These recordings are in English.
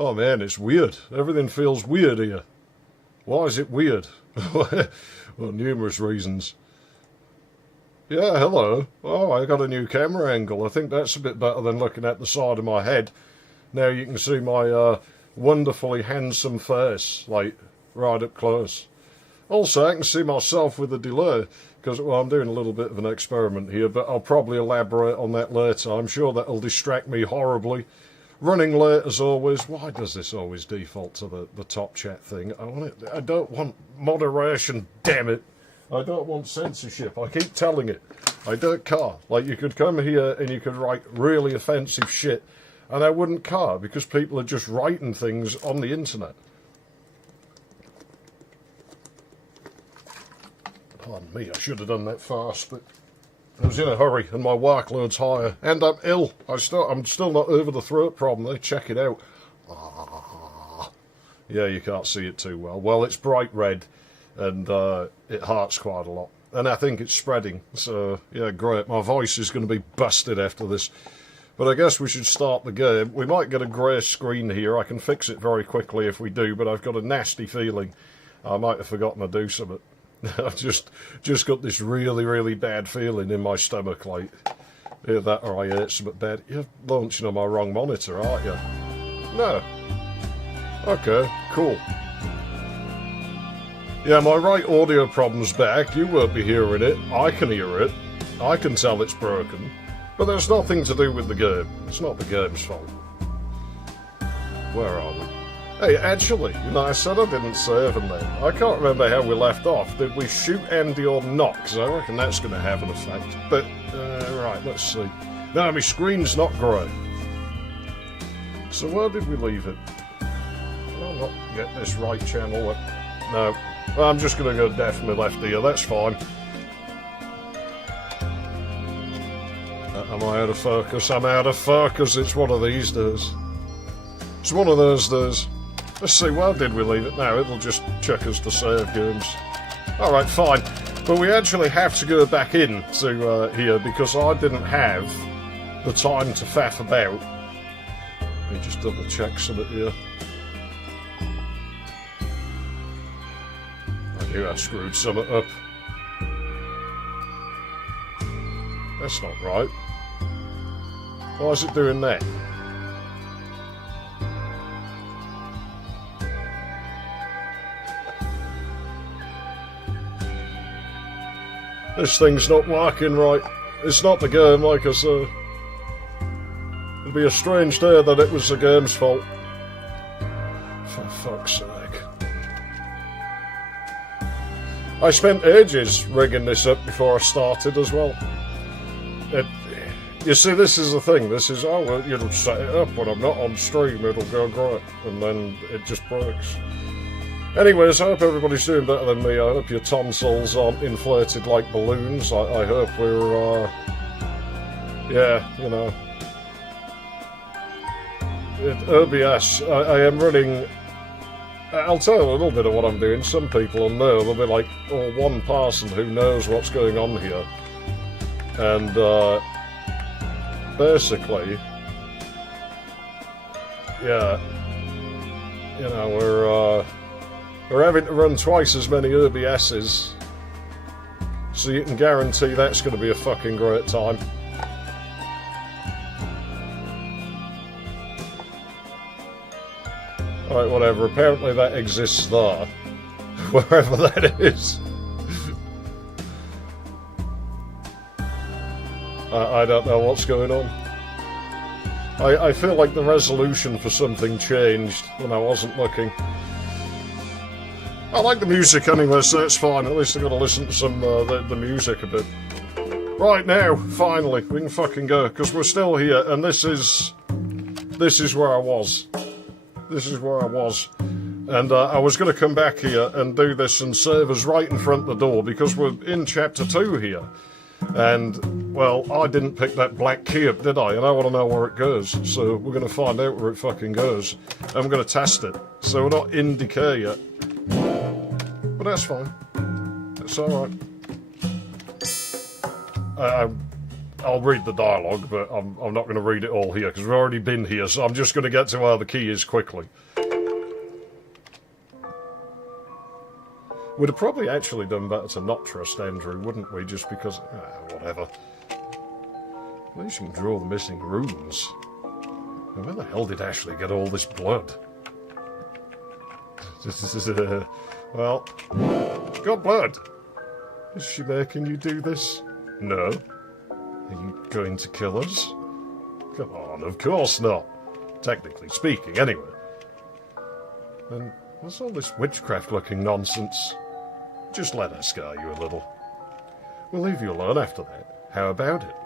Oh man, it's weird. Everything feels weird here. Why is it weird? Well, numerous reasons. Yeah, hello. Oh, I got a new camera angle. I think that's a bit better than looking at the side of my head. Now you can see my wonderfully handsome face, like, right up close. Also, I can see myself with a delay, because, well, I'm doing a little bit of an experiment here, but I'll probably elaborate on that later. I'm sure that'll distract me horribly. Running late as always. Why does this always default to the top chat thing? I don't want moderation, damn it. I don't want censorship. I keep telling it. I don't care. Like, you could come here and you could write really offensive shit, and I wouldn't care, because people are just writing things on the internet. Pardon me, I should have done that fast, but I was in a hurry and my workload's higher, and I'm ill. I'm still not over the throat problem. Check it out. Yeah, you can't see it too well. Well, it's bright red, and it hurts quite a lot, and I think it's spreading. So yeah, great. My voice is going to be busted after this, but I guess we should start the game. We might get a grey screen here. I can fix it very quickly if we do, but I've got a nasty feeling I might have forgotten to do something. I've just got this really, really bad feeling in my stomach, like, either that or I ate something bad. You're launching on my wrong monitor, aren't you? No. Okay, cool. Yeah, my right audio problem's back. You won't be hearing it. I can hear it. I can tell it's broken. But there's nothing to do with the game. It's not the game's fault. Where are we? Hey, actually, you know, I said I didn't save and then. I can't remember how we left off. Did we shoot Andy or not? Because I reckon that's going to have an effect. But, right, let's see. No, my screen's not grey. So where did we leave it? I'll not get this right channel. No. I'm just going to go definitely left here. That's fine. Am I out of focus? I'm out of focus. It's one of these days. It's one of those days. Let's see, where did we leave it now? It'll just check us to save games. Alright, fine. But we actually have to go back in to here because I didn't have the time to faff about. Let me just double check something here. I knew I screwed something up. That's not right. Why is it doing that? This thing's not working right. It's not the game, like I said. It'd be a strange day that it was the game's fault. For fuck's sake. I spent ages rigging this up before I started as well. You see, this is the thing. This is, oh, well, you'll set it up when I'm not on stream, it'll go great. And then it just breaks. Anyways, I hope everybody's doing better than me. I hope your tonsils aren't inflated like balloons. I hope we're, yeah, you know. OBS, I am running... I'll tell you a little bit of what I'm doing. Some people will know. They'll be like, oh, one person who knows what's going on here. And, basically, yeah, you know, we're having to run twice as many OBS's, so you can guarantee that's going to be a fucking great time. Alright, whatever, apparently that exists there, wherever that is. I don't know what's going on. I feel like the resolution for something changed when I wasn't looking. I like the music anyway, so it's fine. At least I've got to listen to some the music a bit. Right now, finally, we can fucking go, because we're still here, and this is where I was. This is where I was. And I was going to come back here and do this and save us right in front of the door, because we're in Chapter 2 here. And, well, I didn't pick that black key up, did I? And I want to know where it goes. So we're going to find out where it fucking goes. And we're going to test it. So we're not in Decay yet. But that's fine. It's alright. I'll read the dialogue, but I'm not going to read it all here, because we've already been here, so I'm just going to get to where the key is quickly. We'd have probably actually done better to not trust Andrew, wouldn't we? Just because... whatever. At least you can draw the missing runes. Now, where the hell did Ashley get all this blood? Well, got blood. Is she making you do this? No. Are you going to kill us? Come on, of course not. Technically speaking, anyway. Then what's all this witchcraft-looking nonsense? Just let her scare you a little. We'll leave you alone after that. How about it?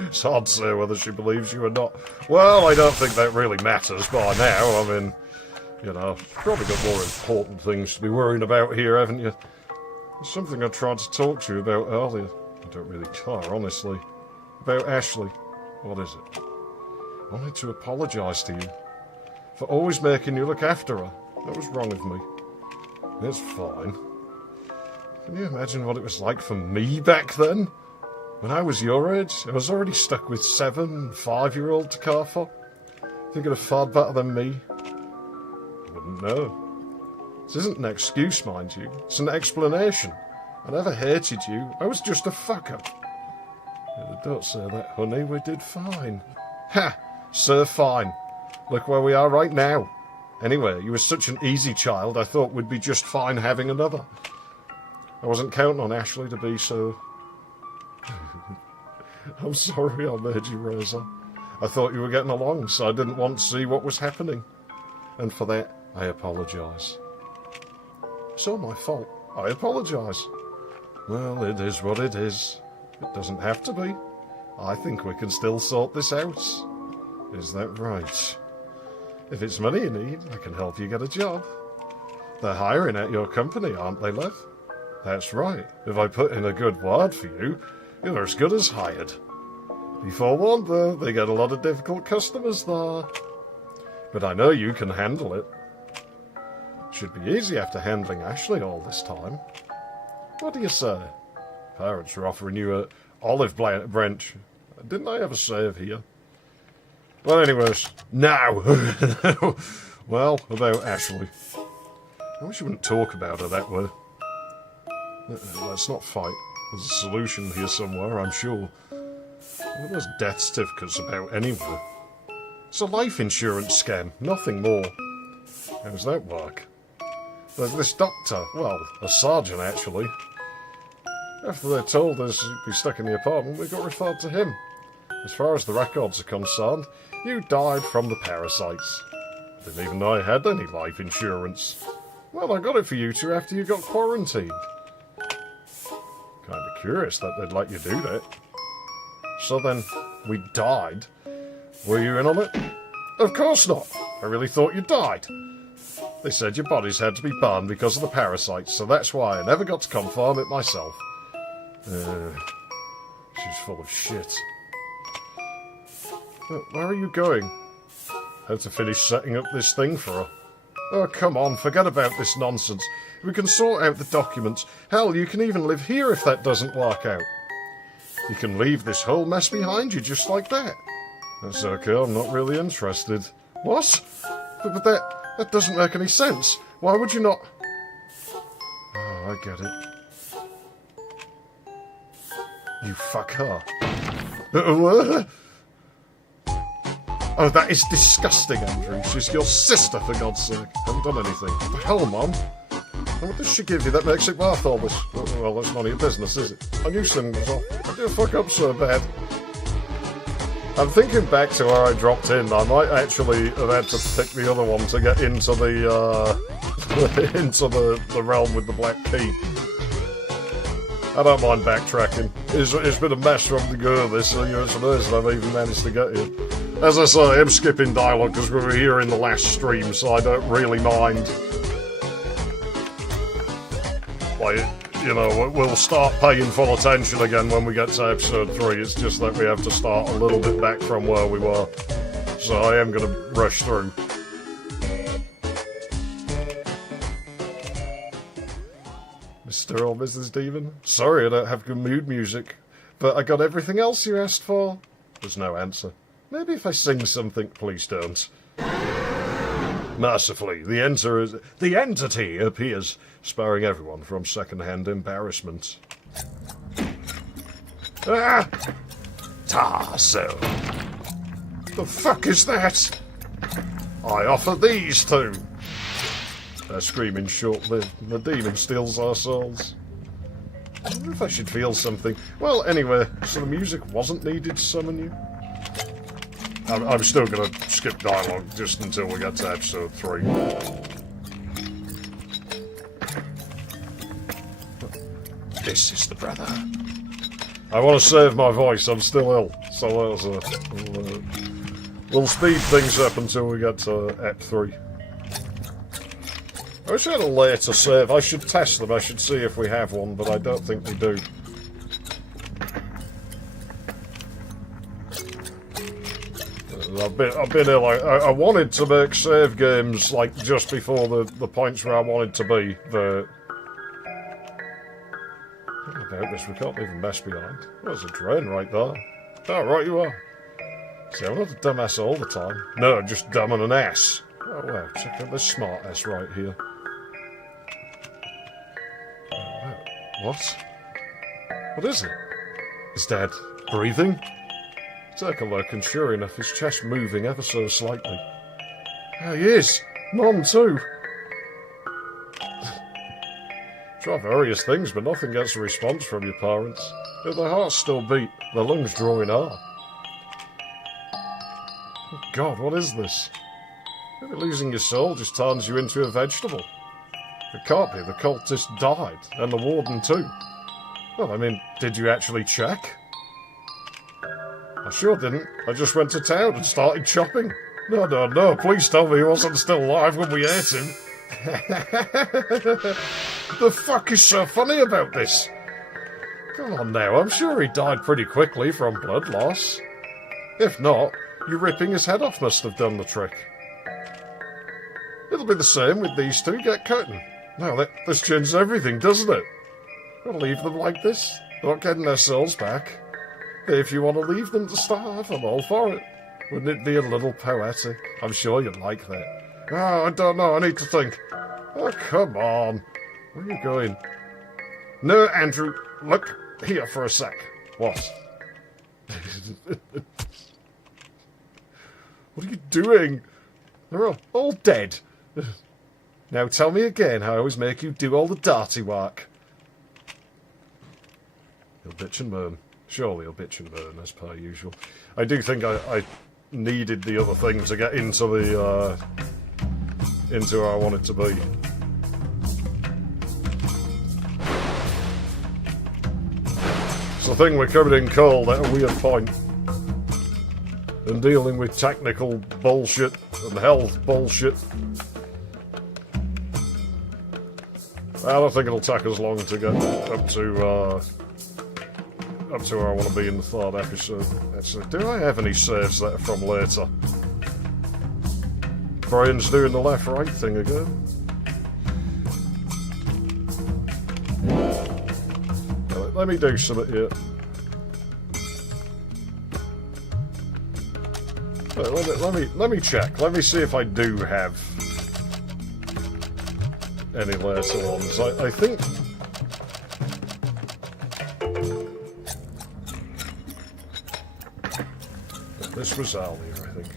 It's hard to say whether she believes you or not. Well, I don't think that really matters by now. I mean, you know, you've probably got more important things to be worrying about here, haven't you? There's something I tried to talk to you about earlier. I don't really care, honestly. About Ashley. What is it? I wanted to apologise to you for always making you look after her. That was wrong of me. It's fine. Can you imagine what it was like for me back then? When I was your age, I was already stuck with 7- and 5-year-old to care for. Think you'd have fared better than me? I wouldn't know. This isn't an excuse, mind you. It's an explanation. I never hated you. I was just a fucker. Don't say that, honey. We did fine. Ha! So fine. Look where we are right now. Anyway, you were such an easy child, I thought we'd be just fine having another. I wasn't counting on Ashley to be so... I'm sorry I made you, Rosa. I thought you were getting along, so I didn't want to see what was happening. And for that, I apologise. It's all my fault. I apologise. Well, it is what it is. It doesn't have to be. I think we can still sort this out. Is that right? If it's money you need, I can help you get a job. They're hiring at your company, aren't they, love? That's right. If I put in a good word for you, you're as good as hired. Be forewarned, though, they get a lot of difficult customers there. But I know you can handle it. Should be easy after handling Ashley all this time. What do you say? Parents are offering you a olive branch. Didn't I ever save here? Well, anyways, now. Well, about Ashley. I wish you wouldn't talk about her that way. Let's not fight. There's a solution here somewhere, I'm sure. What are those death certificates about anyway? It's a life insurance scam, nothing more. How does that work? There's this doctor, well, a sergeant actually. After they told us you'd be stuck in the apartment, we got referred to him. As far as the records are concerned, you died from the parasites. Didn't even know I had any life insurance. Well, I got it for you two after you got quarantined. Kinda curious that they'd let you do that. So then, we died. Were you in on it? Of course not. I really thought you died. They said your bodies had to be burned because of the parasites, so that's why I never got to confirm it myself. She's full of shit. But where are you going? Have to finish setting up this thing for her. Oh, come on, forget about this nonsense. We can sort out the documents. Hell, you can even live here if that doesn't work out. You can leave this whole mess behind you just like that. That's okay, I'm not really interested. What? But that doesn't make any sense. Why would you not... Oh, I get it. You fuck her. Oh, that is disgusting, Andrew. She's your sister, for God's sake. Haven't done anything. What the hell, Mum? What does she give you that makes it worth all this? Well, that's none of your business, is it? I knew something was off. Why do you fuck up so bad? I'm thinking back to where I dropped in. I might actually have had to pick the other one to get into the, into the realm with the black key. I don't mind backtracking. It's been a mess from the go of this, so it's amazing I've even managed to get here. As I say, I'm skipping dialogue because we were here in the last stream, so I don't really mind. Like, you know, we'll start paying full attention again when we get to episode 3. It's just that we have to start a little bit back from where we were. So I am going to rush through. Mr. or Mrs. Demon. Sorry I don't have good mood music, but I got everything else you asked for. There's no answer. Maybe if I sing something, please don't. Mercifully, the entity appears, sparing everyone from second-hand embarrassment. Ah! Tarso. The fuck is that? I offer these two. They're screaming short-lived. The demon steals our souls. I wonder if I should feel something. Well, anyway, so the music wasn't needed to summon you? I'm still going to skip dialogue just until we get to episode 3. This is the brother. I want to save my voice, I'm still ill. So we'll speed things up until we get to Ep 3. I wish I had a later save. I should test them, I should see if we have one, but I don't think we do. I've been ill. I wanted to make save games like just before the points where I wanted to be. What about this? We can't leave a mess behind. There's a drain right there. Oh, right you are. See, I'm not a dumbass all the time. No, just dumb and an ass. Oh wow, check out this smart ass right here. What? What is it? Is Dad breathing? Take a look, and sure enough, his chest moving ever so slightly. Oh, he is! Mom, too! Try various things, but nothing gets a response from your parents. Yet their hearts still beat, their lungs drawing air. Oh, God, what is this? Maybe losing your soul just turns you into a vegetable. It can't be, the cultist died, and the warden too. Well, I mean, did you actually check? I sure didn't. I just went to town and started chopping. No, please tell me he wasn't still alive when we ate him. The fuck is so funny about this? Come on now, I'm sure he died pretty quickly from blood loss. If not, you ripping his head off must have done the trick. It'll be the same with these two. Get cutting. Now, this changes everything, doesn't it? We'll leave them like this. They're not getting their souls back. If you want to leave them to starve, I'm all for it. Wouldn't it be a little poetic? I'm sure you'd like that. Oh, I don't know, I need to think. Oh, come on. Where are you going? No, Andrew, look here for a sec. What? What are you doing? They're all dead. Now tell me again how I always make you do all the dirty work. He'll bitch and moan. Surely he'll bitch and moan, as per usual. I do think I needed the other thing to get into the into where I want it to be. It's the thing we're coming in cold at a weird point. And dealing with technical bullshit and health bullshit. I don't think it'll take us long to get up to where I want to be in the third episode. Do I have any saves that are from later? Brian's doing the left-right thing again. Let me do something here. Let me check. Let me see if I do have any later ones. I think. This was earlier, I think.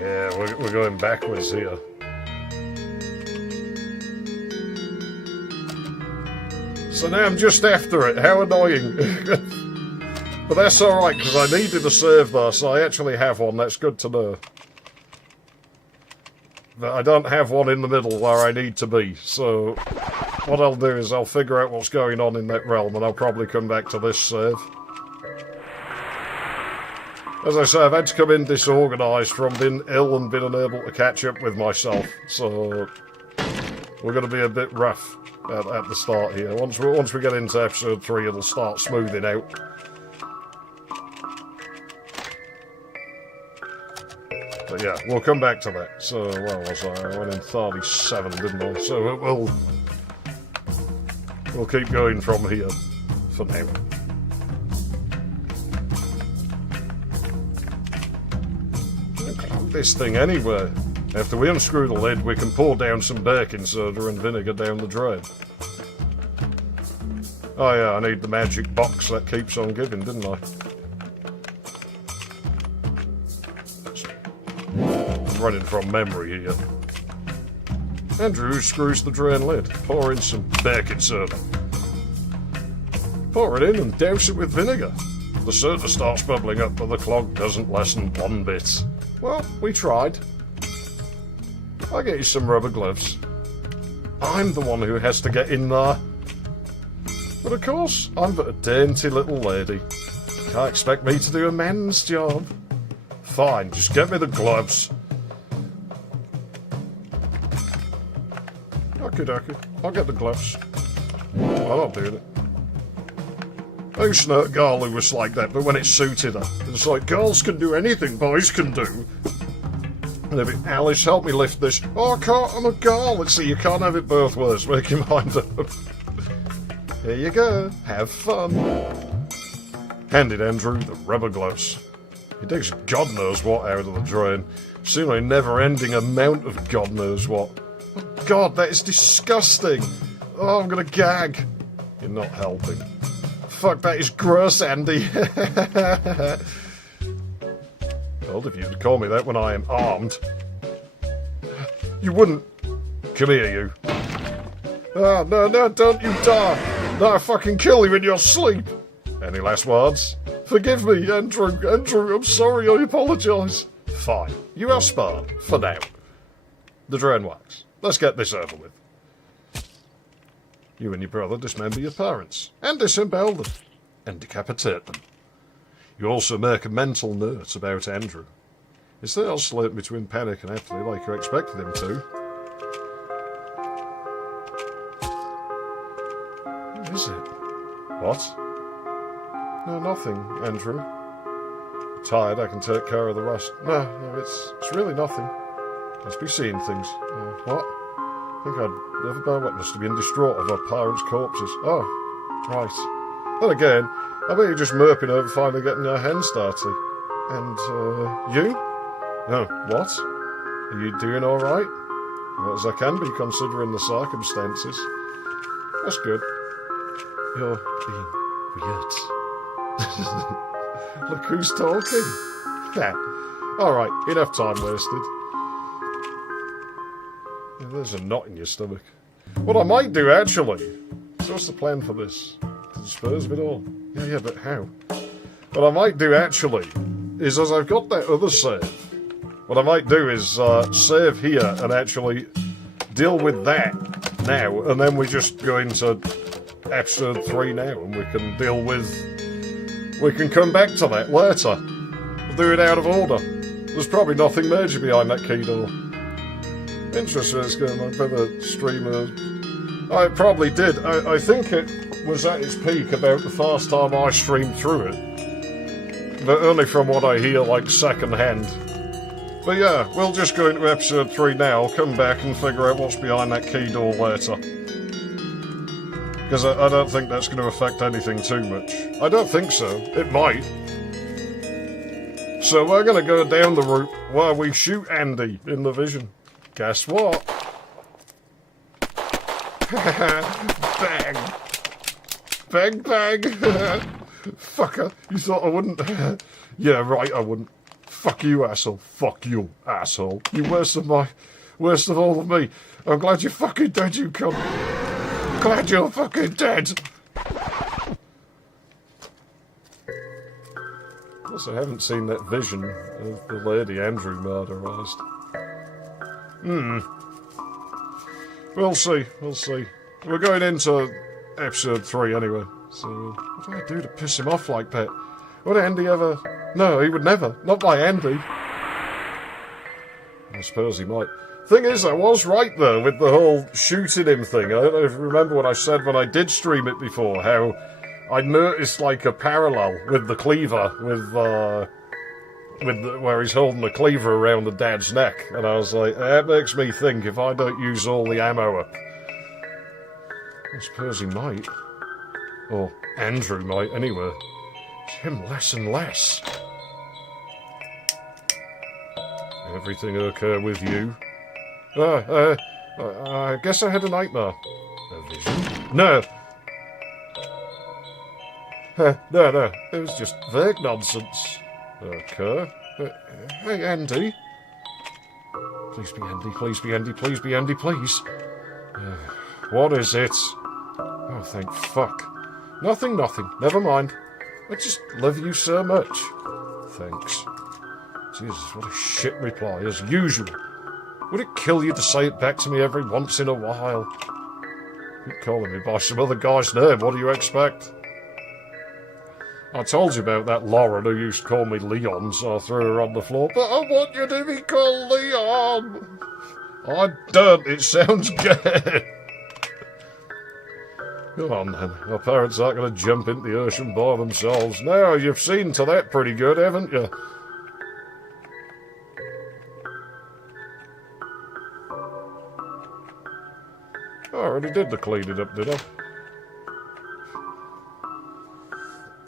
Yeah, we're going backwards here. So now I'm just after it. How annoying. But that's alright, because I needed a save there, so I actually have one. That's good to know. But I don't have one in the middle where I need to be, so what I'll do is I'll figure out what's going on in that realm, and I'll probably come back to this save. As I say, I've had to come in disorganised from being ill and being unable to catch up with myself, so we're going to be a bit rough at the start here. Once we get into episode 3, it'll start smoothing out. But yeah, we'll come back to that. So, where was I? I went in 37, didn't I? So we'll keep going from here for now. This thing anywhere. After we unscrew the lid, we can pour down some baking soda and vinegar down the drain. Oh yeah, I need the magic box that keeps on giving, didn't I? I'm running from memory here. Andrew screws the drain lid. Pour in some baking soda. Pour it in and douse it with vinegar. The soda starts bubbling up, but the clog doesn't lessen one bit. Well, we tried. I'll get you some rubber gloves. I'm the one who has to get in there. But of course, I'm but a dainty little lady. Can't expect me to do a man's job. Fine, just get me the gloves. Okay, I'll get the gloves. I'm not doing it. I used to know a girl who was like that, but when it suited her, it's like, girls can do anything boys can do. And they'd be, Alice, help me lift this. Oh, I can't, I'm a girl. Let's see, you can't have it both ways. Make your mind up. Here you go. Have fun. Handed Andrew the rubber gloves. He digs God knows what out of the drain. Seemingly never-ending amount of God knows what. Oh, God, that is disgusting. Oh, I'm going to gag. You're not helping. Fuck, that is gross, Andy. Well, if you'd call me that when I am armed. You wouldn't. Come here, you. Ah, no, don't you dare. No, I'll fucking kill you in your sleep. Any last words? Forgive me, Andrew, I'm sorry, I apologise. Fine, you are spared, for now. The drain works. Let's get this over with. You and your brother dismember your parents, and disembowel them, and decapitate them. You also make a mental note about Andrew. Is they oscillate between panic and apathy like you expected him to? What is it? What? No, nothing, Andrew. I'm tired, I can take care of the rest. No, it's really nothing. Must be seeing things. What? I think I'd never bear witness to being distraught of our parents' corpses. Oh, right. Then again, I bet you're just moping over finally getting your hands dirty. And, you? Oh, what? Are you doing alright? Well, as I can be, considering the circumstances. That's good. You're being weird. Look who's talking. Yeah. Alright, enough time wasted. Yeah, there's a knot in your stomach. What I might do, actually... So what's the plan for this? To dispose of it all? Yeah, but how? What I might do, actually, is as I've got that other save, what I might do is save here and actually deal with that now, and then we just go into episode 3 now, and we can deal with... We can come back to that later. We'll do it out of order. There's probably nothing major behind that key door. Interesting, it's going on. Better streamer. I probably did. I think it was at its peak about the first time I streamed through it. But only from what I hear, like, second hand. But yeah, we'll just go into episode 3 now, come back and figure out what's behind that key door later. Because I don't think that's going to affect anything too much. I don't think so. It might. So we're going to go down the route where we shoot Andy in the vision. Guess what? Bang! Bang, bang! Fucker, you thought I wouldn't? Yeah, right, I wouldn't. Fuck you, asshole. Fuck you, asshole. You worst of all of me. I'm glad you're fucking dead, you cunt. Glad you're fucking dead. Plus, I haven't seen that vision of the lady Andrew murderized. We'll see, we'll see. We're going into episode 3 anyway, so what do I do to piss him off like that? Would Andy ever... No, he would never. Not by Andy. I suppose he might. Thing is, I was right though with the whole shooting him thing. I don't know if you remember what I said when I did stream it before, how I noticed like a parallel with the cleaver, with where he's holding the cleaver around the dad's neck, and I was like, that makes me think if I don't use all the ammo up. I suppose he might. Or Andrew might, anyway. It's him less and less. Everything okay with you? I guess I had a nightmare. A vision? No. No, it was just vague nonsense. Okay. Hey, Andy. Please be Andy, please be Andy, please be Andy, please. What is it? Oh, thank fuck. Nothing, never mind. I just love you so much. Thanks. Jesus, what a shit reply, as usual. Would it kill you to say it back to me every once in a while? Keep calling me by some other guy's name, what do you expect? I told you about that Lauren who used to call me Leon, so I threw her on the floor. But I want you to be called Leon. I don't. It sounds gay. Come on then. My parents aren't going to jump into the ocean by themselves. Now, you've seen to that pretty good, haven't you? I already did the cleaning up, did I?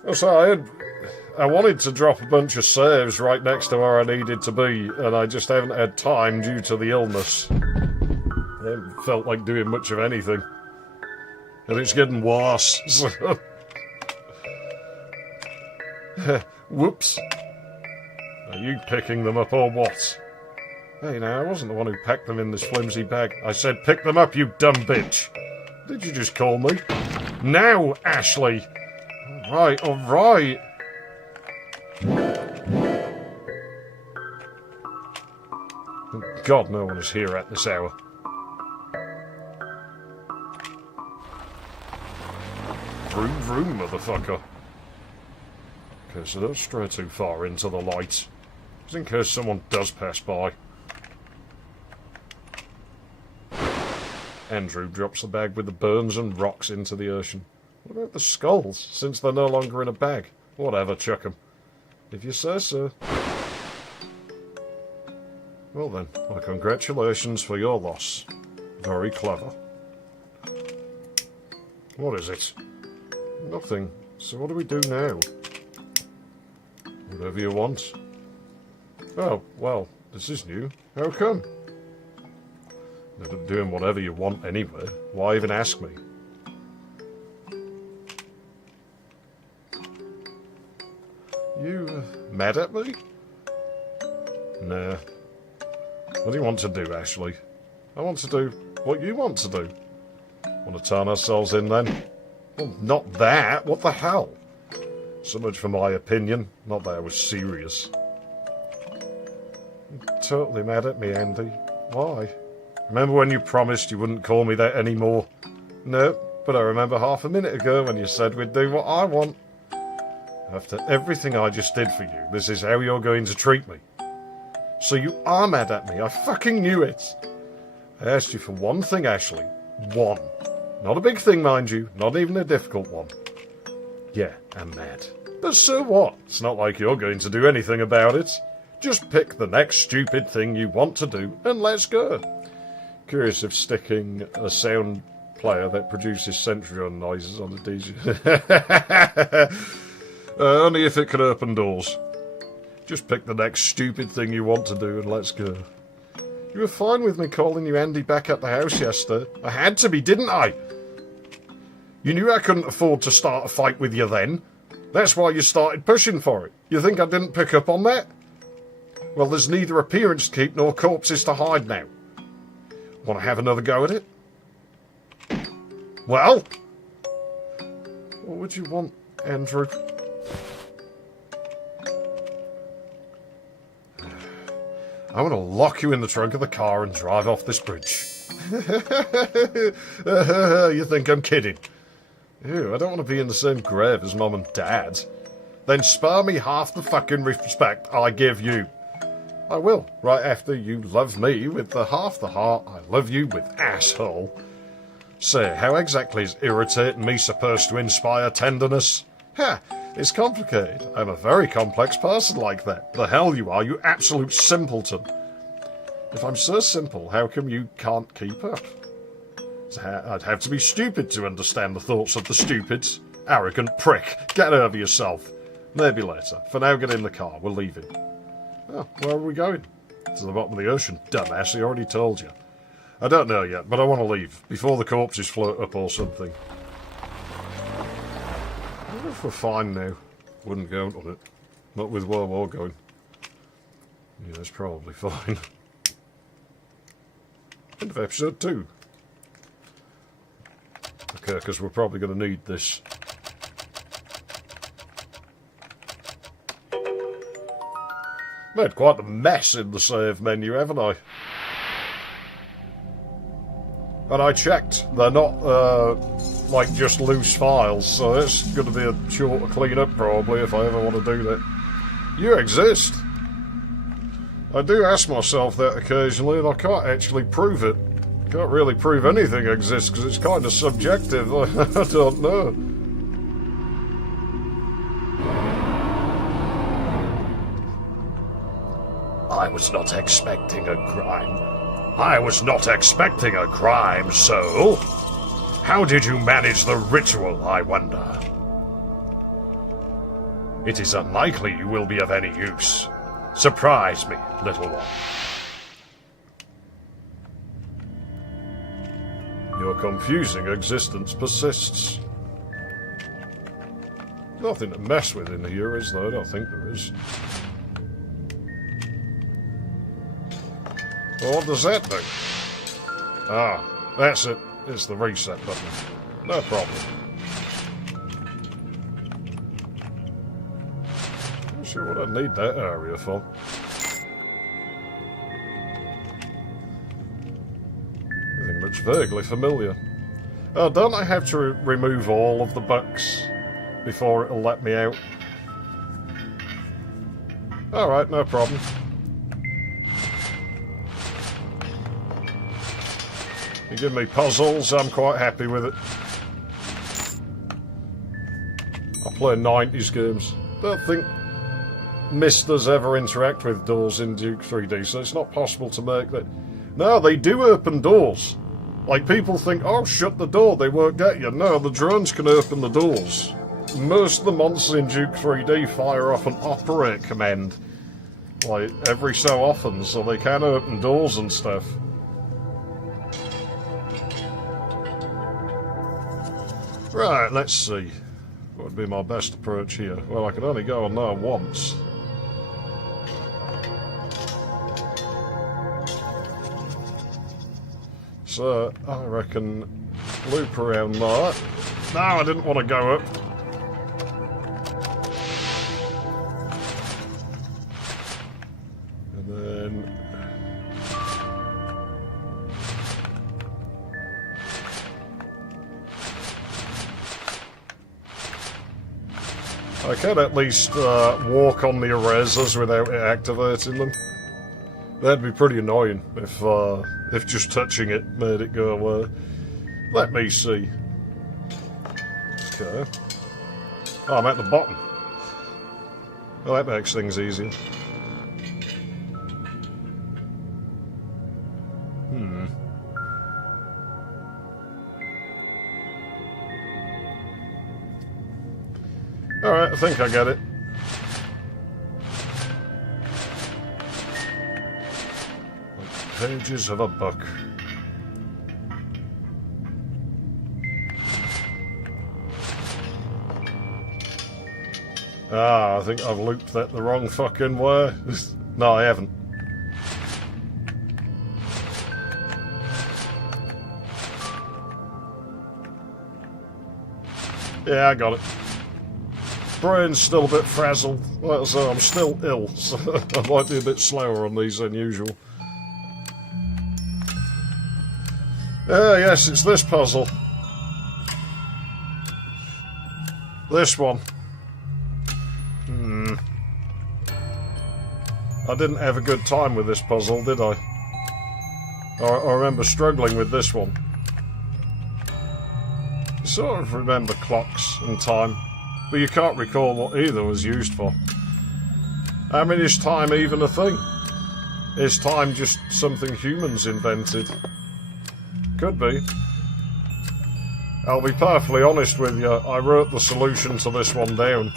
Oh, so I wanted to drop a bunch of saves right next to where I needed to be, and I just haven't had time due to the illness. I haven't felt like doing much of anything. And it's getting worse. So. Whoops. Are you picking them up or what? Hey, now, I wasn't the one who packed them in this flimsy bag. I said pick them up, you dumb bitch. Did you just call me? Now, Ashley! All right. God, no one is here at this hour. Vroom, vroom, motherfucker. Okay, so don't stray too far into the light. Just in case someone does pass by. Andrew drops the bag with the burns and rocks into the ocean. What about the skulls, since they're no longer in a bag? Whatever, chuck 'em. If you say so. Well then, my congratulations for your loss. Very clever. What is it? Nothing. So what do we do now? Whatever you want. Oh, well, this is new. How come? They're doing whatever you want anyway. Why even ask me? You mad at me? Nah. What do you want to do, Ashley? I want to do what you want to do. Want to turn ourselves in then? Well, not that. What the hell? So much for my opinion. Not that I was serious. You're totally mad at me, Andy. Why? Remember when you promised you wouldn't call me that anymore? No, but I remember half a minute ago when you said we'd do what I want. After everything I just did for you, this is how you're going to treat me. So you are mad at me. I fucking knew it. I asked you for one thing, Ashley. One. Not a big thing, mind you. Not even a difficult one. Yeah, I'm mad. But so what? It's not like you're going to do anything about it. Just pick the next stupid thing you want to do and let's go. Curious if sticking a sound player that produces Centurion noises on the DJ. Only if it can open doors. Just pick the next stupid thing you want to do and let's go. You were fine with me calling you Andy back at the house yesterday. I had to be, didn't I? You knew I couldn't afford to start a fight with you then. That's why you started pushing for it. You think I didn't pick up on that? Well, there's neither appearance to keep nor corpses to hide now. Want to have another go at it? Well? What would you want, Andrew? I want to lock you in the trunk of the car and drive off this bridge. You think I'm kidding? Ew, I don't want to be in the same grave as Mum and Dad. Then spare me half the fucking respect I give you. I will, right after you love me with the half the heart I love you with, asshole. Say, how exactly is irritating me supposed to inspire tenderness? Ha! It's complicated. I'm a very complex person like that. The hell you are, you absolute simpleton. If I'm so simple, how come you can't keep up? I'd have to be stupid to understand the thoughts of the stupids. Arrogant prick. Get over yourself. Maybe later. For now, get in the car. We're leaving. Oh, where are we going? To the bottom of the ocean. Dumbass, he already told you. I don't know yet, but I want to leave. Before the corpses float up or something. I wonder if we're fine now. Wouldn't count on it. Not with World War going. Yeah, it's probably fine. End of episode 2. Okay, because we're probably going to need this. Made quite a mess in the save menu, haven't I? And I checked, they're not, like, just loose files, so it's going to be a shorter clean-up, probably, if I ever want to do that. You exist. I do ask myself that occasionally, and I can't actually prove it. Can't really prove anything exists, because it's kind of subjective. I don't know. I was not expecting a crime. I was not expecting a crime, so... How did you manage the ritual, I wonder? It is unlikely you will be of any use. Surprise me, little one. Your confusing existence persists. Nothing to mess with in here, is there? I don't think there is. Well, what does that do? Ah, that's it. It's the reset button. No problem. Not sure what I need that area for. Everything looks vaguely familiar. Oh, don't I have to remove all of the books before it'll let me out? Alright, no problem. You give me puzzles, I'm quite happy with it. I play 90s games. Don't think Misters ever interact with doors in Duke 3D, so it's not possible to make that. No, they do open doors. Like, people think, oh, shut the door, they won't get you. No, the drones can open the doors. Most of the monsters in Duke 3D fire off an operate command, like, every so often, so they can open doors and stuff. Right, let's see. What would be my best approach here? Well, I can only go on there once. So, I reckon loop around there. No, I didn't want to go up. And then... I can at least walk on the erasers without it activating them. That'd be pretty annoying if just touching it made it go away. Let me see. Okay. Oh, I'm at the bottom. Well, that makes things easier. Alright, I think I get it. Pages of a book. Ah, I think I've looped that the wrong fucking way. No, I haven't. Yeah, I got it. Brain's still a bit frazzled. Like I say, I'm still ill, so I might be a bit slower on these than usual. Yes, it's this puzzle. This one. I didn't have a good time with this puzzle, did I? I remember struggling with this one. I sort of remember clocks and time. But you can't recall what either was used for. I mean, is time even a thing? Is time just something humans invented? Could be. I'll be perfectly honest with you, I wrote the solution to this one down.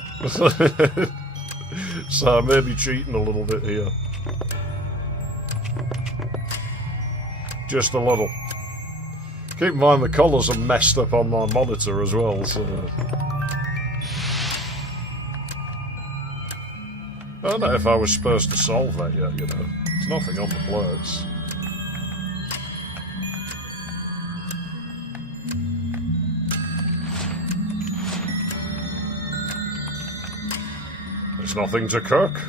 So I may be cheating a little bit here. Just a little. Keep in mind the colours are messed up on my monitor as well, so... I don't know if I was supposed to solve that yet, you know. There's nothing on the plates. There's nothing to cook.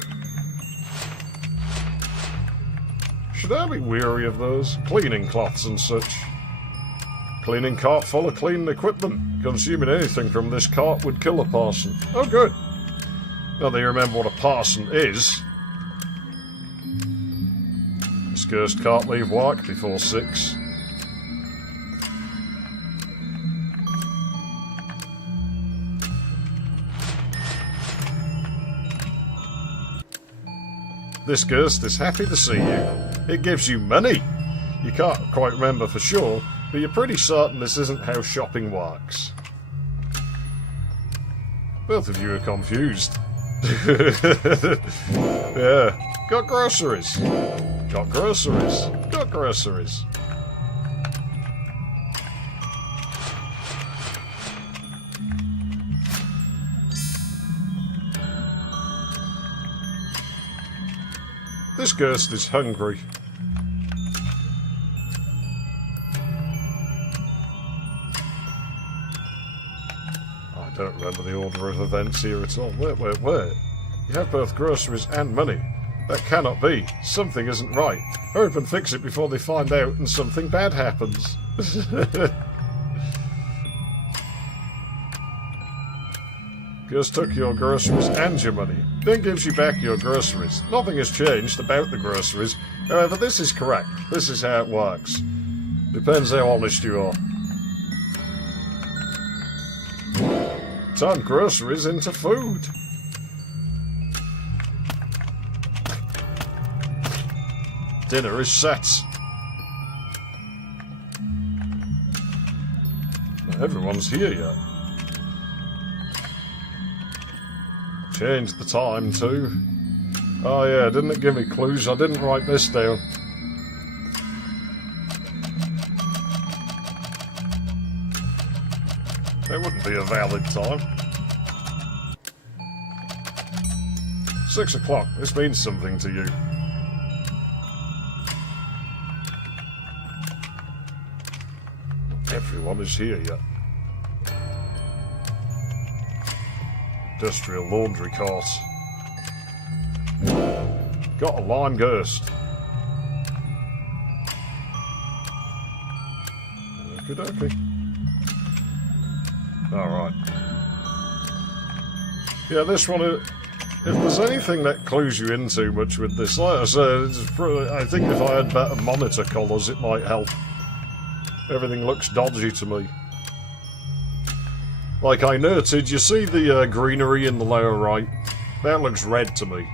Should I be weary of those? Cleaning cloths and such. Cleaning cart full of cleaning equipment. Consuming anything from this cart would kill a parson. Oh, good. Now that you remember what a parson is. This ghost can't leave work before 6. This ghost is happy to see you. It gives you money. You can't quite remember for sure, but you're pretty certain this isn't how shopping works. Both of you are confused. Yeah. Got groceries. Got groceries. Got groceries. This ghost is hungry. I don't remember the order of events here at all. Wait. You have both groceries and money. That cannot be. Something isn't right. Hurry up and fix it before they find out and something bad happens. Ghost took your groceries and your money, then gives you back your groceries. Nothing has changed about the groceries. However, this is correct. This is how it works. Depends how honest you are. Turn groceries into food. Dinner is set. Everyone's here yet. Changed the time too. Oh yeah, didn't it give me clues? I didn't write this down. That wouldn't be a valid time. 6 o'clock. This means something to you. Everyone is here yet. Industrial laundry cart. Got a lime ghost. Okey-dokey. Alright. Yeah, this one, if there's anything that clues you in too much with this, like I said, I think if I had better monitor colours it might help. Everything looks dodgy to me. Like I noted, you see the greenery in the lower right? That looks red to me.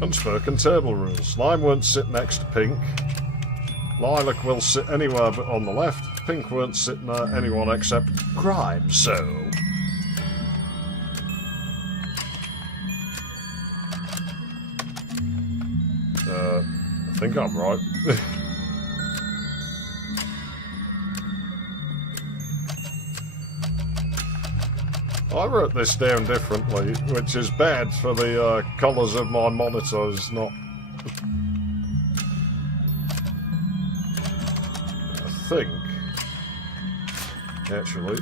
Unspoken table rules. Lime won't sit next to pink. Lilac will sit anywhere but on the left. Pink won't sit near anyone except crime, so... I think I'm right. I wrote this down differently, which is bad for the colours of my monitors, not... I think... Actually...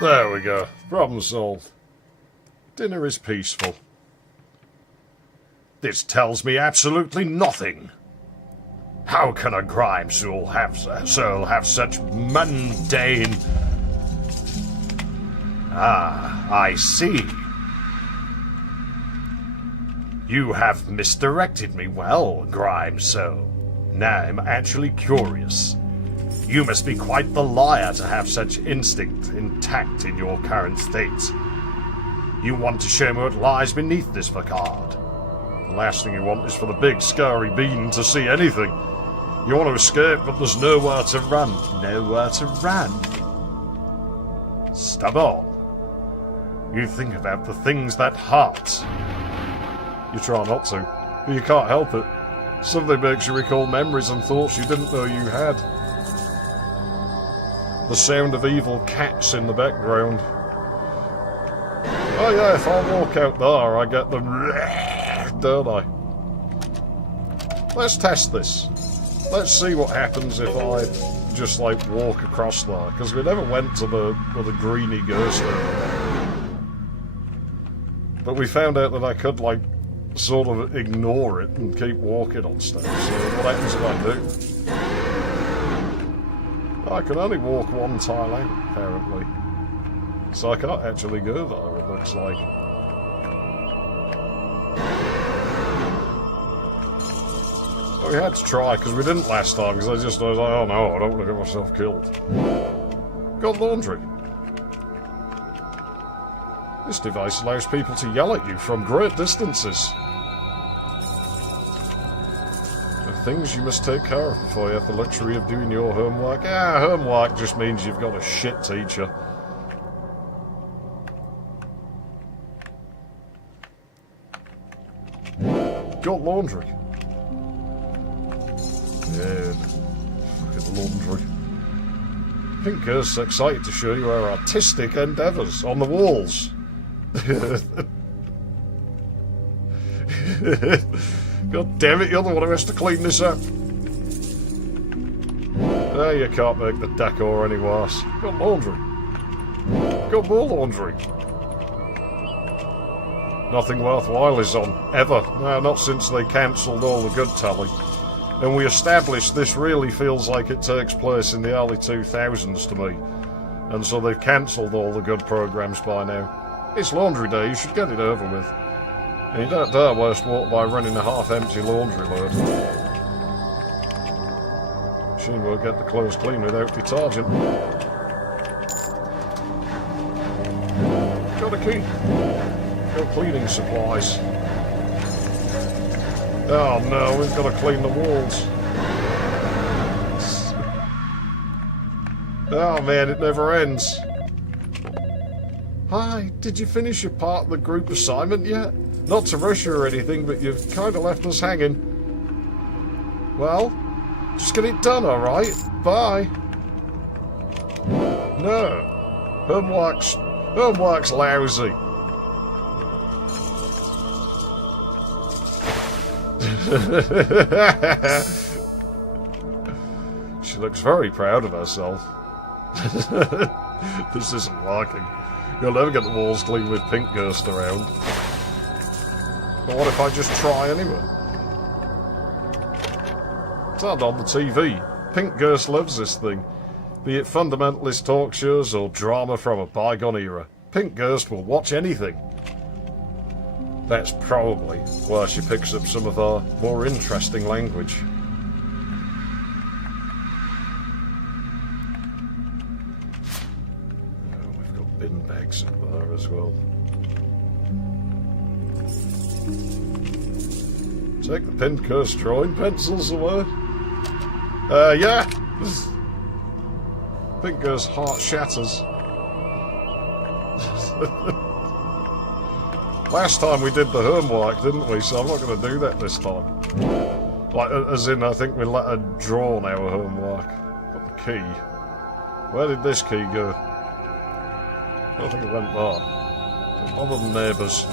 There we go. Problem solved. Dinner is peaceful. This tells me absolutely nothing. How can a grime soul have such mundane... Ah, I see. You have misdirected me well, Grimes, so now I'm actually curious. You must be quite the liar to have such instinct intact in your current state. You want to show me what lies beneath this facade. The last thing you want is for the big scary bean to see anything. You want to escape, but there's nowhere to run. Nowhere to run. Stubborn. You think about the things that hurt. You try not to, but you can't help it. Something makes you recall memories and thoughts you didn't know you had. The sound of evil cats in the background. Oh yeah, if I walk out there, I get the don't I? Let's test this. Let's see what happens if I just, like, walk across there. Because we never went to the greeny ghost area. But we found out that I could, like, sort of ignore it and keep walking on stuff. So what happens if I do? I can only walk one tile out, apparently. So I can't actually go there, it looks like. But we had to try, because we didn't last time, because I was like, oh no, I don't want to get myself killed. Got laundry. This device allows people to yell at you from great distances. The things you must take care of before you have the luxury of doing your homework. Ah, homework just means you've got a shit teacher. Got laundry. Yeah, fucking laundry. Pink Girl's excited to show you our artistic endeavours on the walls. God damn it, you're the one who has to clean this up. No, you can't make the decor any worse. Got laundry. Got more laundry. Nothing worthwhile is on, ever. No, not since they cancelled all the good telly. And we established this really feels like it takes place in the early 2000s to me. And so they've cancelled all the good programmes by now. It's laundry day, you should get it over with. And you don't dare waste water by running a half-empty laundry load. Machine won't get the clothes clean without detergent. Got a key. Got cleaning supplies. Oh no, we've got to clean the walls. Oh man, it never ends. Hi, did you finish your part of the group assignment yet? Not to rush you or anything, but you've kind of left us hanging. Well, just get it done, alright? Bye. No. Homework's lousy. She looks very proud of herself. This isn't working. You'll never get the walls clean with Pink Ghost around. But what if I just try anyway? Turn on the TV. Pink Ghost loves this thing. Be it fundamentalist talk shows or drama from a bygone era. Pink Ghost will watch anything. That's probably where she picks up some of our more interesting language. Oh, we've got bin bags up there as well. Take the Pink Ghost drawing pencils away. Yeah. Pink Ghost heart shatters. Last time we did the homework, didn't we? So I'm not going to do that this time. Like, as in, I think we let her draw on our homework. Got the key. Where did this key go? I don't think it went there. Other than neighbours.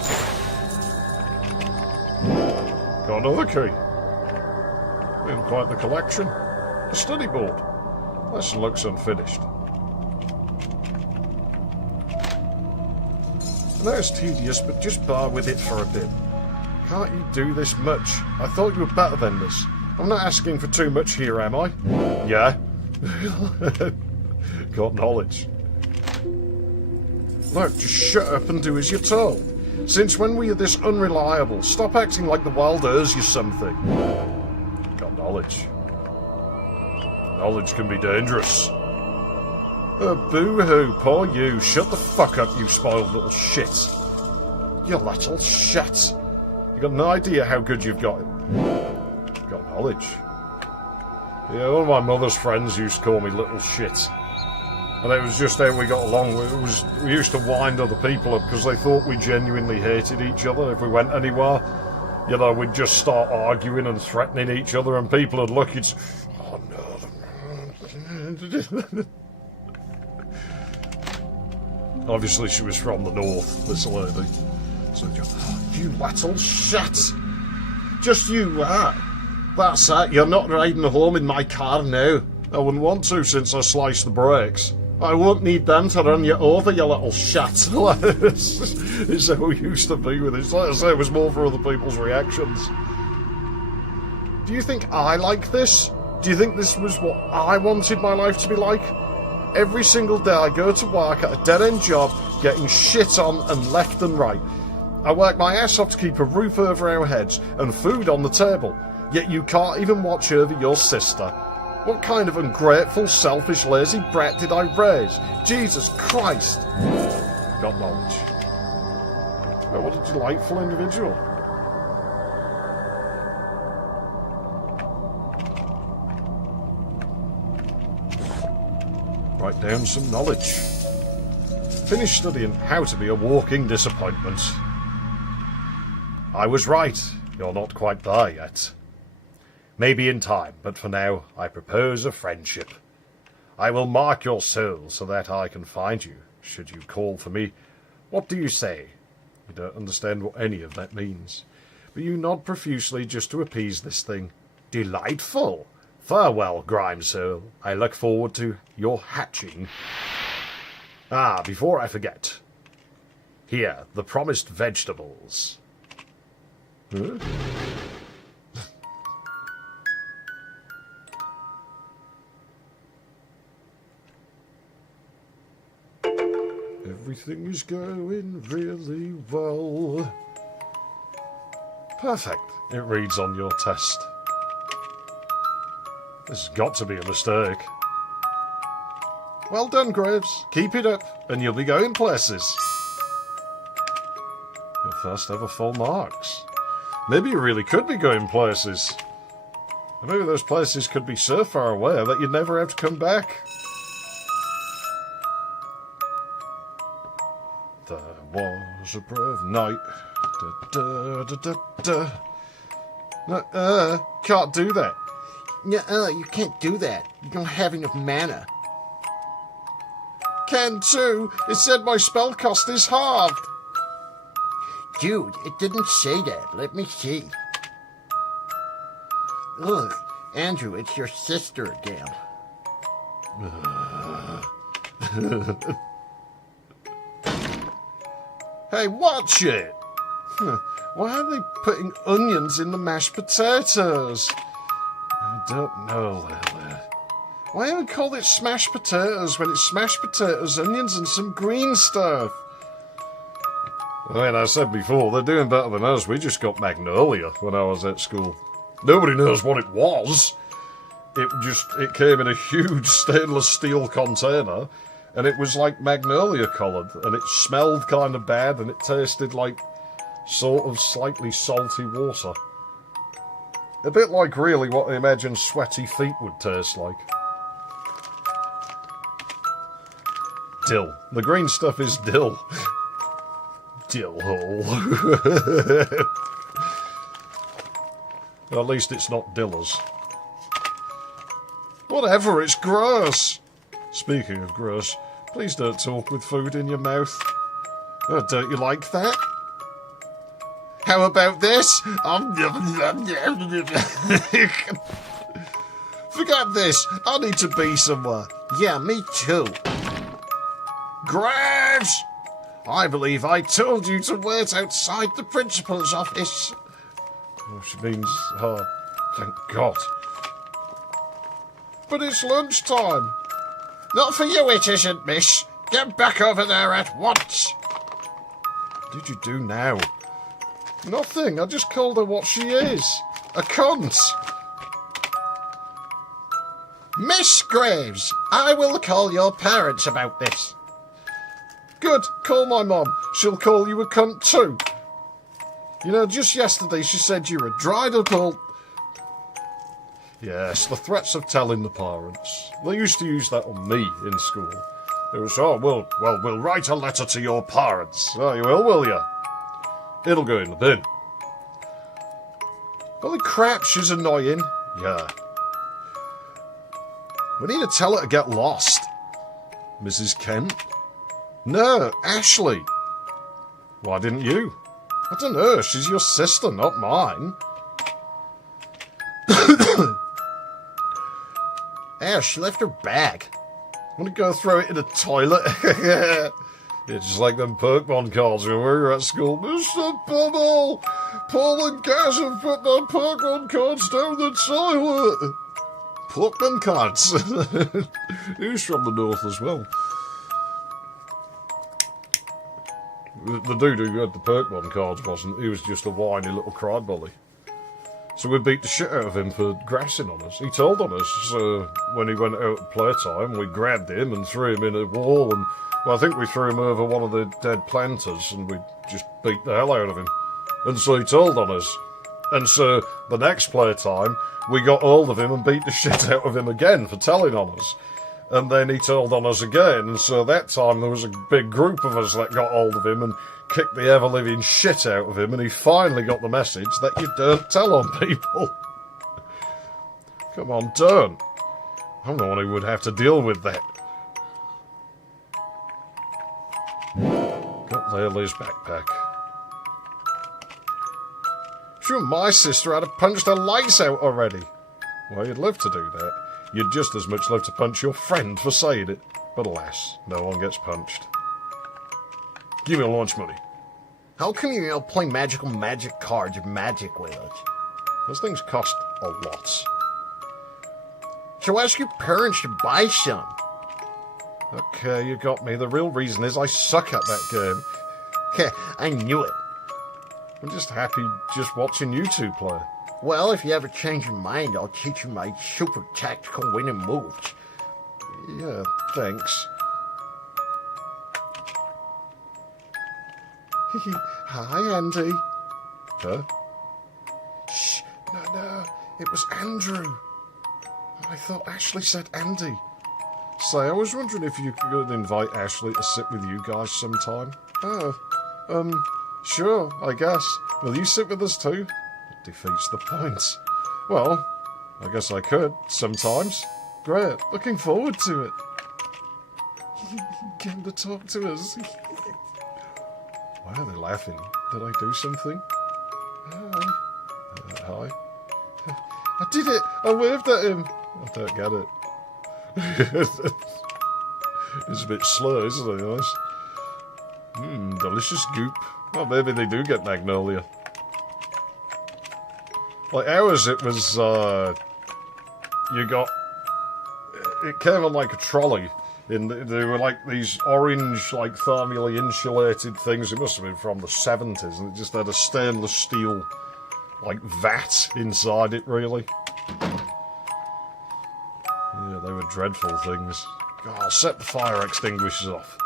Got another key. We have quite the collection. A study board. Lesson looks unfinished. I know it's tedious, but just bear with it for a bit. Can't you do this much? I thought you were better than this. I'm not asking for too much here, am I? Yeah. Got knowledge. Look, just shut up and do as you're told. Since when were you this unreliable? Stop acting like the wild earth's you something. Got knowledge. Knowledge can be dangerous. Oh, boo-hoo, poor you. Shut the fuck up, you spoiled little shit. You little shit. You got no idea how good you've got it. Got knowledge. Yeah, one of my mother's friends used to call me little shit. And it was just how we got along. We used to wind other people up because they thought we genuinely hated each other if we went anywhere. You know, we'd just start arguing and threatening each other, and people would look, it's... Oh, no. Obviously, she was from the north, this lady. So, you little shit. Just you, That's it. You're not riding home in my car now. I wouldn't want to since I sliced the brakes. I won't need them to run you over, you little shit. It's how we used to be with it. Like I say, it was more for other people's reactions. Do you think I like this? Do you think this was what I wanted my life to be like? Every single day I go to work at a dead-end job, getting shit on and left and right. I work my ass off to keep a roof over our heads and food on the table, yet you can't even watch over your sister. What kind of ungrateful, selfish, lazy brat did I raise? Jesus Christ! Got knowledge. Oh, what a delightful individual. Write down some knowledge. Finish studying how to be a walking disappointment. I was right. You're not quite there yet. Maybe in time, but for now, I propose a friendship. I will mark your soul so that I can find you, should you call for me. What do you say? You don't understand what any of that means, but you nod profusely just to appease this thing. Delightful! Farewell, grime soul. I look forward to your hatching. Ah, before I forget. Here, the promised vegetables. Huh? Everything is going really well. Perfect. It reads on your test. This has got to be a mistake. Well done, Graves. Keep it up, and you'll be going places. Your first ever full marks. Maybe you really could be going places. And maybe those places could be so far away that you'd never have to come back. There was a brave night. Da, da, da, da, da. No, can't do that. No, you can't do that. You don't have enough mana. Can too. It said my spell cost is halved. Dude, it didn't say that. Let me see. Ugh, Andrew, it's your sister again. Hey, watch it! Why are they putting onions in the mashed potatoes? I don't know, Leyley. Why haven't we called it smashed potatoes when it's smashed potatoes, onions, and some green stuff? I mean, I said before, they're doing better than us. We just got Magnolia when I was at school. Nobody knows what it was. It came in a huge stainless steel container, and it was like Magnolia coloured, and it smelled kind of bad, and it tasted like sort of slightly salty water. A bit like really what I imagine sweaty feet would taste like. Dill. The green stuff is dill. Dill hole. At least it's not dillers. Whatever, it's gross. Speaking of gross, please don't talk with food in your mouth. Oh, don't you like that? How about this? Forget this. I need to be somewhere. Yeah, me too. Graves! I believe I told you to wait outside the principal's office. Oh, she means her. Thank God. But it's lunchtime. Not for you, it isn't, miss. Get back over there at once. did you do now? Nothing, I just called her what she is. A cunt. Miss Graves, I will call your parents about this. Good, call my mum. She'll call you a cunt too. You know, just yesterday she said you were dried up old... Yes, the threats of telling the parents. They used to use that on me in school. It was, oh, we'll write a letter to your parents. Oh, you will you? It'll go in the bin. Holy crap, she's annoying. Yeah. We need to tell her to get lost. Mrs. Kent? No, Ashley. Why didn't you? I don't know, she's your sister, not mine. Ash, she left her bag. Want to go throw it in a toilet? It's just like them Pokemon cards when we were at school. Mr. Bubble! Paul and Gaz have put their Pokemon cards down the toilet! Pokemon cards? He was from the north as well. The dude who had the Pokemon cards wasn't. He was just a whiny little crybaby. So we beat the shit out of him for grassing on us. He told on us. So when he went out at playtime, we grabbed him and threw him in a wall. And well, I think we threw him over one of the dead planters and we just beat the hell out of him. And so he told on us. And so the next playtime, we got hold of him and beat the shit out of him again for telling on us. And then he told on us again, and so that time there was a big group of us that got hold of him and kicked the ever-living shit out of him, and he finally got the message that you don't tell on people. Come on, don't. I'm the one who would have to deal with that. Got Leyley's backpack. If you were my sister, I'd have punched her lights out already. Well, you'd love to do that. You'd just as much love to punch your friend for saying it. But alas, no one gets punched. Give me a lunch money. How come you play magic cards of magic with us? Those things cost a lot. So ask your parents to buy some. Okay, you got me. The real reason is I suck at that game. I knew it. I'm just happy just watching you two play. Well, if you ever change your mind, I'll teach you my super tactical winning moves. Yeah, thanks. Hi, Andy. Huh? Shh, no, it was Andrew. I thought Ashley said Andy. Say, I was wondering if you could invite Ashley to sit with you guys sometime. Oh, sure, I guess. Will you sit with us too? It defeats the point. Well, I guess I could, sometimes. Great, looking forward to it. Getting to talk to us. Why are they laughing? Did I do something? Hi. Hi. I did it! I waved at him! I don't get it. It's a bit slow, isn't it, guys? Delicious goop. Well, maybe they do get magnolia. Like ours, it was, you got... It came on like a trolley. They were like these orange, like thermally insulated things. It must have been from the 70s, and it just had a stainless steel, like, vat inside it, really. Yeah, they were dreadful things. God, I'll set the fire extinguishers off.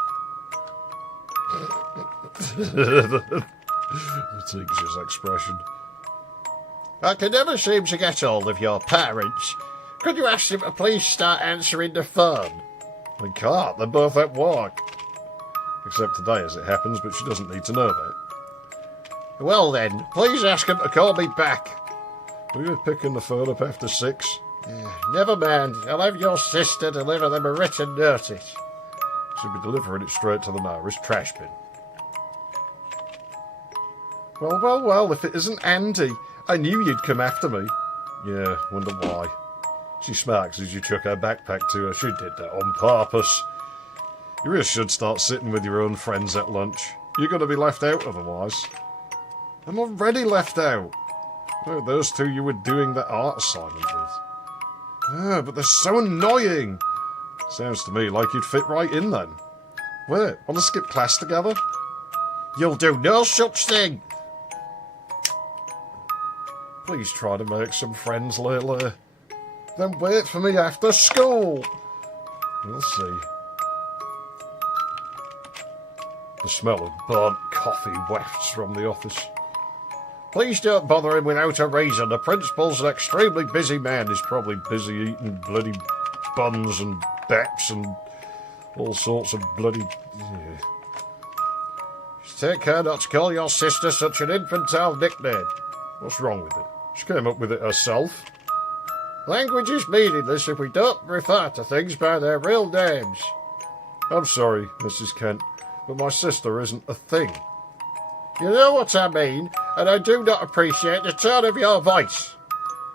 The teacher's expression. I can never seem to get hold of your parents. Could you ask them to please start answering the phone? I can't, they're both at work. Except today, as it happens, but she doesn't need to know that. Well then, please ask them to call me back. Were you picking the phone up after 6? Never mind, I'll have your sister deliver them a written notice. She'll be delivering it straight to the nearest trash bin. Well, if it isn't Andy, I knew you'd come after me. Yeah, wonder why. She smirks as you chuck her backpack to her. She did that on purpose. You really should start sitting with your own friends at lunch. You're going to be left out otherwise. I'm already left out. Oh, those two you were doing that art assignment with. Ah, but they're so annoying. Sounds to me like you'd fit right in then. Wait, want to skip class together? You'll do no such thing. Please try to make some friends, Leyley. Then wait for me after school. We'll see. The smell of burnt coffee wafts from the office. Please don't bother him without a reason. The principal's an extremely busy man. He's probably busy eating bloody buns and beps and all sorts of bloody... Yeah. Just take care not to call your sister such an infantile nickname. What's wrong with it? She came up with it herself. Language is meaningless if we don't refer to things by their real names. I'm sorry, Mrs. Kent, but my sister isn't a thing. You know what I mean, and I do not appreciate the tone of your voice.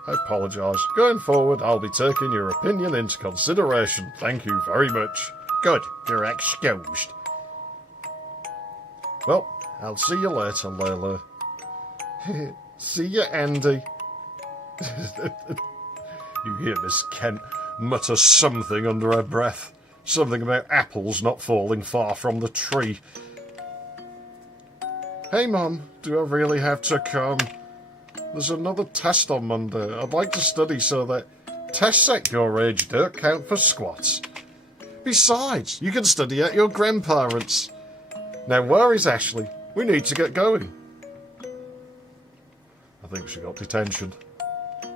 I apologise. Going forward, I'll be taking your opinion into consideration. Thank you very much. Good, you're excused. Well, I'll see you later, Leyley. See you, Andy. You hear Miss Kent mutter something under her breath. Something about apples not falling far from the tree. Hey, Mum, do I really have to come? There's another test on Monday. I'd like to study so that tests at your age don't count for squats. Besides, you can study at your grandparents'. Now, where is Ashley? We need to get going. I think she got detention.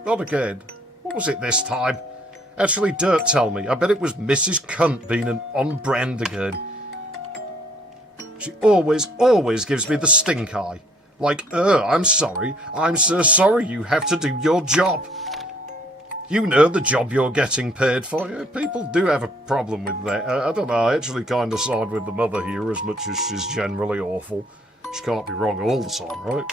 Not again. What was it this time? Actually, don't tell me. I bet it was Mrs. Cunt being an on-brand again. She always gives me the stink eye. Like, I'm sorry. I'm so sorry you have to do your job. You know the job you're getting paid for. Yeah, people do have a problem with that. I don't know, I actually kind of side with the mother here as much as she's generally awful. She can't be wrong all the time, right?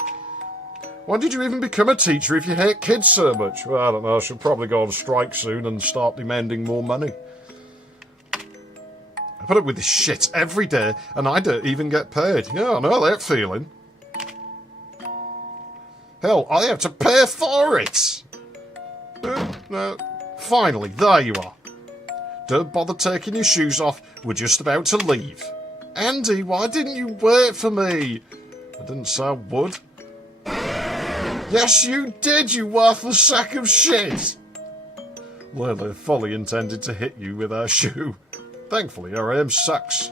Why did you even become a teacher if you hate kids so much? Well, I don't know, she'll probably go on strike soon and start demanding more money. I put up with this shit every day and I don't even get paid. Yeah, I know that feeling. Hell, I have to pay for it! Finally, there you are. Don't bother taking your shoes off, we're just about to leave. Andy, why didn't you wait for me? I didn't say I would. Yes, you did, you worthless sack of shit! Leyley fully intended to hit you with her shoe. Thankfully, her aim sucks.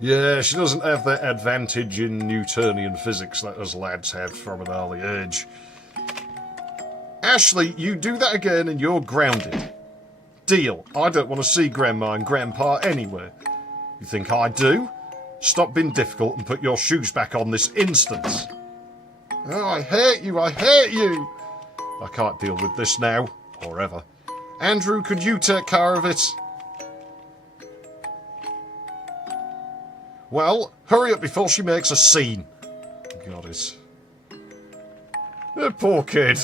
Yeah, she doesn't have that advantage in Newtonian physics that us lads have from an early age. Ashley, you do that again and you're grounded. Deal. I don't want to see Grandma and Grandpa anywhere. You think I do? Stop being difficult and put your shoes back on this instant. Oh, I hate you, I hate you! I can't deal with this now, or ever. Andrew, could you take care of it? Well, hurry up before she makes a scene. Got it. The poor kid.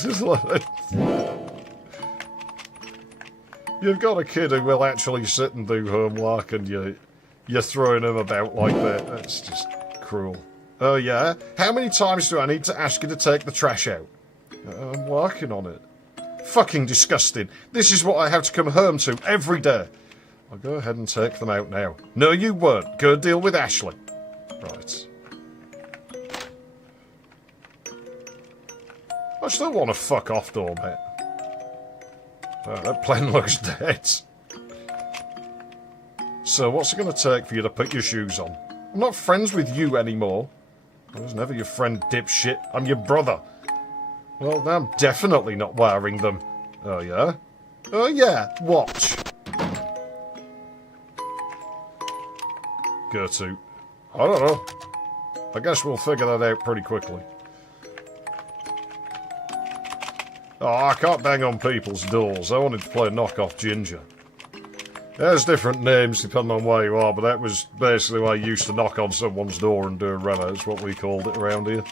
You've got a kid who will actually sit and do homework and you're throwing him about like that. That's just cruel. Oh yeah? How many times do I need to ask you to take the trash out? I'm working on it. Fucking disgusting. This is what I have to come home to every day. I'll go ahead and take them out now. No, you won't. Go deal with Ashley. Right. I still want to fuck off, Doormat. Oh, that plan looks dead. So, what's it going to take for you to put your shoes on? I'm not friends with you anymore. I was never your friend, dipshit. I'm your brother. Well, I'm definitely not wearing them. Oh, yeah? Oh, yeah. Watch. Go to. I don't know. I guess we'll figure that out pretty quickly. Oh, I can't bang on people's doors. I wanted to play knock-off Ginger. There's different names depending on where you are, but that was basically where you used to knock on someone's door and do a run. That's what we called it around here.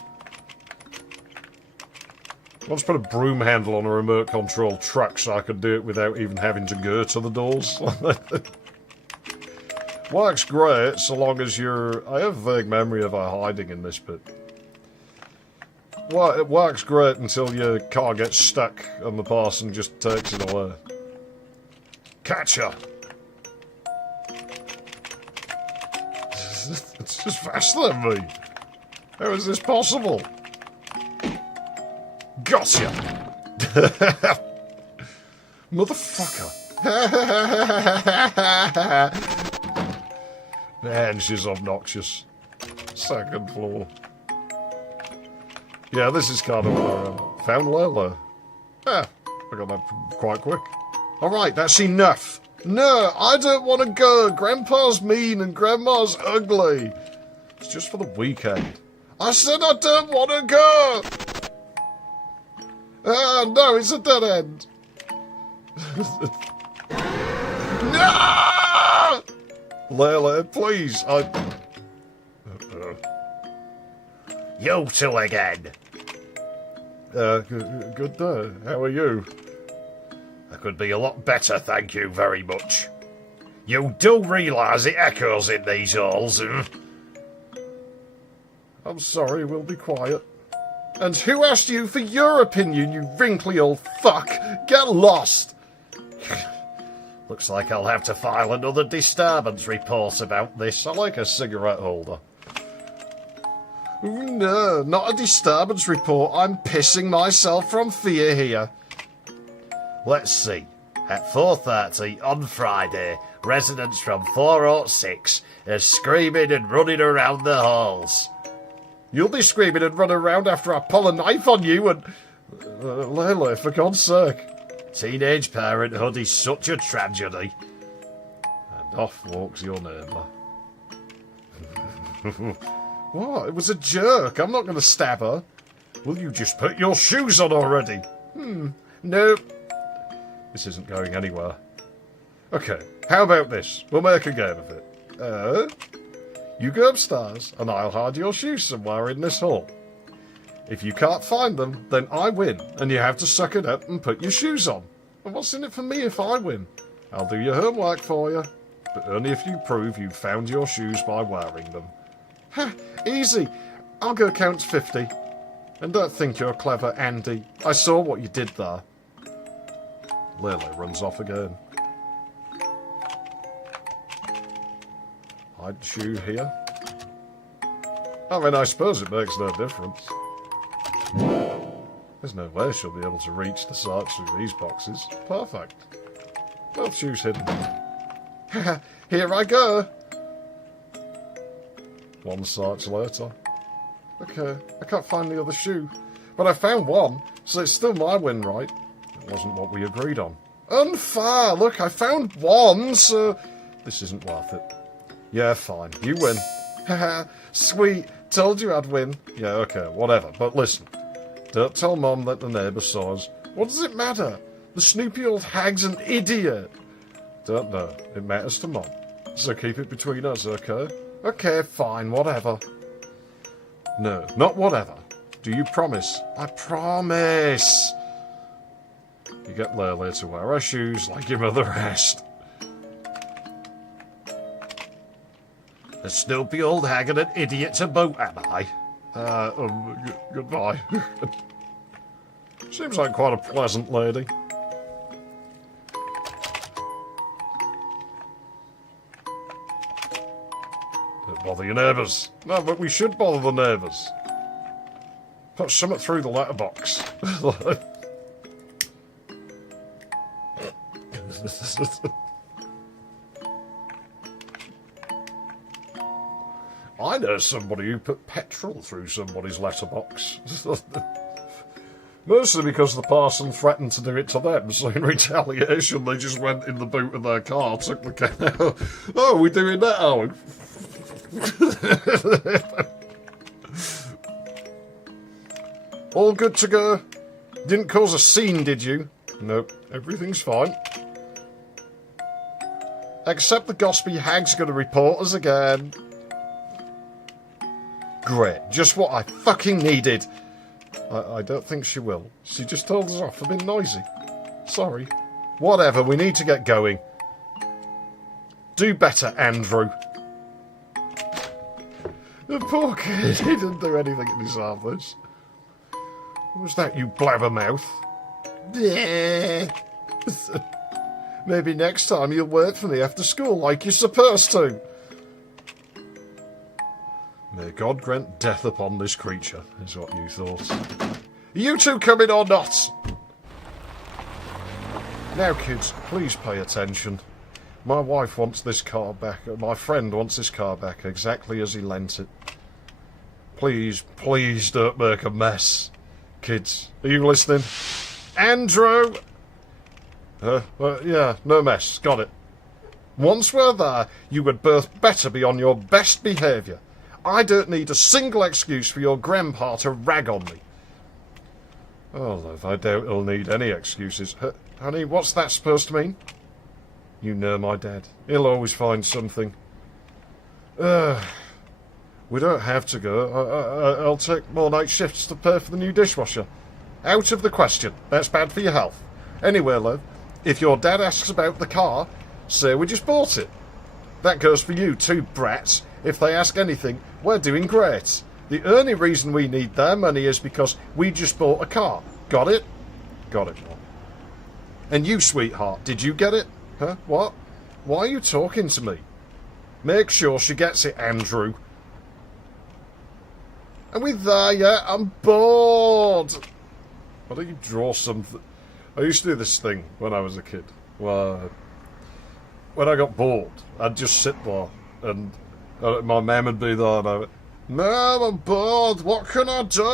Once put a broom handle on a remote control truck so I could do it without even having to go to the doors. Works great so long as you're... I have a vague memory of her hiding in this bit. Well, it works great until your car gets stuck and the person just takes it away. Catch her! It's just faster than me. How is this possible? Gotcha! Motherfucker. Man, she's obnoxious. Second floor. Yeah, this is kind of where I found Leyley. Ah, I got that quite quick. Alright, that's enough. No, I don't want to go. Grandpa's mean and Grandma's ugly. It's just for the weekend. I said I don't want to go. Ah, no, it's a dead end. No! Leyley, please, You two again. Good day. How are you? I could be a lot better, thank you very much. You do realise it echoes in these halls, I'm sorry, we'll be quiet. And who asked you for your opinion, you wrinkly old fuck? Get lost! Looks like I'll have to file another disturbance report about this. I like a cigarette holder. Ooh, no, not a disturbance report. I'm pissing myself from fear here. Let's see. At 4:30 on Friday, residents from 406 are screaming and running around the halls. You'll be screaming and running around after I pull a knife on you and... Leyley, for God's sake. Teenage parenthood is such a tragedy. And off walks your neighbour. What? It was a jerk. I'm not going to stab her. Will you just put your shoes on already? Nope. This isn't going anywhere. Okay, how about this? We'll make a game of it. You go upstairs and I'll hide your shoes somewhere in this hall. If you can't find them, then I win, and you have to suck it up and put your shoes on. And what's in it for me if I win? I'll do your homework for you, but only if you prove you found your shoes by wearing them. Ha! Easy. I'll go count 50. And don't think you're clever, Andy. I saw what you did there. Leyley runs off again. Hide the shoe here. I mean, I suppose it makes no difference. There's no way she'll be able to reach the sights through these boxes. Perfect. Both shoes hidden. Here I go. One sight later. Okay, I can't find the other shoe. But I found one, so it's still my win, right? It wasn't what we agreed on. Unfair! Look, I found one, so... This isn't worth it. Yeah, fine. You win. Haha, sweet. Told you I'd win. Yeah, okay, whatever. But listen. Don't tell Mom that the neighbour saw us. What does it matter? The snoopy old hag's an idiot. Don't know. It matters to Mom. So keep it between us, okay? Okay, fine, whatever. No, not whatever. Do you promise? I promise. You get Leyley to wear her shoes like your mother asked. A snoopy old hag and an idiot to boot, am I? Goodbye. Seems like quite a pleasant lady. Don't bother your neighbours. No, but we should bother the neighbours. Put something through the letterbox. I know somebody who put petrol through somebody's letterbox. Mostly because the parson threatened to do it to them, so in retaliation they just went in the boot of their car, took the can out. Oh, we're doing that, are we? All good to go? Didn't cause a scene, did you? Nope, everything's fine. Except the gossipy hag's going to report us again. Great, just what I fucking needed. I don't think she will. She just told us off for being noisy. Sorry. Whatever, we need to get going. Do better, Andrew. The poor kid, he didn't do anything to deserve this. What was that, you blabbermouth? Maybe next time you'll work for me after school like you're supposed to. May God grant death upon this creature, is what you thought. Are you two coming or not? Now, kids, please pay attention. My wife wants this car back. My friend wants this car back exactly as he lent it. Please, please don't make a mess. Kids, are you listening? Andrew! Yeah, no mess. Got it. Once we're there, you would both better be on your best behaviour. I don't need a single excuse for your grandpa to rag on me. Oh, love, I doubt he'll need any excuses. Honey, what's that supposed to mean? You know my dad. He'll always find something. We don't have to go. I'll take more night shifts to pay for the new dishwasher. Out of the question. That's bad for your health. Anyway, love, if your dad asks about the car, say we just bought it. That goes for you too, brats. If they ask anything, we're doing great. The only reason we need their money is because we just bought a car. Got it? Got it, Mom. And you, sweetheart, did you get it? Huh? What? Why are you talking to me? Make sure she gets it, Andrew. Are we there yet? I'm bored. Why don't you draw something? I used to do this thing when I was a kid. Well, when I got bored, I'd just sit there and my mum would be there and I would, Mum, I'm bored, what can I do?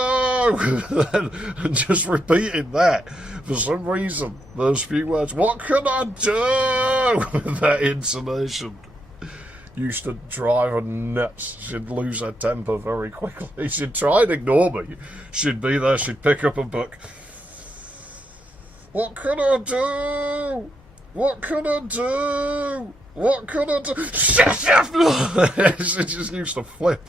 And just repeating that for some reason, those few words, what can I do? With that intonation used to drive her nuts. She'd lose her temper very quickly. She'd try and ignore me. She'd be there, she'd pick up a book. What can I do? What can I do? What can I do? Shut up! She just used to flip.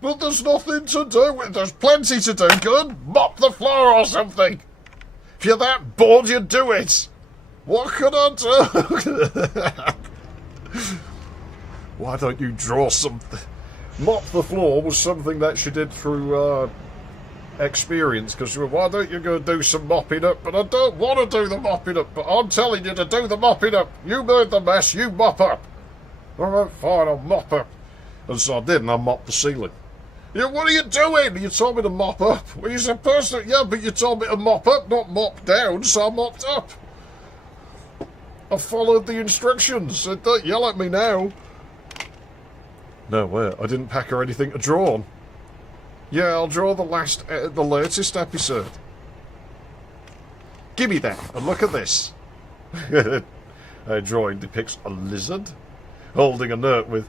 But there's nothing to do. There's plenty to do. Go and mop the floor or something. If you're that bored, you do it. What can I do? Why don't you draw something? Mop the floor was something that she did through experience, because why don't you go do some mopping up? But I don't want to do the mopping up, but I'm telling you to do the mopping up. You made the mess, you mop up. All right, fine, I'll mop up. And so I did, and I mopped the ceiling. Yeah, what are you doing? You told me to mop up. Well, you're supposed to, yeah, but you told me to mop up, not mop down, so I mopped up. I followed the instructions, so don't yell at me now. No, wait, I didn't pack her anything to draw on. Yeah, I'll draw the latest episode. Give me that, and look at this. A drawing depicts a lizard holding a note with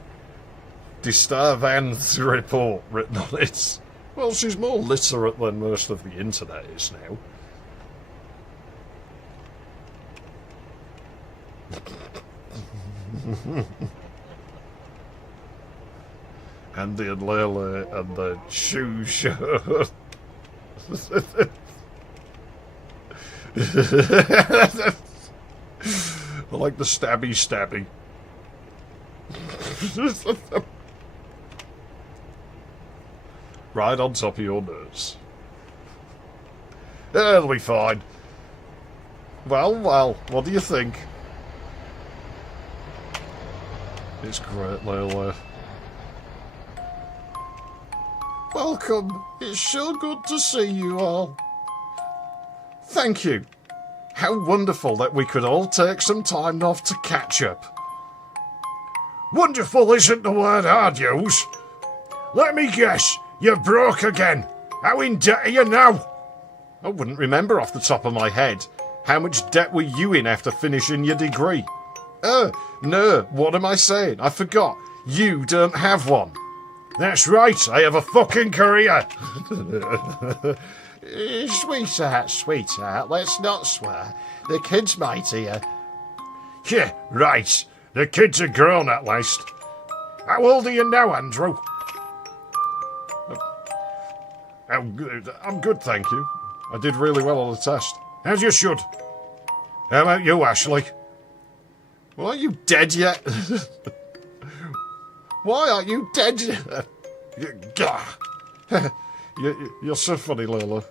Disturbance report written on it. Well, she's more literate than most of the internet is now. Andy and Leyley and the shoe show. I like the stabby. Right on top of your nose. It'll be fine. Well, what do you think? It's great, Leyley. Welcome. It's so good to see you all. Thank you. How wonderful that we could all take some time off to catch up. Wonderful isn't the word I'd use. Let me guess, you're broke again. How in debt are you now? I wouldn't remember off the top of my head. How much debt were you in after finishing your degree? Oh, no, what am I saying? I forgot. You don't have one. That's right, I have a fucking career. Sweetheart, let's not swear. The kids might hear. Yeah, right. The kids are grown at last. How old are you now, Andrew? I'm good, thank you. I did really well on the test. As you should. How about you, Ashley? Well, are you dead yet? Why aren't you dead yet? You're so funny, Leyley.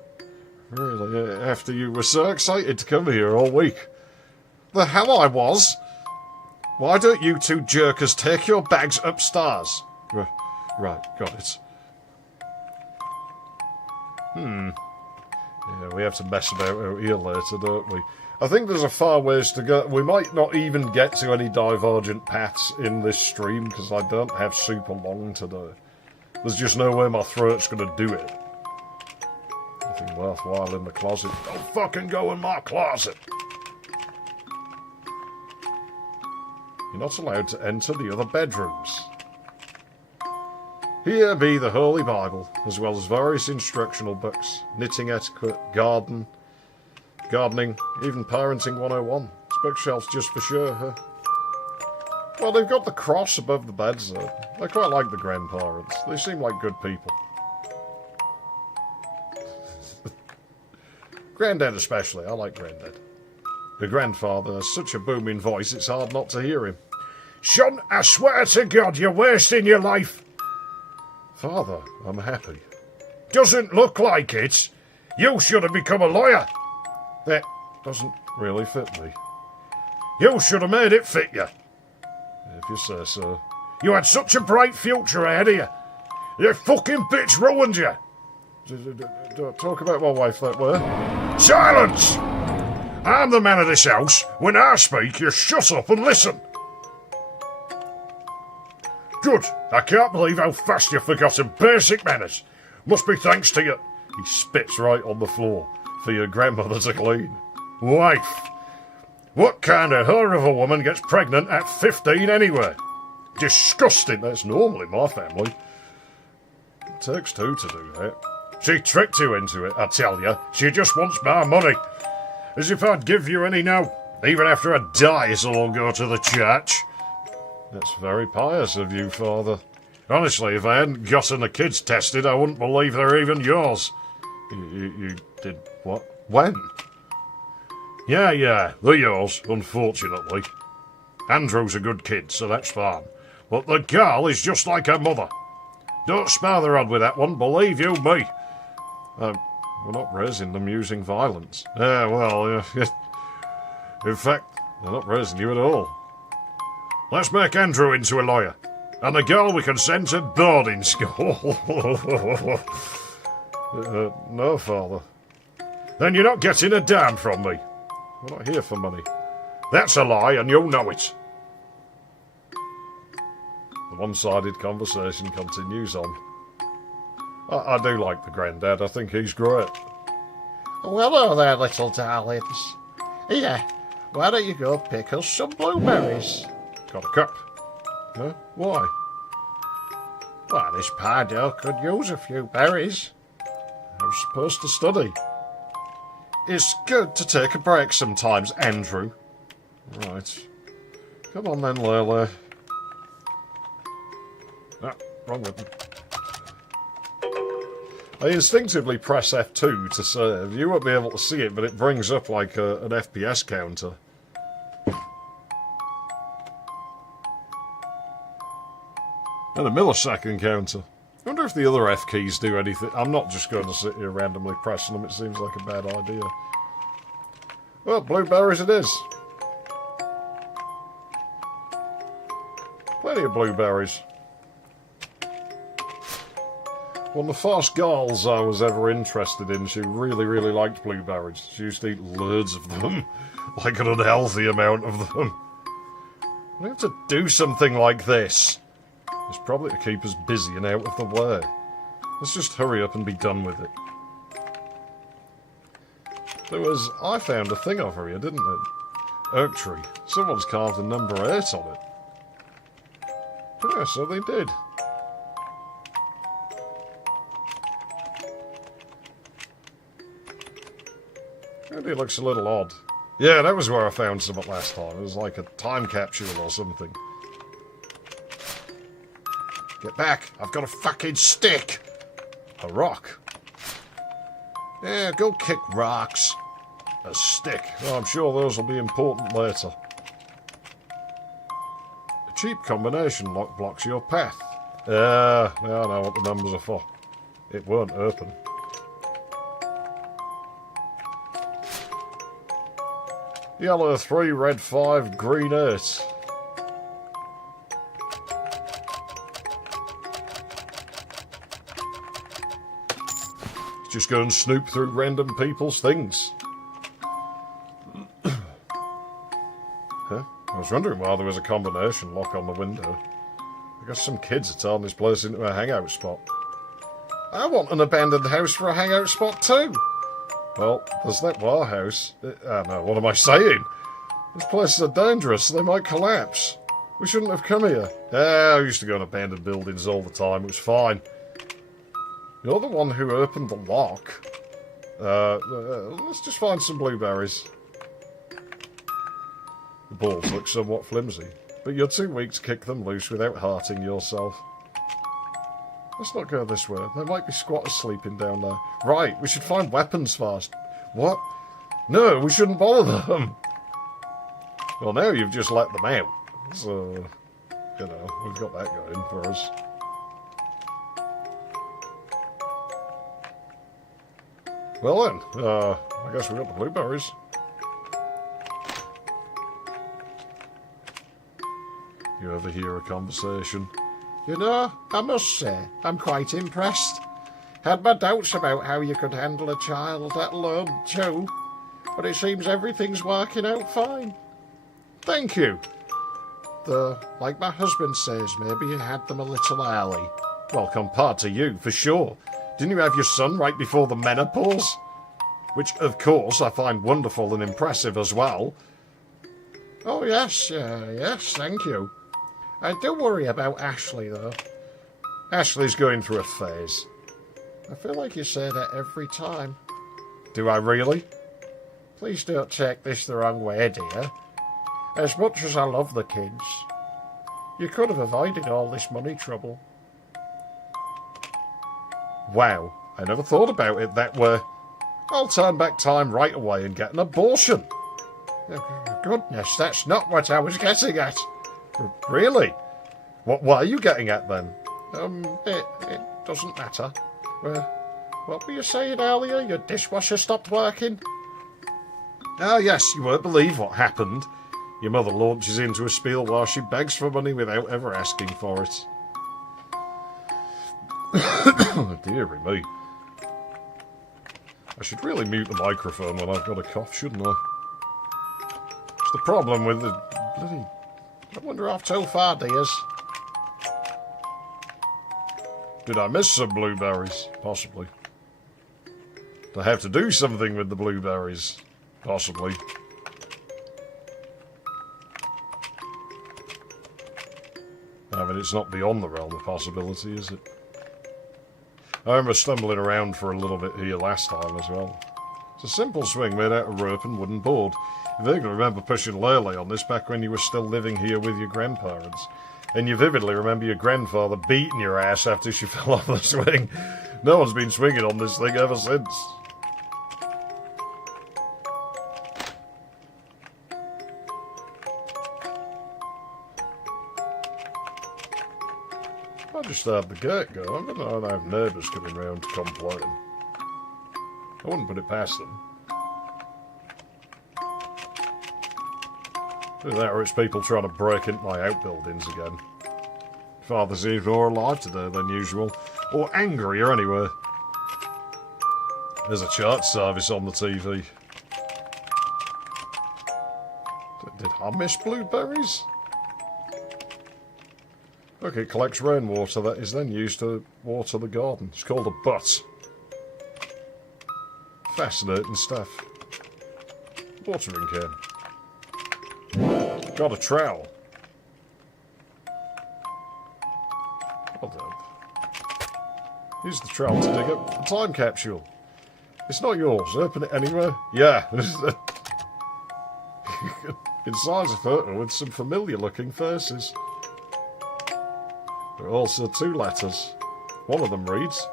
Really, after you were so excited to come here all week. The hell I was. Why don't you two jerkers take your bags upstairs? Right, got it. Yeah, we have to mess about out here later, don't we? I think there's a far ways to go. We might not even get to any divergent paths in this stream because I don't have super long to do. There's just no way my throat's going to do it. Nothing worthwhile in the closet. Don't fucking go in my closet! You're not allowed to enter the other bedrooms. Here be the Holy Bible, as well as various instructional books, knitting etiquette, gardening, even parenting 101. It's bookshelves just for sure, huh? Well, they've got the cross above the beds, though. I quite like the grandparents. They seem like good people. Granddad especially. I like Granddad. The grandfather has such a booming voice, it's hard not to hear him. Son, I swear to God, you're wasting your life. Father, I'm happy. Doesn't look like it. You should have become a lawyer. That doesn't really fit me. You should have made it fit you. If you say so. You had such a bright future ahead of you. Your fucking bitch ruined you. Don't talk about my wife that way. Silence! I'm the man of this house. When I speak, you shut up and listen. Good. I can't believe how fast you've forgotten basic manners. Must be thanks to you. He spits right on the floor for your grandmother to clean. Wife. What kind of whore of a woman gets pregnant at 15 anyway? Disgusting. That's normal in my family. It takes two to do that. She tricked you into it, I tell you. She just wants my money. As if I'd give you any now. Even after I die, it'll all go to the church. That's very pious of you, Father. Honestly, if I hadn't gotten the kids tested, I wouldn't believe they're even yours. You did what? When? Yeah, they're yours, unfortunately. Andrew's a good kid, so that's fine. But the girl is just like her mother. Don't spar the rod with that one, believe you me. We're not raising them using violence. In fact, they're not raising you at all. Let's make Andrew into a lawyer. And the girl we can send to boarding school. No, Father. Then you're not getting a damn from me. We're not here for money. That's a lie, and you'll know it. The one-sided conversation continues on. I do like the granddad. I think he's great. Well, hello there, little darlings. Here, why don't you go pick us some blueberries? Got a cup? No? Why? Well, this Pardo could use a few berries. I'm supposed to study. It's good to take a break sometimes, Andrew. Right. Come on then, Leyley. Wrong button. I instinctively press F2 to save. You won't be able to see it, but it brings up like an FPS counter. And a millisecond counter. I wonder if the other F keys do anything. I'm not just going to sit here randomly pressing them. It seems like a bad idea. Well, blueberries it is. Plenty of blueberries. One of the first girls I was ever interested in, she really liked blueberries. She used to eat loads of them. Like an unhealthy amount of them. We have to do something like this. It's probably to keep us busy and out of the way. Let's just hurry up and be done with it. I found a thing over here, didn't it? Oak tree. Someone's carved a number 8 on it. Yeah, so they did. Maybe it looks a little odd. Yeah, that was where I found something last time. It was like a time capsule or something. Get back! I've got a fucking stick! A rock? Yeah, go kick rocks. A stick. Oh, I'm sure those will be important later. A cheap combination lock blocks your path. Yeah, I know what the numbers are for. It won't open. Yellow 3, red 5, green 8. just go and snoop through random people's things. Huh? I was wondering why there was a combination lock on the window. I guess some kids are turning this place into a hangout spot. I want an abandoned house for a hangout spot too. Well, there's that warehouse. No, what am I saying? These places are dangerous. They might collapse. We shouldn't have come here. I used to go in abandoned buildings all the time. It was fine. You're the one who opened the lock. Let's just find some blueberries. The balls look somewhat flimsy, but you're too weak to kick them loose without hurting yourself. Let's not go this way. There might be squatters sleeping down there. Right, we should find weapons first. What? No, we shouldn't bother them. Well, now you've just let them out. So, you know, we've got that going for us. Well then, I guess we got the blueberries. You ever hear a conversation? You know, I must say, I'm quite impressed. Had my doubts about how you could handle a child, let alone two, but it seems everything's working out fine. Thank you. Though, like my husband says, maybe you had them a little early. Well, compared to you, for sure. Didn't you have your son right before the menopause? Which, of course, I find wonderful and impressive as well. Oh, yes, thank you. I do worry about Ashley, though. Ashley's going through a phase. I feel like you say that every time. Do I really? Please don't take this the wrong way, dear. As much as I love the kids, you could have avoided all this money trouble. Wow, I never thought about it that way. I'll turn back time right away and get an abortion. Goodness, that's not what I was getting at. Really? What are you getting at then? It doesn't matter. What were you saying earlier? Your dishwasher stopped working? Ah, yes, you won't believe what happened. Your mother launches into a spiel while she begs for money without ever asking for it. Dearie me. I should really mute the microphone when I've got a cough, shouldn't I? It's the problem with the bloody... I wander off too far, dears. Did I miss some blueberries? Possibly. Do I have to do something with the blueberries? Possibly. I mean, it's not beyond the realm of possibility, is it? I remember stumbling around for a little bit here last time as well. It's a simple swing made out of rope and wooden board. You vaguely remember pushing Leyley on this back when you were still living here with your grandparents. And you vividly remember your grandfather beating your ass after she fell off the swing. No one's been swinging on this thing ever since. I just had the gate going, but I don't have neighbours coming round to complain. I wouldn't put it past them. Either that or it's people trying to break into my outbuildings again. Father's either more alive today than usual, or angrier anyway. There's a chart service on the TV. Did I miss blueberries? Look, it collects rainwater that is then used to water the garden. It's called a butt. Fascinating stuff. Watering can. Got a trowel. Well done. Use the trowel to dig up the time capsule. It's not yours. Open it anyway. Yeah. Inside's a photo with some familiar looking faces. There are also 2 letters. One of them reads,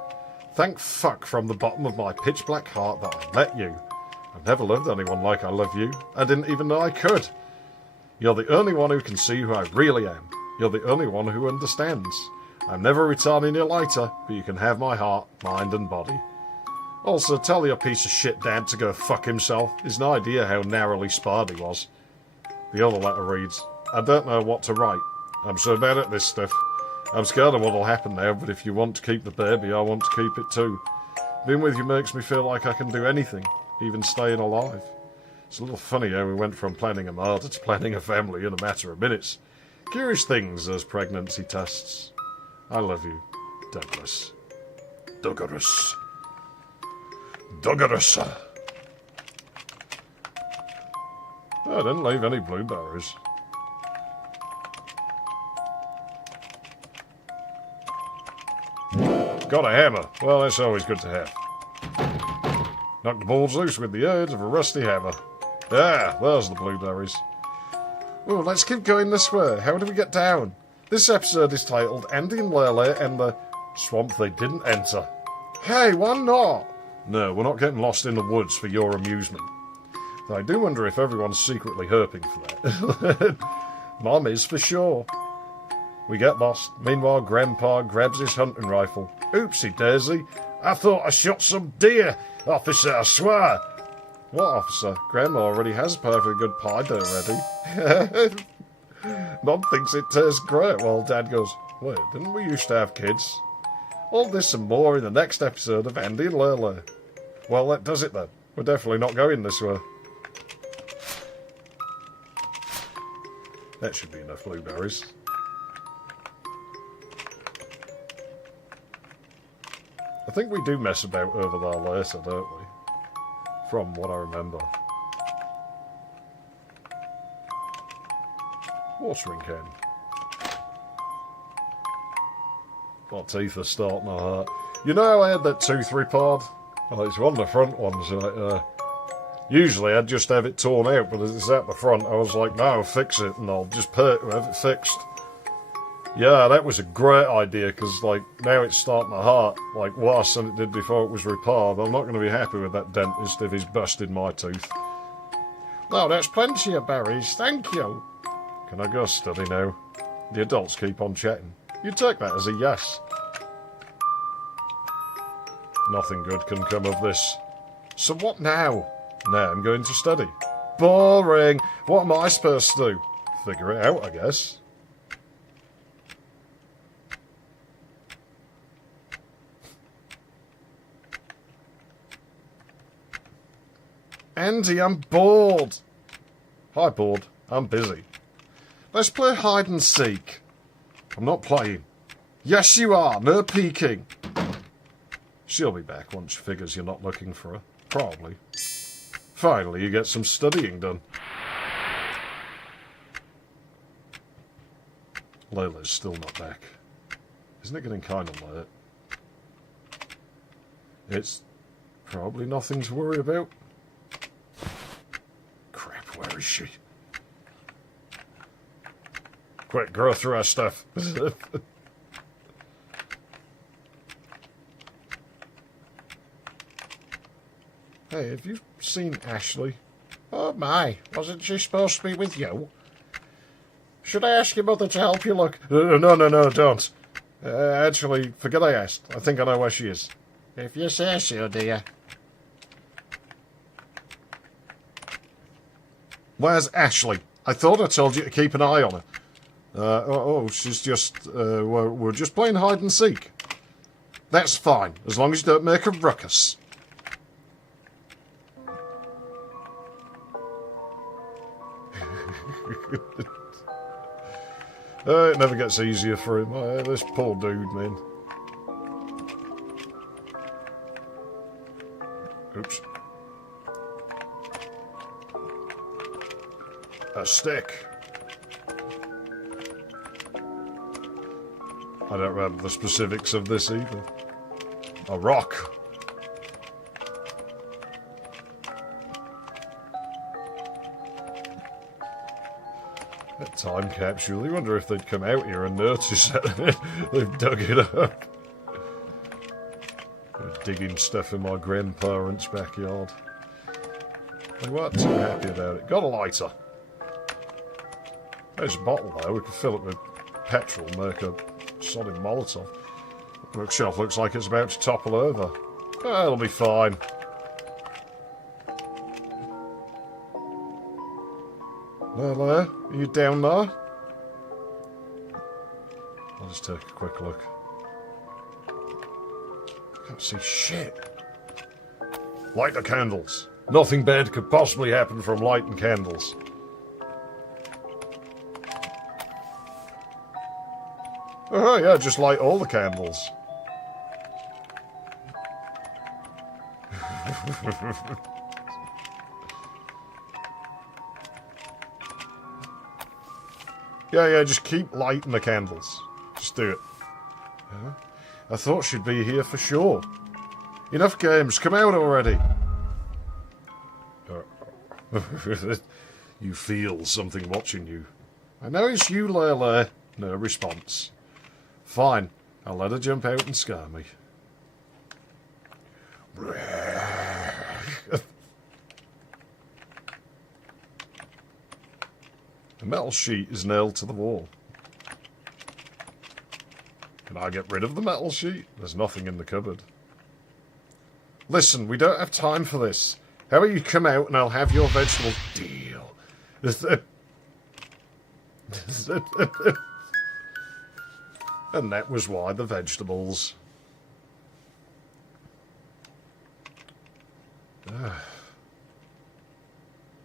"Thank fuck from the bottom of my pitch black heart that I met you. I've never loved anyone like I love you. I didn't even know I could. You're the only one who can see who I really am. You're the only one who understands. I'm never returning you later, but you can have my heart, mind and body. Also, tell your piece of shit dad to go fuck himself. He's no idea how narrowly sparred he was." The other letter reads, "I don't know what to write. I'm so bad at this stuff. I'm scared of what'll happen now, but if you want to keep the baby, I want to keep it too. Being with you makes me feel like I can do anything, even staying alive. It's a little funny how we went from planning a murder to planning a family in a matter of minutes. Curious things, those pregnancy tests. I love you, Douglas. Douglas. Douglas. Oh, I didn't leave any blueberries. Got a hammer. Well, that's always good to have. Knock the balls loose with the edge of a rusty hammer. Ah, there's the blueberries. Oh, let's keep going this way. How do we get down? This episode is titled Andy and Leyley and the Swamp They Didn't Enter. Hey, why not? No, we're not getting lost in the woods for your amusement. Though I do wonder if everyone's secretly herping for that. Mom is for sure. We get lost. Meanwhile, Grandpa grabs his hunting rifle. Oopsie daisy. I thought I shot some deer. Officer, I swear. What officer? Grandma already has a perfectly good pie dough ready. Mom thinks it tastes great while Dad goes, wait, didn't we used to have kids? All this and more in the next episode of Andy and Leyley. Well, that does it then. We're definitely not going this way. That should be enough blueberries. I think we do mess about over there later, don't we? From what I remember. Watering can. My teeth are starting to hurt. You know how I had that tooth repaired? Well, it's one of the front ones. Usually I'd just have it torn out, but as it's at the front, I was like, no, I'll fix it, and I'll just pay to have it fixed. Yeah, that was a great idea, because, like, now it's starting to hurt, like, worse than it did before it was repaired. I'm not going to be happy with that dentist if he's busted my tooth. No, that's plenty of berries, thank you. Can I go study now? The adults keep on chatting. You take that as a yes. Nothing good can come of this. So what now? Now I'm going to study. Boring! What am I supposed to do? Figure it out, I guess. Andy, I'm bored. Hi, bored. I'm busy. Let's play hide and seek. I'm not playing. Yes, you are. No peeking. She'll be back once she figures you're not looking for her. Probably. Finally, you get some studying done. Leyley's still not back. Isn't it getting kind of late? It's probably nothing to worry about. Crap, where is she? Quick, go through our stuff. Hey, have you seen Ashley? Oh my, wasn't she supposed to be with you? Should I ask your mother to help you look? No, don't. Actually, forget I asked. I think I know where she is. If you say so, dear. Where's Ashley? I thought I told you to keep an eye on her. She's just... we're just playing hide and seek. That's fine, as long as you don't make a ruckus. It never gets easier for him. This poor dude, man. Oops. A stick. I don't remember the specifics of this either. A rock. A time capsule. You wonder if they'd come out here and notice that they've dug it up. They're digging stuff in my grandparents' backyard. They weren't too happy about it. Got a lighter. There's a bottle there. We could fill it with petrol and make a solid Molotov. The bookshelf looks like it's about to topple over. Oh, it'll be fine. There, are you down there? I'll just take a quick look. Can't see shit. Light the candles. Nothing bad could possibly happen from lighting candles. Oh yeah, just light all the candles. Yeah, just keep lighting the candles. Just do it. I thought she'd be here for sure. Enough games, come out already. You feel something watching you. I know it's you, Leyley. No response. Fine, I'll let her jump out and scare me. The metal sheet is nailed to the wall. Can I get rid of the metal sheet? There's nothing in the cupboard. Listen, we don't have time for this. How about you come out and I'll have your vegetable deal? And that was why the vegetables.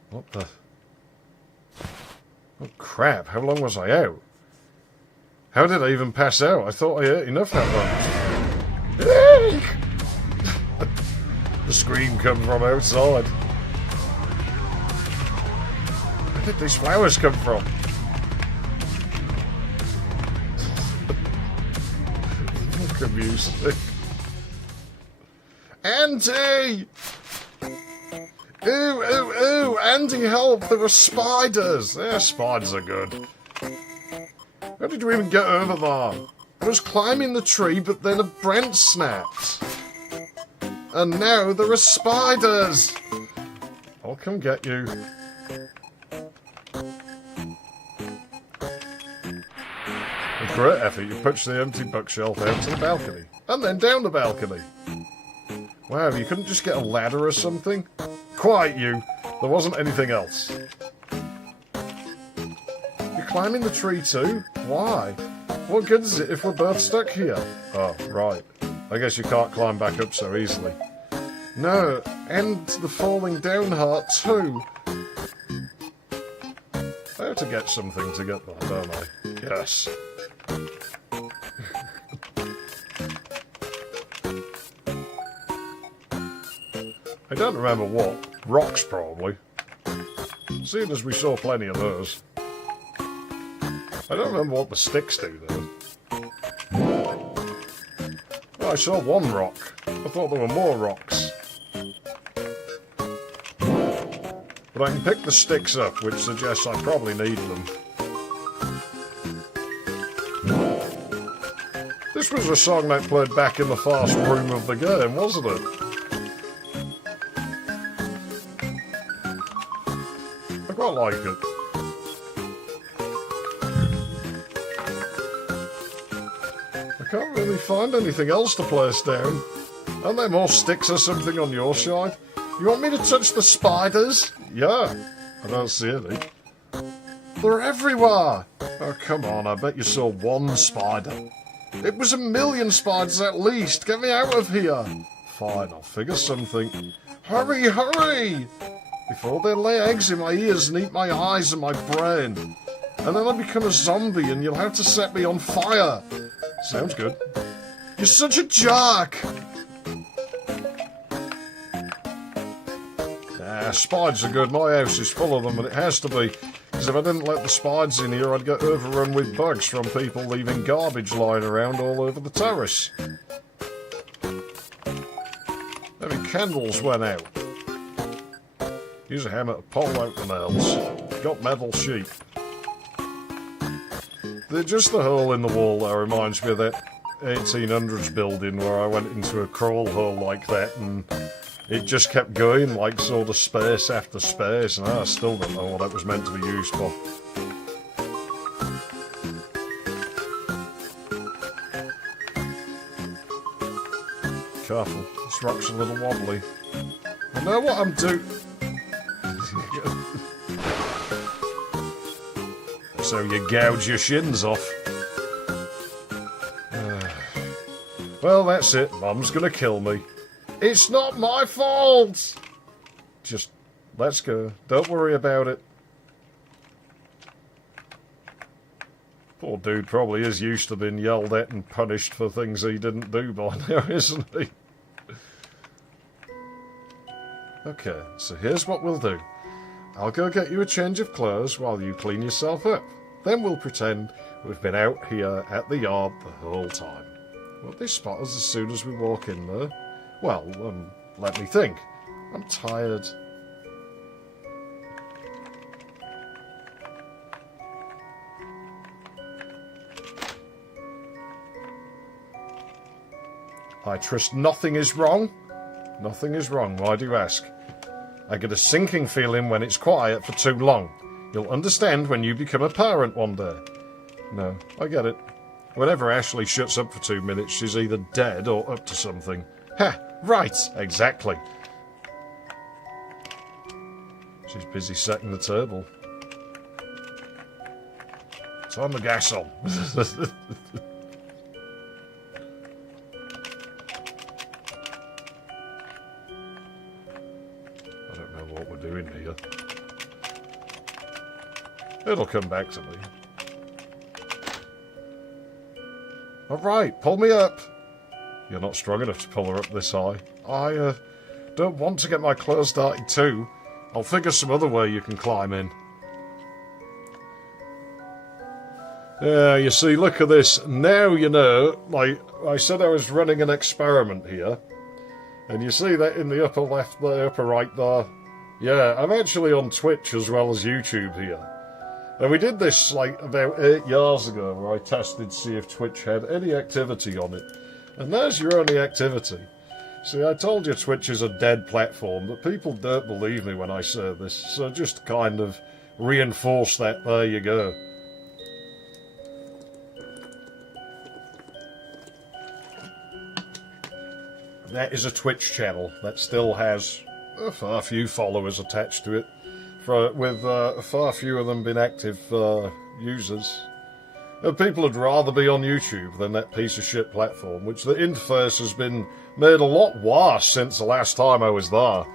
What the? Oh crap, how long was I out? How did I even pass out? I thought I ate enough that long. The scream come from outside. Where did these flowers come from? Look music. Andy! Ooh, Andy, help! There are spiders! Yeah, spiders are good. How did you even get over there? I was climbing the tree, but then a branch snapped. And now there are spiders! I'll come get you. With great effort, you push the empty bookshelf out to the balcony. And then down the balcony. Wow, you couldn't just get a ladder or something? Quiet, you. There wasn't anything else. You're climbing the tree too? Why? What good is it if we're both stuck here? Oh, right. I guess you can't climb back up so easily. No, and the falling down heart too. I have to get something to get there, don't I? Yes. I don't remember what. Rocks, probably. Seeing as we saw plenty of those. I don't remember what the sticks do, though. Oh, I saw one rock. I thought there were more rocks. But I can pick the sticks up, which suggests I probably need them. This was a song that played back in the fast room of the game, wasn't it? I quite like it. I can't really find anything else to place down. Aren't there more sticks or something on your side? You want me to touch the spiders? Yeah. I don't see any. They're everywhere! Oh, come on, I bet you saw one spider. It was 1,000,000 spiders at least. Get me out of here. Fine, I'll figure something. Hurry, hurry! Before they lay eggs in my ears and eat my eyes and my brain. And then I become a zombie and you'll have to set me on fire. Sounds good. You're such a jerk! Nah, spiders are good. My house is full of them, and it has to be. Because if I didn't let the spiders in here, I'd get overrun with bugs from people leaving garbage lying around all over the terrace. Maybe candles went out. Use a hammer to pull out the nails. Got metal sheet. Just the hole in the wall there reminds me of that 1800s building where I went into a crawl hole like that and it just kept going like sort of space after space, and I still don't know what it was meant to be used for. Careful, this rock's a little wobbly. I know what I'm doing. So you gouge your shins off. Well, that's it. Mum's gonna kill me. It's not my fault! Just, let's go. Don't worry about it. Poor dude probably is used to being yelled at and punished for things he didn't do by now, isn't he? Okay, so here's what we'll do. I'll go get you a change of clothes while you clean yourself up. Then we'll pretend we've been out here at the yard the whole time. Won't they spot us as soon as we walk in there? Well, let me think. I'm tired. I trust nothing is wrong. Nothing is wrong, why do you ask? I get a sinking feeling when it's quiet for too long. You'll understand when you become a parent one day. No, I get it. Whenever Ashley shuts up for 2 minutes, she's either dead or up to something. Ha! Right! Exactly. She's busy setting the table. Turn the gas on. What we're doing here. It'll come back to me. Alright, pull me up. You're not strong enough to pull her up this high. I don't want to get my clothes dirty too. I'll figure some other way you can climb in. Yeah, you see, look at this. Now you know, like I said I was running an experiment here. And you see that in the upper left there, upper right there. Yeah, I'm actually on Twitch as well as YouTube here. And we did this like about 8 years ago where I tested to see if Twitch had any activity on it. And there's your only activity. See, I told you Twitch is a dead platform, but people don't believe me when I say this, so just kind of reinforce that, there you go. That is a Twitch channel that still has a far few followers attached to it, with far fewer of them being active users. And people would rather be on YouTube than that piece of shit platform, which the interface has been made a lot worse since the last time I was there.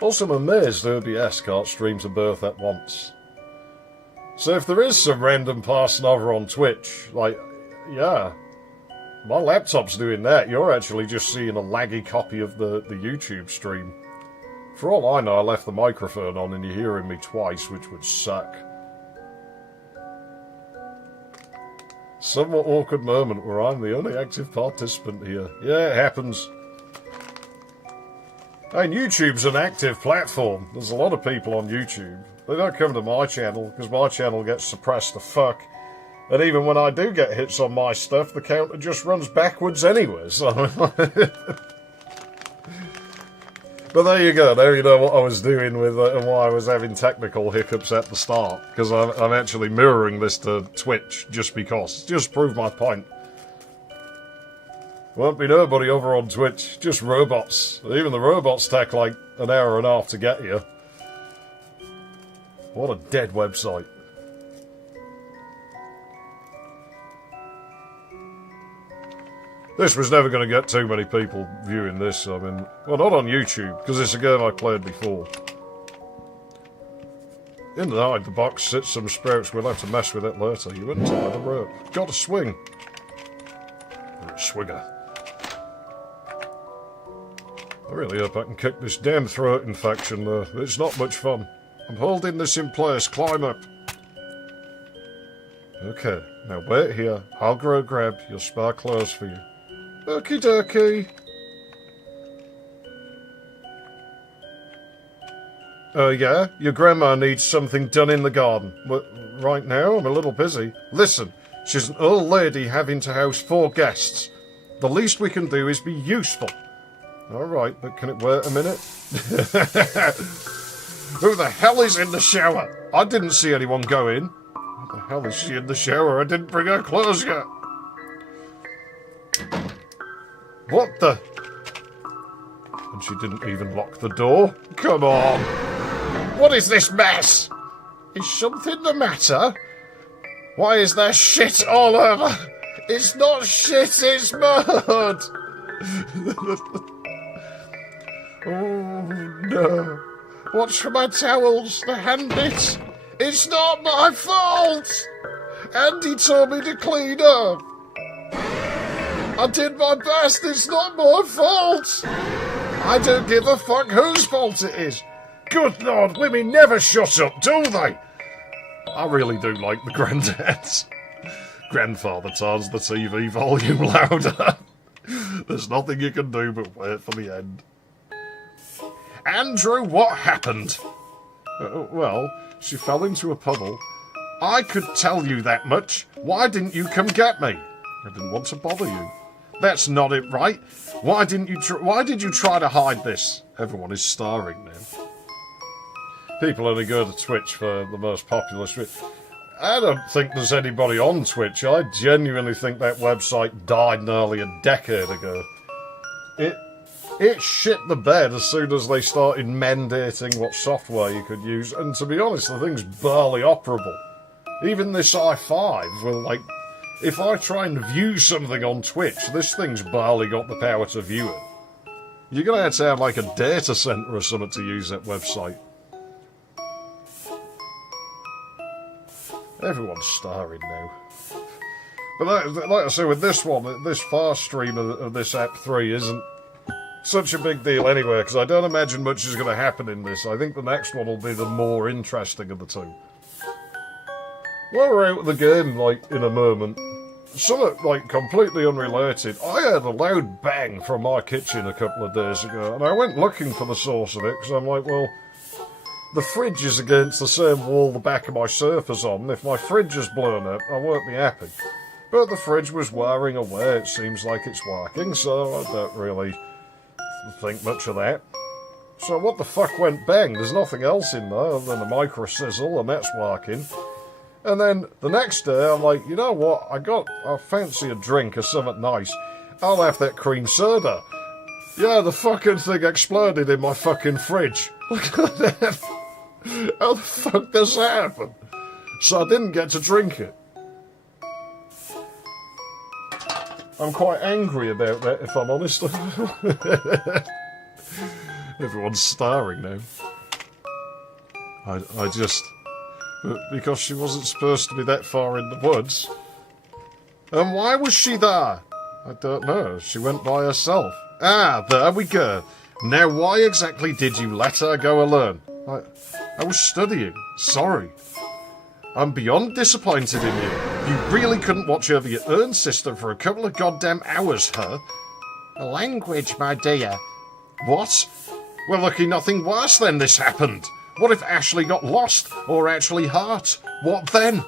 Also, I'm amazed OBS can't stream to both at once. So if there is some random person over on Twitch, like, yeah, my laptop's doing that. You're actually just seeing a laggy copy of the YouTube stream. For all I know, I left the microphone on and you're hearing me twice, which would suck. Somewhat awkward moment where I'm the only active participant here. Yeah, it happens. And YouTube's an active platform. There's a lot of people on YouTube. They don't come to my channel, because my channel gets suppressed to fuck. And even when I do get hits on my stuff, the counter just runs backwards anyway, so... But there you go, now you know what I was doing with and why I was having technical hiccups at the start. Because I'm actually mirroring this to Twitch, just because. Just prove my point. Won't be nobody over on Twitch, just robots. Even the robots take like an hour and a half to get here. What a dead website. This was never going to get too many people viewing this, I mean... Well, not on YouTube, because it's a game I played before. Inside the box sits some sprouts, we'll have to mess with it later. You wouldn't tie the rope. Got to swing. You're a swigger. I really hope I can kick this damn throat infection, though. It's not much fun. I'm holding this in place. Climb up. Okay, now wait here. I'll go grab your spare clothes for you. Okie dokie. Yeah? Your grandma needs something done in the garden. But right now, I'm a little busy. Listen, she's an old lady having to house 4 guests. The least we can do is be useful. Alright, but can it wait a minute? Who the hell is in the shower? I didn't see anyone go in. What the hell is she in the shower? I didn't bring her clothes yet. What the? And she didn't even lock the door? Come on. What is this mess? Is something the matter? Why is there shit all over? It's not shit, it's mud. Oh, no. What's for my towels? The hand bits? It's not my fault! Andy told me to clean up. I did my best. It's not my fault. I don't give a fuck whose fault it is. Good Lord, women never shut up, do they? I really do like the granddads. Grandfather turns the TV volume louder. There's nothing you can do but wait for the end. Andrew, what happened? Well, she fell into a puddle. I could tell you that much. Why didn't you come get me? I didn't want to bother you. That's not it, right? Why did you try to hide this? Everyone is starring now. People only go to Twitch for the most popular stream. I don't think there's anybody on Twitch. I genuinely think that website died nearly a decade ago. It shit the bed as soon as they started mandating what software you could use, and to be honest, the thing's barely operable. Even this i5 will, like, if I try and view something on Twitch, this thing's barely got the power to view it. You're going to have to have, like, a data center or something to use that website. Everyone's starring now. But like I say, with this one, this fast stream of this app 3 isn't such a big deal anyway, because I don't imagine much is going to happen in this. I think the next one will be the more interesting of the two. While we're out of the game, like, in a moment, something, like, completely unrelated, I heard a loud bang from my kitchen a couple of days ago, and I went looking for the source of it, because I'm like, well, the fridge is against the same wall the back of my sofa's on, and if my fridge is blown up, I won't be happy. But the fridge was wiring away, it seems like it's working, so I don't really think much of that. So what the fuck went bang? There's nothing else in there other than a micro sizzle, and that's working. And then the next day, I'm like, you know what? I fancy a drink or something nice. I'll have that cream soda. Yeah, the fucking thing exploded in my fucking fridge. Look at that. How the fuck does that happen? So I didn't get to drink it. I'm quite angry about that, if I'm honest. Everyone's starring now. I just... Because she wasn't supposed to be that far in the woods. And why was she there? I don't know. She went by herself. Ah, there we go. Now, why exactly did you let her go alone? I was studying. Sorry. I'm beyond disappointed in you. You really couldn't watch over your own sister for a couple of goddamn hours, huh? Language, my dear. What? Well, lucky nothing worse than this happened. What if Ashley got lost, or actually hurt? What then?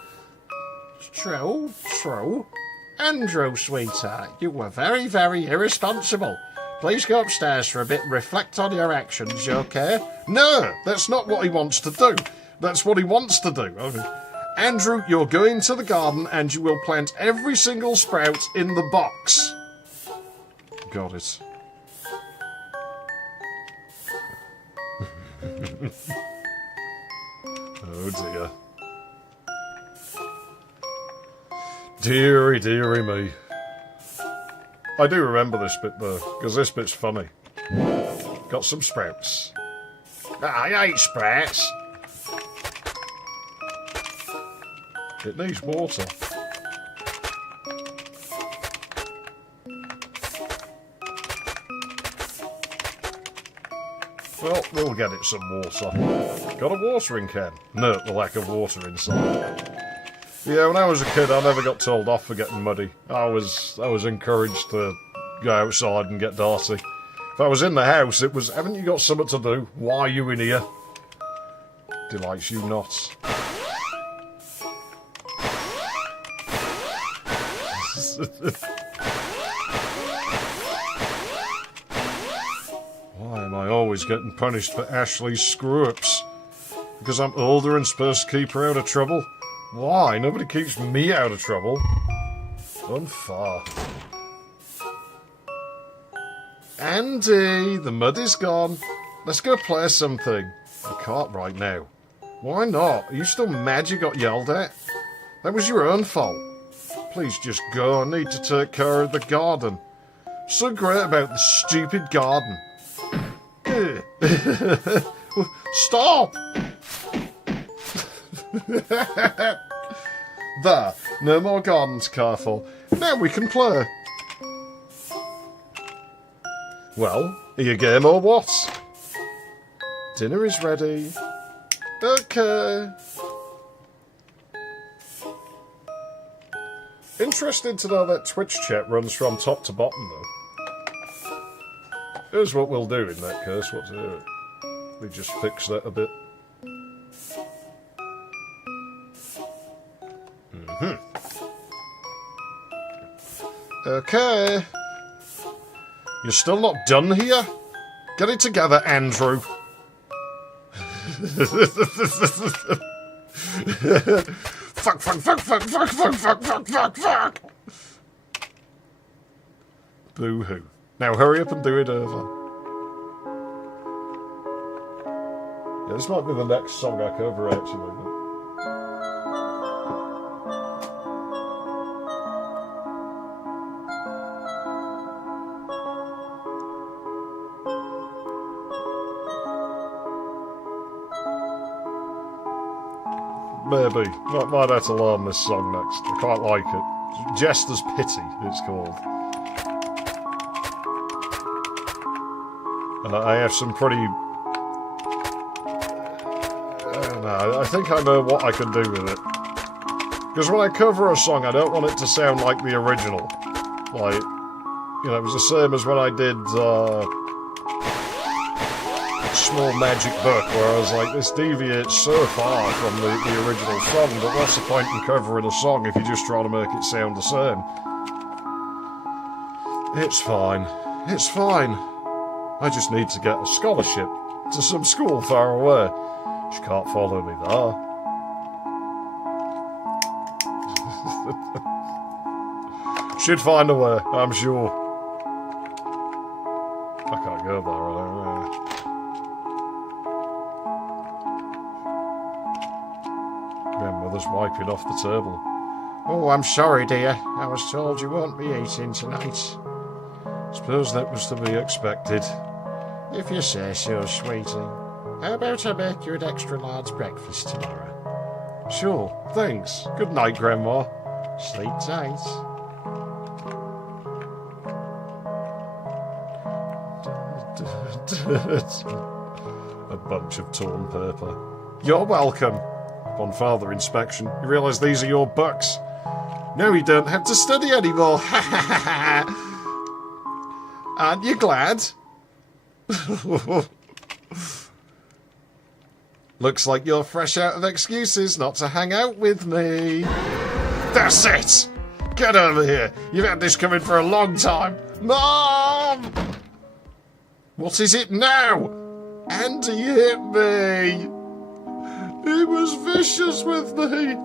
True. Andrew, sweetheart, you were very, very irresponsible. Please go upstairs for a bit and reflect on your actions, you okay? No, that's not what he wants to do. That's what he wants to do. Andrew, you're going to the garden and you will plant every single sprout in the box. Got it. Oh dear. Deary, deary me. I do remember this bit though, because this bit's funny. Got some sprouts. I hate sprouts. It needs water. Well, we'll get it some water. Got a watering can. Note the lack of water inside. Yeah, when I was a kid, I never got told off for getting muddy. I was encouraged to go outside and get dirty. If I was in the house, it was, haven't you got something to do? Why are you in here? Delights you not. Why am I always getting punished for Ashley's screw-ups? Because I'm older and supposed to keep her out of trouble? Why? Nobody keeps me out of trouble. Unfair. Andy, the mud is gone. Let's go play something. I can't right now. Why not? Are you still mad you got yelled at? That was your own fault. Please just go. I need to take care of the garden. So great about the stupid garden. Ugh. Stop! There, no more gardens, careful. Now we can play. Well, are you game or what? Dinner is ready. Okay. Interested to know that Twitch chat runs from top to bottom, though. Here's what we'll do in that case. What's it? We just fix that a bit. Okay. You're still not done here? Get it together, Andrew. Fuck, fuck, fuck, fuck, fuck, fuck, fuck, fuck, fuck, fuck. Boo-hoo. Now hurry up and do it over. Yeah, this might be the next song I cover, actually. Maybe. Might have to learn this song next. I quite like it. Jester's Pity, it's called. And I have some pretty... I think I know what I can do with it. Because when I cover a song, I don't want it to sound like the original. Like, you know, it was the same as when I did Small Magic Book, where I was like, this deviates so far from the original song, but what's the point in covering a song if you're just trying to make it sound the same? It's fine. It's fine. I just need to get a scholarship to some school far away. She can't follow me there. She'd find a way, I'm sure. I can't go there, I don't know. Grandmother's wiping off the table. Oh, I'm sorry, dear. I was told you won't be eating tonight. Suppose that was to be expected. If you say so, sweetie. How about I make you an extra large breakfast tomorrow? Sure, thanks. Good night, Grandma. Sleep tight. A bunch of torn paper. You're welcome. Upon further inspection, you realise these are your books. Now you don't have to study anymore. Aren't you glad? Looks like you're fresh out of excuses not to hang out with me. That's it! Get over here. You've had this coming for a long time. Mom! What is it now? Andy hit me. He was vicious with me.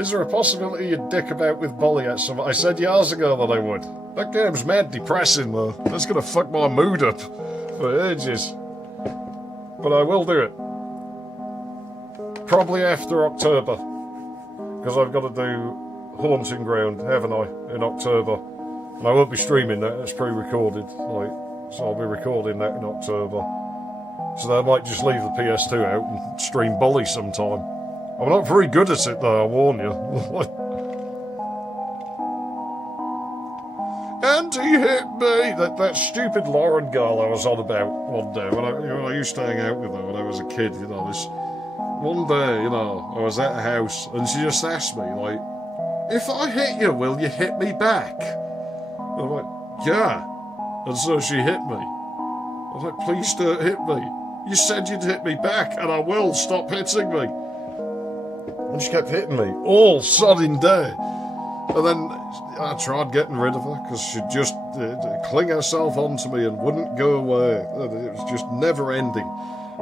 Is there a possibility you'd dick about with Bolly at some... I said years ago that I would. That game's mad depressing, though. That's gonna fuck my mood up for ages. But I will do it. Probably after October. Because I've got to do Haunting Ground, haven't I, in October. And I won't be streaming that, it's pre-recorded. So I'll be recording that in October. So I might just leave the PS2 out and stream Bolly sometime. I'm not very good at it, though, I warn you. And he hit me! That stupid Lauren girl I was on about one day when I used to hang out with her when I was a kid, you know. One day, you know, I was at a house and she just asked me, like, if I hit you, will you hit me back? And I'm like, yeah. And so she hit me. I was like, please don't hit me. You said you'd hit me back, and I will. Stop hitting me. And she kept hitting me all sodding day. And then I tried getting rid of her, because she'd just cling herself onto me and wouldn't go away. It was just never ending.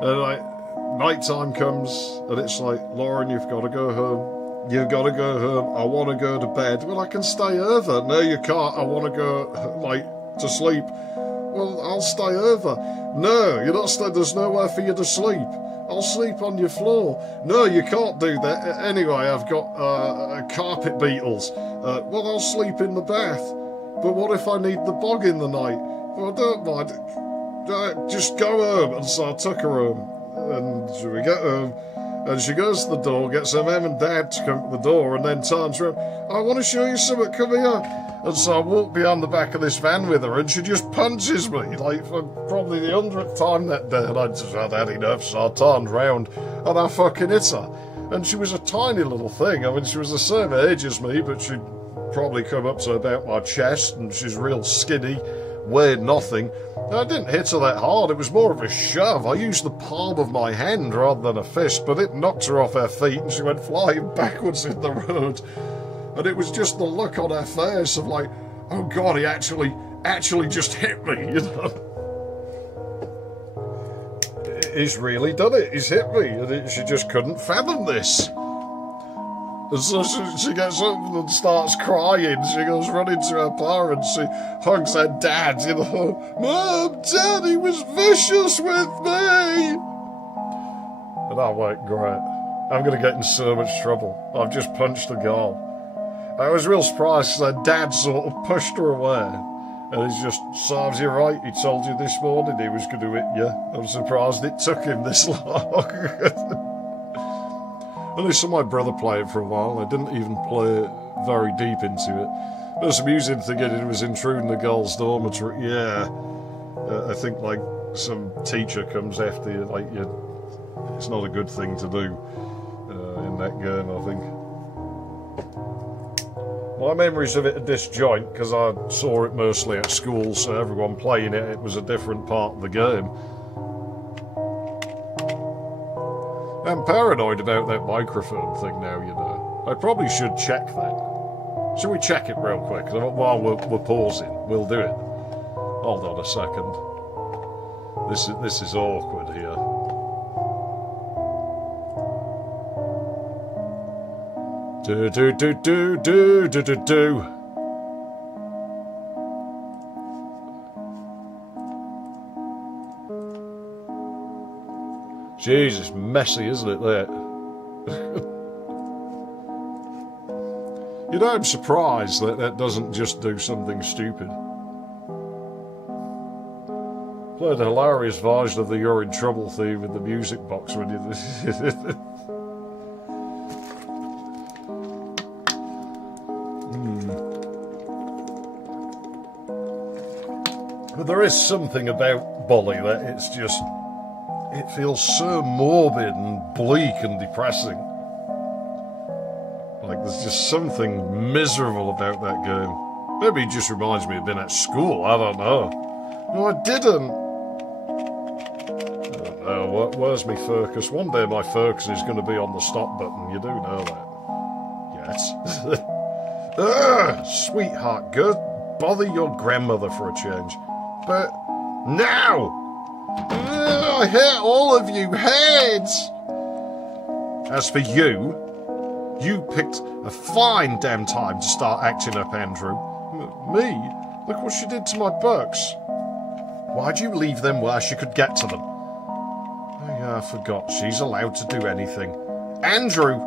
And night time comes, and it's like, Lauren, you've got to go home. You've got to go home. I want to go to bed. Well, I can stay over. No, you can't. I want to go, to sleep. Well, I'll stay over. No, you're not staying. There's nowhere for you to sleep. I'll sleep on your floor. No, you can't do that. Anyway, I've got carpet beetles. Well, I'll sleep in the bath. But what if I need the bog in the night? Well, I don't mind. Just go home. And so I took her home. And we get home, and she goes to the door, gets her mum and dad to come to the door, and then turns around. I want to show you something, come here. And so I walk behind the back of this van with her, and she just punches me, like for probably the 100th time that day. And I just had enough, so I turned round, and I fucking hit her. And she was a tiny little thing. I mean, she was the same age as me, but she'd probably come up to about my chest, and she's real skinny, weighed nothing. I didn't hit her that hard, it was more of a shove. I used the palm of my hand rather than a fist, but it knocked her off her feet and she went flying backwards in the road. And it was just the look on her face of like, oh God, he actually just hit me, you know. He's really done it, he's hit me, and she just couldn't fathom this. And so she gets up and starts crying. She goes running to her parents. She hugs her dad, you know. Mum, Daddy was vicious with me. And I went, great. I'm going to get in so much trouble. I've just punched a girl. I was real surprised because her dad sort of pushed her away. And he's just, serves you right. He told you this morning he was going to hit you. I'm surprised it took him this long. I only saw my brother play it for a while. I didn't even play very deep into it. Most amusing thing it was intruding the girls' dormitory. Yeah, I think like some teacher comes after you, like you. It's not a good thing to do in that game, I think. My memories of it are disjoint because I saw it mostly at school, so everyone playing it was a different part of the game. I'm paranoid about that microphone thing now, you know. I probably should check that. Should we check it real quick? While we're pausing, we'll do it. Hold on a second. This is awkward here. Do. Jesus, messy, isn't it, that? You know, I'm surprised that doesn't just do something stupid. Played a hilarious version of the You're in Trouble theme in the music box when you... But there is something about Bolly that it's just... It feels so morbid and bleak and depressing. Like there's just something miserable about that game. Maybe it just reminds me of being at school, I don't know. No, I didn't. I don't know, where's my focus? One day my focus is going to be on the stop button, you do know that. Yes. Sweetheart, go bother your grandmother for a change. But now! I hate all of you heads! As for you, you picked a fine damn time to start acting up, Andrew. Me? Look what she did to my books. Why'd you leave them where she could get to them? Oh yeah, I forgot. She's allowed to do anything. Andrew!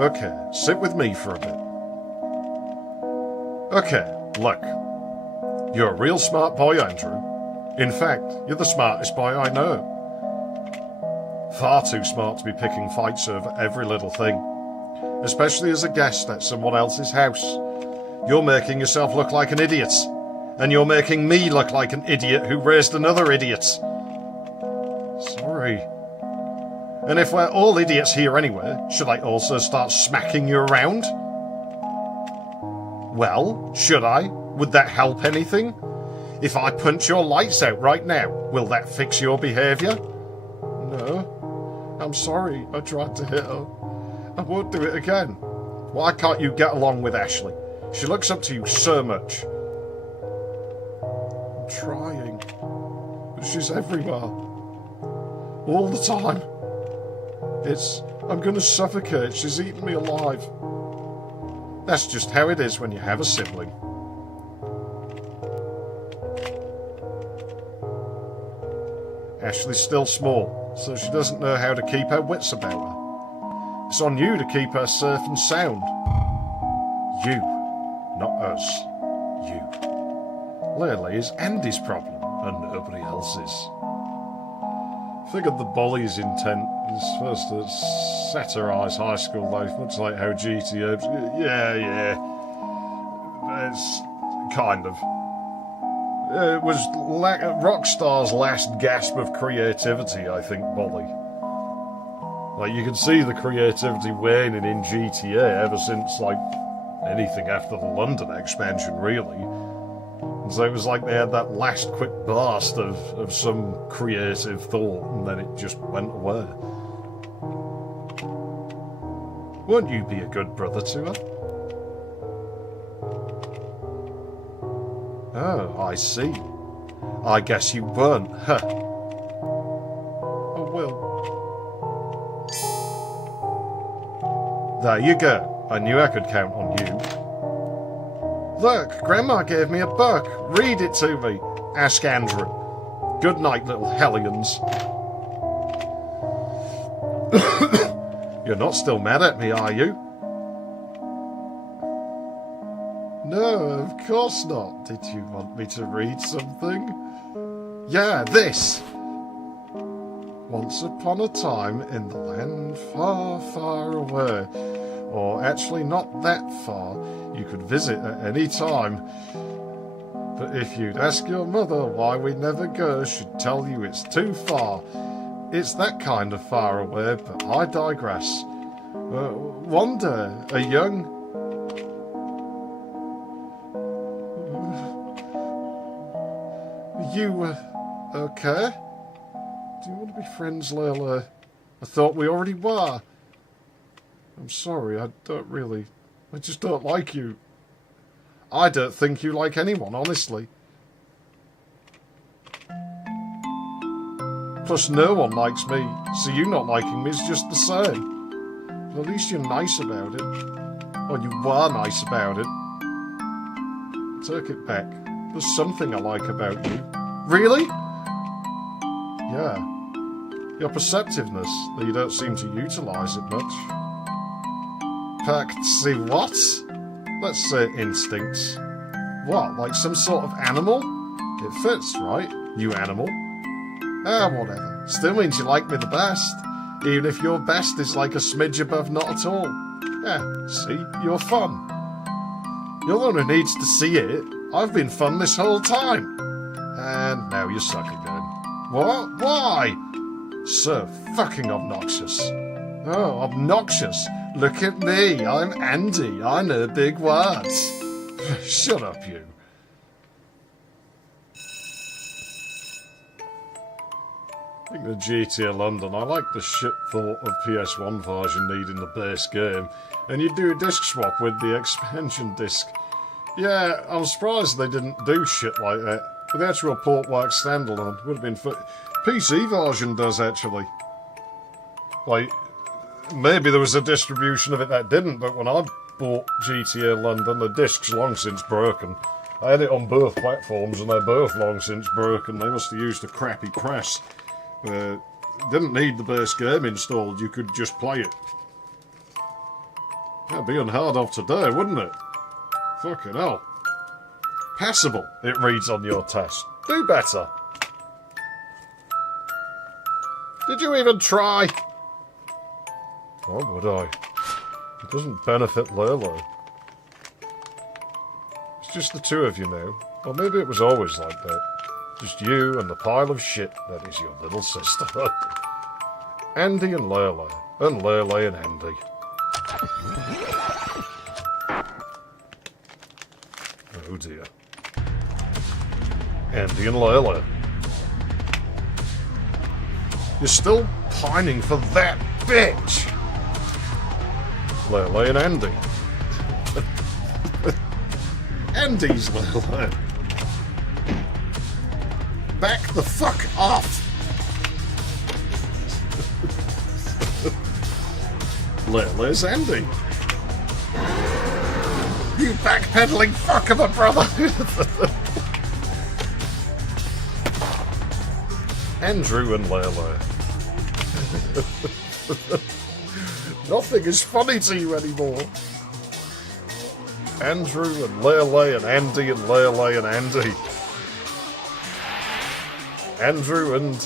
Okay, sit with me for a bit. Okay, look. You're a real smart boy, Andrew. In fact, you're the smartest boy I know. Far too smart to be picking fights over every little thing. Especially as a guest at someone else's house. You're making yourself look like an idiot. And you're making me look like an idiot who raised another idiot. Sorry. And if we're all idiots here anyway, should I also start smacking you around? Well, should I? Would that help anything? If I punch your lights out right now, will that fix your behaviour? No. I'm sorry, I tried to hit her. I won't do it again. Why can't you get along with Ashley? She looks up to you so much. I'm trying. But she's everywhere. All the time. I'm going to suffocate. She's eating me alive. That's just how it is when you have a sibling. Ashley's still small, so she doesn't know how to keep her wits about her. It's on you to keep her safe and sound. You, not us. You. Leyley is Andy's problem and nobody else's. Figured the bully's intent is first to satirise high school life, much like how GTA... Yeah. It's kind of. It was Rockstar's last gasp of creativity, I think, bully. Like, you can see the creativity waning in GTA ever since, like, anything after the London expansion, really. And so it was like they had that last quick blast of some creative thought, and then it just went away. Won't you be a good brother to her? Oh, I see. I guess you weren't, huh? Oh, well. There you go. I knew I could count on you. Look, Grandma gave me a book. Read it to me. Ask Andrew. Good night, little hellions. You're not still mad at me, are you? No, of course not. Did you want me to read something? Yeah, this. Once upon a time in the land far, far away, or actually not that far, you could visit at any time. But if you'd ask your mother why we never go, she'd tell you it's too far. It's that kind of far away, but I digress. One day, a young... You, okay? Do you want to be friends, Leyley? I thought we already were. I'm sorry, I just don't like you. I don't think you like anyone, honestly. Plus, no one likes me, so you not liking me is just the same. But at least you're nice about it. Or you were nice about it. Take it back. There's something I like about you. Really? Yeah. Your perceptiveness, though you don't seem to utilise it much. See what? Let's say instincts. What, like some sort of animal? It fits, right? You animal. Whatever. Still means you like me the best. Even if your best is like a smidge above not at all. Yeah, see? You're fun. You're the one who needs to see it. I've been fun this whole time. And now you suck again. What? Why? So fucking obnoxious. Oh, obnoxious. Look at me. I'm Andy. I know big words. Shut up, you. I think the GTA London, I like the shit thought of PS1 version needing the base game. And you do a disc swap with the expansion disc. Yeah, I'm surprised they didn't do shit like that. But the actual Portworx standalone would have been... PC version does, actually. Like, maybe there was a distribution of it that didn't, but when I bought GTA London, the disc's long since broken. I had it on both platforms, and they're both long since broken. They must have used a crappy press. Didn't need the base game installed, you could just play it. That'd be unheard of today, wouldn't it? Fucking hell. Passable, it reads on your test. Do better. Did you even try? Why would I? It doesn't benefit Leyley. It's just the two of you now. Or maybe it was always like that. Just you and the pile of shit that is your little sister. Andy and Leyley. And Leyley and Andy. Oh dear. Andy and Leyley. You're still pining for that bitch! Leyley and Andy. Andy's Leyley. Back the fuck off! Leyley's Andy. You backpedaling fuck of a brother! Andrew and Leyley. Nothing is funny to you anymore. Andrew and Leyley and Andy and Leyley and Andy. Andrew and...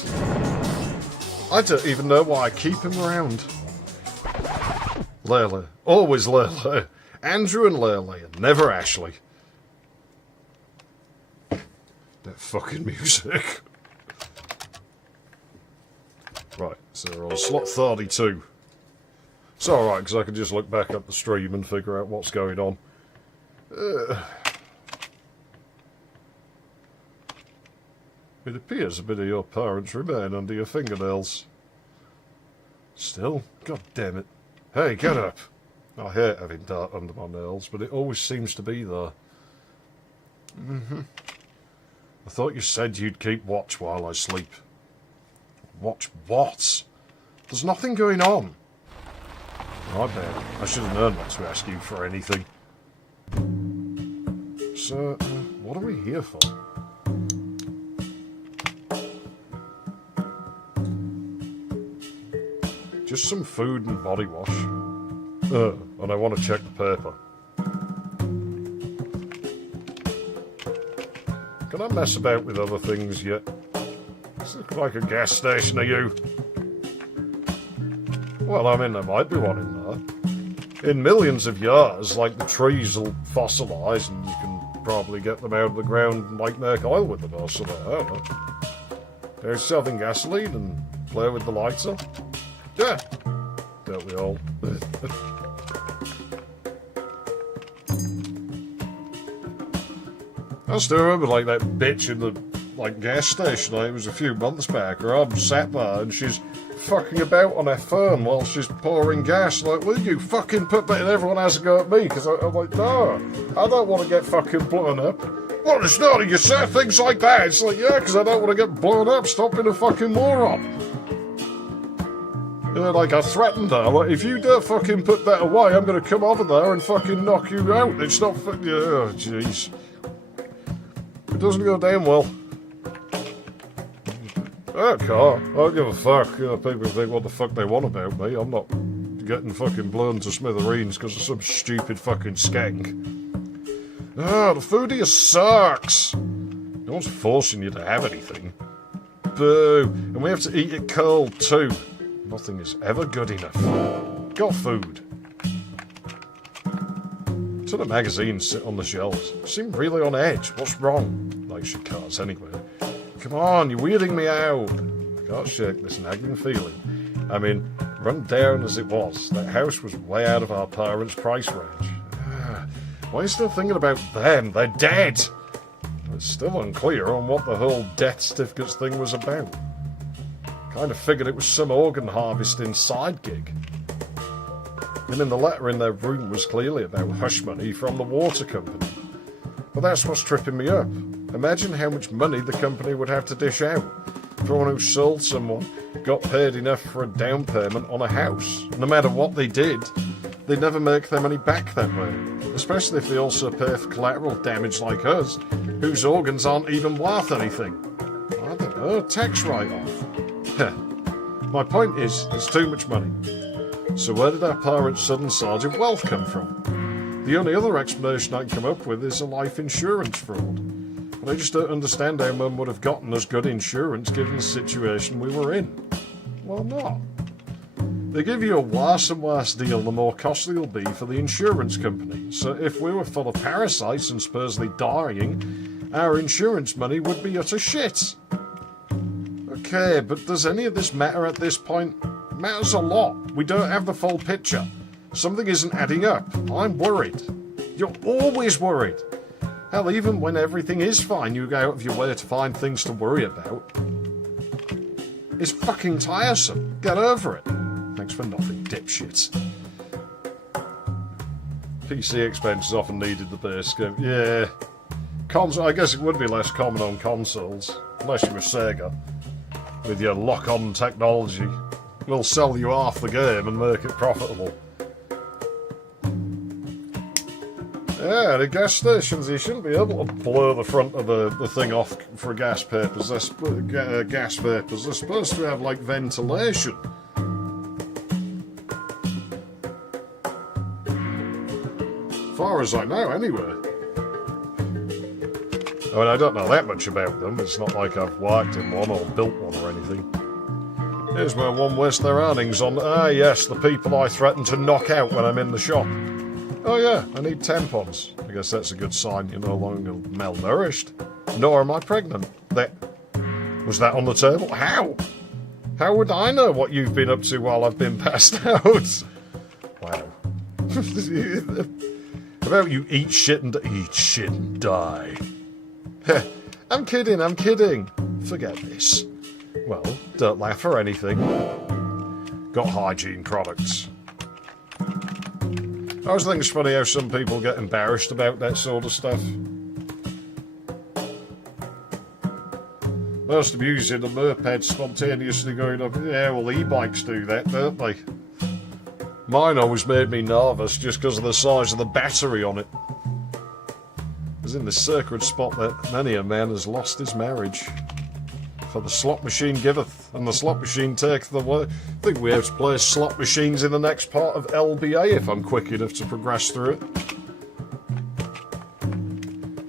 I don't even know why I keep him around. Leyley. Always Leyley. Andrew and Leyley, and never Ashley. That fucking music. Right, so we're on slot 32. It's alright, because I can just look back up the stream and figure out what's going on. It appears a bit of your parents remain under your fingernails. Still, god damn it. Hey, get up! I hate having dirt under my nails, but it always seems to be there. I thought you said you'd keep watch while I sleep. Watch what? There's nothing going on. My bad. I should have known not to ask you for anything. So, what are we here for? Just some food and body wash. And I want to check the paper. Can I mess about with other things yet? This looks like a gas station, are you? Well, I mean, there might be one in there. In millions of years, like, the trees will fossilise and you can probably get them out of the ground and, like, make oil with them or something. I don't know. There's selling gasoline and play with the lighter. Yeah. Don't we all? I still remember, like, that bitch in the, like, gas station. Like, it was a few months back, or I'm sat there and she's fucking about on her phone while she's pouring gas. Like, will you fucking put that? And everyone has to go at me, because I'm like, no, I don't want to get fucking blown up. Well, it's not, you say things like that. It's like, yeah, because I don't want to get blown up. Stop being a fucking moron. Like, I threatened her. Like, if you don't fucking put that away, I'm going to come over there and fucking knock you out. It's not fucking... Oh, jeez. It doesn't go down well. I don't give a fuck. You know, people think what the fuck they want about me. I'm not getting fucking blown to smithereens because of some stupid fucking skank. Ah, the food here sucks. No one's forcing you to have anything. Boo. And we have to eat it cold, too. Nothing is ever good enough. Got food. So the magazines sit on the shelves. Seem really on edge. What's wrong? Like she cars anyway. Come on, you're weirding me out. I can't shake this nagging feeling. I mean, run down as it was, that house was way out of our parents' price range. Why are you still thinking about them? They're dead! It's still unclear on what the whole death certificates thing was about. Kind of figured it was some organ harvesting side gig. And in the letter in their room was clearly about hush money from the water company. But that's what's tripping me up. Imagine how much money the company would have to dish out. Everyone who sold someone got paid enough for a down payment on a house. No matter what they did, they'd never make their money back that way. Especially if they also pay for collateral damage like us, whose organs aren't even worth anything. I don't know, tax write-off. My point is, it's too much money. So where did our parents' sudden surge of wealth come from? The only other explanation I can come up with is a life insurance fraud. But I just don't understand how Mum would have gotten us good insurance given the situation we were in. Well, not. They give you a worse and worse deal the more costly it'll be for the insurance company. So if we were full of parasites and supposedly dying, our insurance money would be utter shit. Okay, but does any of this matter at this point? It matters a lot. We don't have the full picture. Something isn't adding up. I'm worried. You're always worried. Hell, even when everything is fine, you go out of your way to find things to worry about. It's fucking tiresome. Get over it. Thanks for nothing, dipshits. PC expenses often needed the base game. Yeah. I guess it would be less common on consoles. Unless you were Sega. With your lock-on technology. We'll sell you half the game and make it profitable. Yeah, the gas stations, you shouldn't be able to blow the front of the thing off for gas vapors. They're supposed to have, like, ventilation. Far as I know, anyway. I mean, I don't know that much about them. It's not like I've worked in one or built one or anything. Here's where one wastes their earnings on... Ah, yes, the people I threaten to knock out when I'm in the shop. Oh, yeah, I need tampons. I guess that's a good sign you're no longer malnourished. Nor am I pregnant. Was that on the table? How? How would I know what you've been up to while I've been passed out? Wow. About you eat shit and die. I'm kidding. Forget this. Well, don't laugh or anything. Got hygiene products. I always think it's funny how some people get embarrassed about that sort of stuff. Most amusing, a moped spontaneously going up. Yeah, well, e-bikes do that, don't they? Mine always made me nervous just because of the size of the battery on it. It's in the sacred spot that many a man has lost his marriage. For the slot machine giveth, and the slot machine taketh away. I think we have to play slot machines in the next part of LBA if I'm quick enough to progress through it.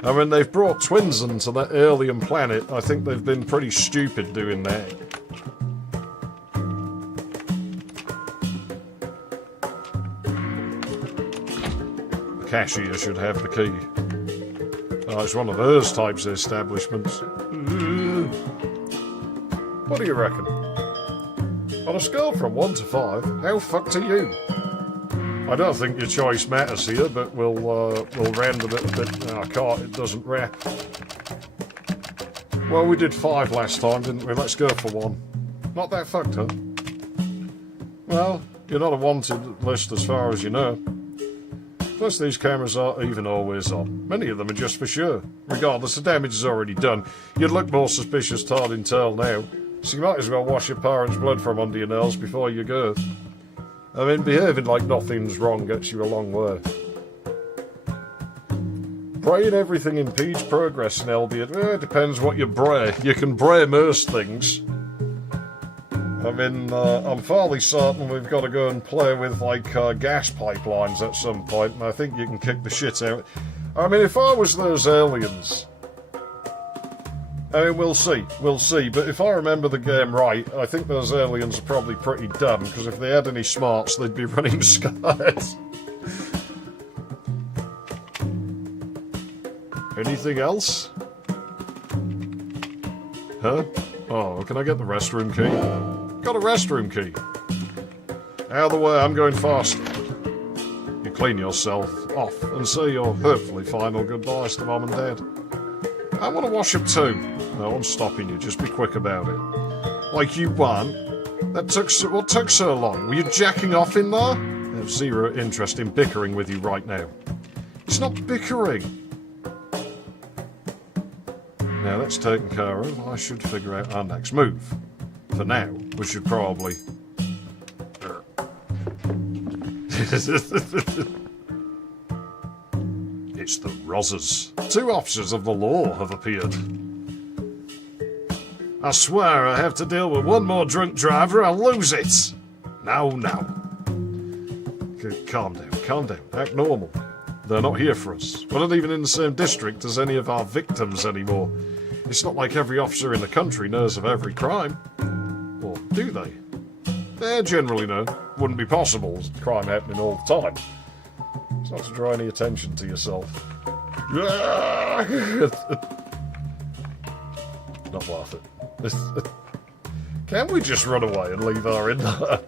I mean, they've brought twins into that alien planet. I think they've been pretty stupid doing that. The cashier should have the key. Oh, it's one of those types of establishments. What do you reckon? On a scale from 1 to 5, how fucked are you? I don't think your choice matters here, but we'll round a little bit. No, I can't, it doesn't wrap. Well, we did 5 last time, didn't we? Let's go for 1. Not that fucked, huh? Well, you're not a wanted list as far as you know. Plus, these cameras aren't even always on. Many of them are just for sure. Regardless, the damage is already done. You'd look more suspicious tarred in tail now, so you might as well wash your parents' blood from under your nails before you go. I mean, behaving like nothing's wrong gets you a long way. Praying everything impedes progress in LB. It depends what you pray. You can pray most things. I mean, I'm fairly certain we've got to go and play with, like, gas pipelines at some point, and I think you can kick the shit out. I mean, if I was those aliens... I mean, we'll see, but if I remember the game right, I think those aliens are probably pretty dumb, because if they had any smarts, they'd be running scared. Anything else? Huh? Oh, can I get the restroom key? Got a restroom key. Out of the way, I'm going fast. You clean yourself off and say your hopefully final goodbyes to Mum and Dad. I want to wash up too. No one's stopping you, just be quick about it. Like you weren't. What took so long? Were you jacking off in there? I have zero interest in bickering with you right now. It's not bickering. Now that's taken care of. I should figure out our next move. For now, we should probably... It's the Rozzers. 2 officers of the law have appeared. I swear I have to deal with one more drunk driver, I'll lose it. No. Calm down. Act normal. They're not here for us. We're not even in the same district as any of our victims anymore. It's not like every officer in the country knows of every crime. Or do they? They generally know. Wouldn't be possible. There's crime happening all the time. It's not to draw any attention to yourself. Not worth it. Can we just run away and leave her in there?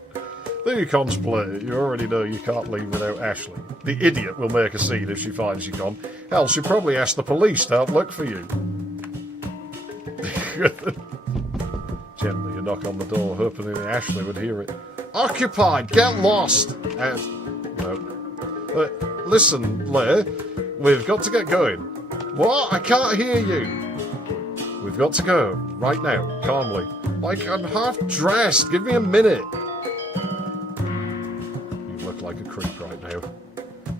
Though you contemplate it, you already know you can't leave without Ashley. The idiot will make a scene if she finds you gone. Hell, she'll probably ask the police to help look for you. Gently, you knock on the door, hoping that Ashley would hear it. Occupied! Get lost! No. Listen, Leigh, we've got to get going. What? I can't hear you. We've got to go. Right now. Calmly. Like, I'm half dressed. Give me a minute. You look like a creep right now.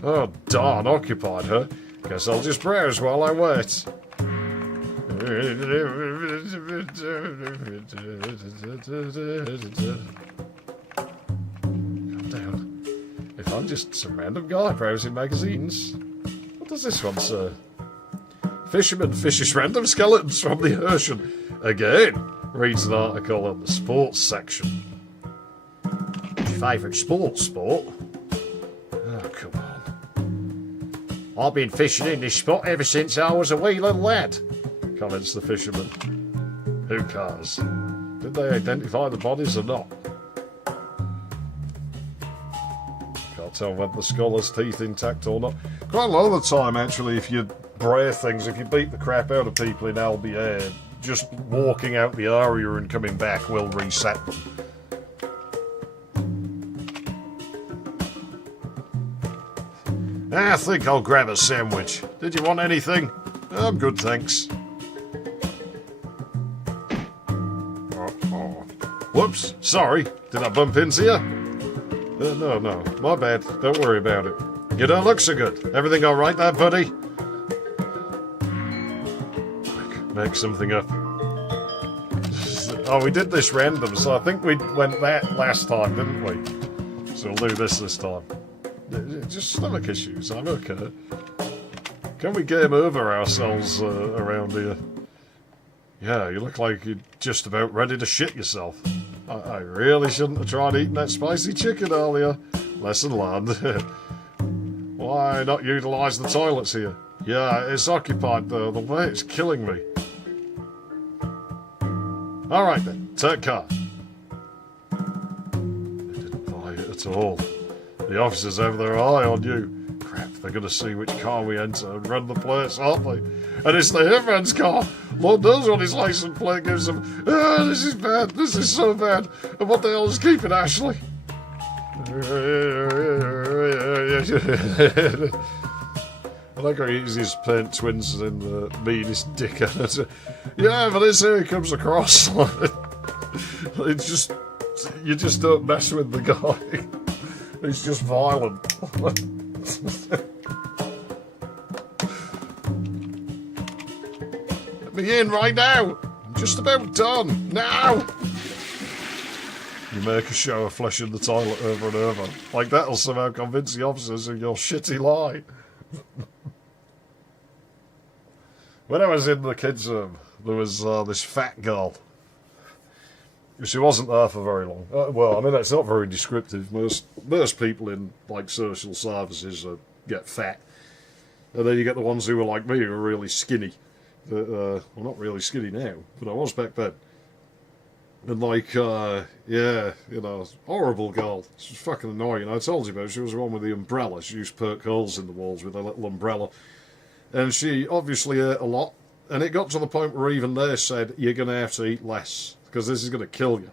Oh, darn. Occupied, huh? Guess I'll just browse while I wait. Calm down. If I'm just some random guy browsing magazines. What does this one say? Fisherman fishes random skeletons from the ocean. Again, reads an article on the sports section. Favourite sport? Oh, come on. I've been fishing in this spot ever since I was a wee little lad, comments the fisherman. Who cares? Did they identify the bodies or not? Can't tell whether the skull has teeth intact or not. Quite a lot of the time, actually, if you brae things, if you beat the crap out of people in LBA, just walking out the area and coming back will reset them. I think I'll grab a sandwich. Did you want anything? I'm good, thanks. Whoops, sorry. Did I bump into you? No, my bad. Don't worry about it. You don't look so good. Everything all right there, buddy? Make something up. Oh, we did this random, so I think we went that last time, didn't we? So we'll do this time. Just stomach issues, I'm okay. Can we game over ourselves around here? Yeah, you look like you're just about ready to shit yourself. I really shouldn't have tried eating that spicy chicken earlier. Lesson learned. Why not utilise the toilets here? Yeah, it's occupied though. The wait's killing me. Alright then, take care. I didn't buy it at all. The officers have their eye on you. Crap, they're going to see which car we enter and run the place, aren't they? And it's the hitman's car. Lord knows what his license plate gives him. This is bad. This is so bad. And what the hell is keeping Ashley? I like how he uses paint twins in the meanest dickhead. Yeah, but this here comes across. It's just... You just don't mess with the guy. He's just violent. Let me in right now. I'm just about done. Now! You make a show of flushing the toilet over and over. Like that'll somehow convince the officers of your shitty lie. When I was in the kids' room, there was this fat girl. She wasn't there for very long. Well, I mean, that's not very descriptive. Most people in, like, social services get fat. And then you get the ones who are like me, who are really skinny. Well, not really skinny now, but I was back then. And, like, yeah, you know, horrible girl. She was fucking annoying. I told you about it. She was the one with the umbrella. She used to poke holes in the walls with a little umbrella. And she obviously ate a lot. And it got to the point where even they said, you're going to have to eat less, because this is going to kill you.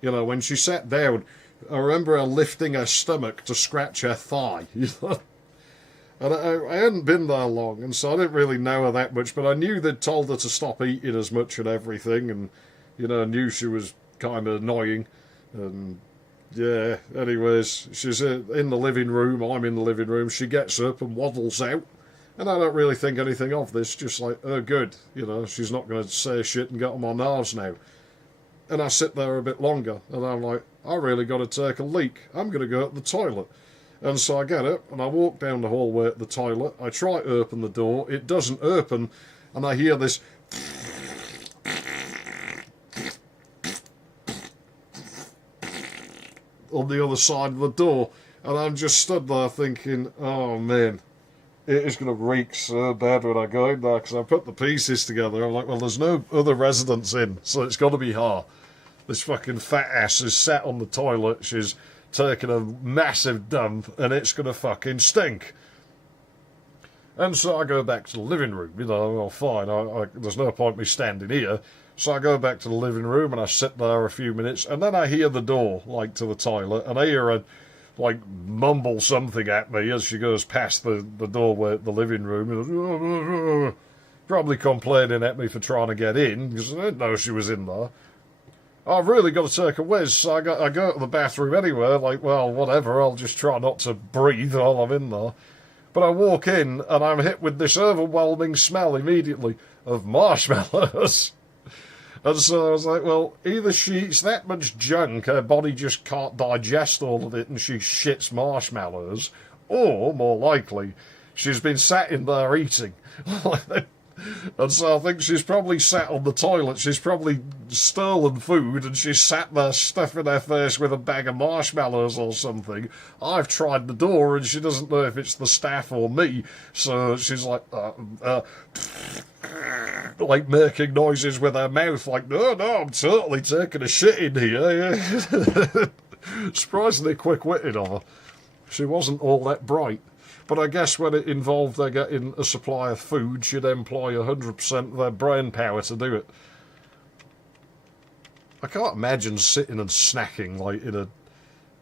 You know, when she sat down, I remember her lifting her stomach to scratch her thigh. You know? And I hadn't been there long, and so I didn't really know her that much, but I knew they'd told her to stop eating as much and everything, and, you know, I knew she was kind of annoying. And, yeah, anyways, she's in the living room, I'm in the living room, she gets up and waddles out. And I don't really think anything of this, just like, oh good, you know, she's not going to say shit and get on my nerves now. And I sit there a bit longer, and I'm like, I really got to take a leak. I'm going to go to the toilet. And so I get up, and I walk down the hallway to the toilet. I try to open the door. It doesn't open, and I hear this... on the other side of the door. And I'm just stood there thinking, oh man, it is going to reek so bad when I go in there, because I put the pieces together. I'm like, well, there's no other residents in, so it's got to be her. This fucking fat ass is sat on the toilet, she's taking a massive dump, and it's going to fucking stink. And so I go back to the living room, you know, well, fine, there's no point me standing here. So I go back to the living room, and I sit there a few minutes, and then I hear the door, like, to the toilet, and I hear her, like, mumble something at me as she goes past the doorway at the living room. Probably complaining at me for trying to get in, because I didn't know she was in there. I've really got to take a whiz, so I go to the bathroom anyway, like, well, whatever, I'll just try not to breathe while I'm in there. But I walk in, and I'm hit with this overwhelming smell immediately of marshmallows. And so I was like, well, either she eats that much junk, her body just can't digest all of it, and she shits marshmallows, or, more likely, she's been sat in there eating. And so I think she's probably sat on the toilet, she's probably stolen food, and she's sat there stuffing her face with a bag of marshmallows or something. I've tried the door, and she doesn't know if it's the staff or me, so she's like making noises with her mouth, like, no, I'm totally taking a shit in here. Yeah. Surprisingly quick-witted of her. She wasn't all that bright. But I guess when it involved her getting a supply of food, she'd employ 100% of their brain power to do it. I can't imagine sitting and snacking like in a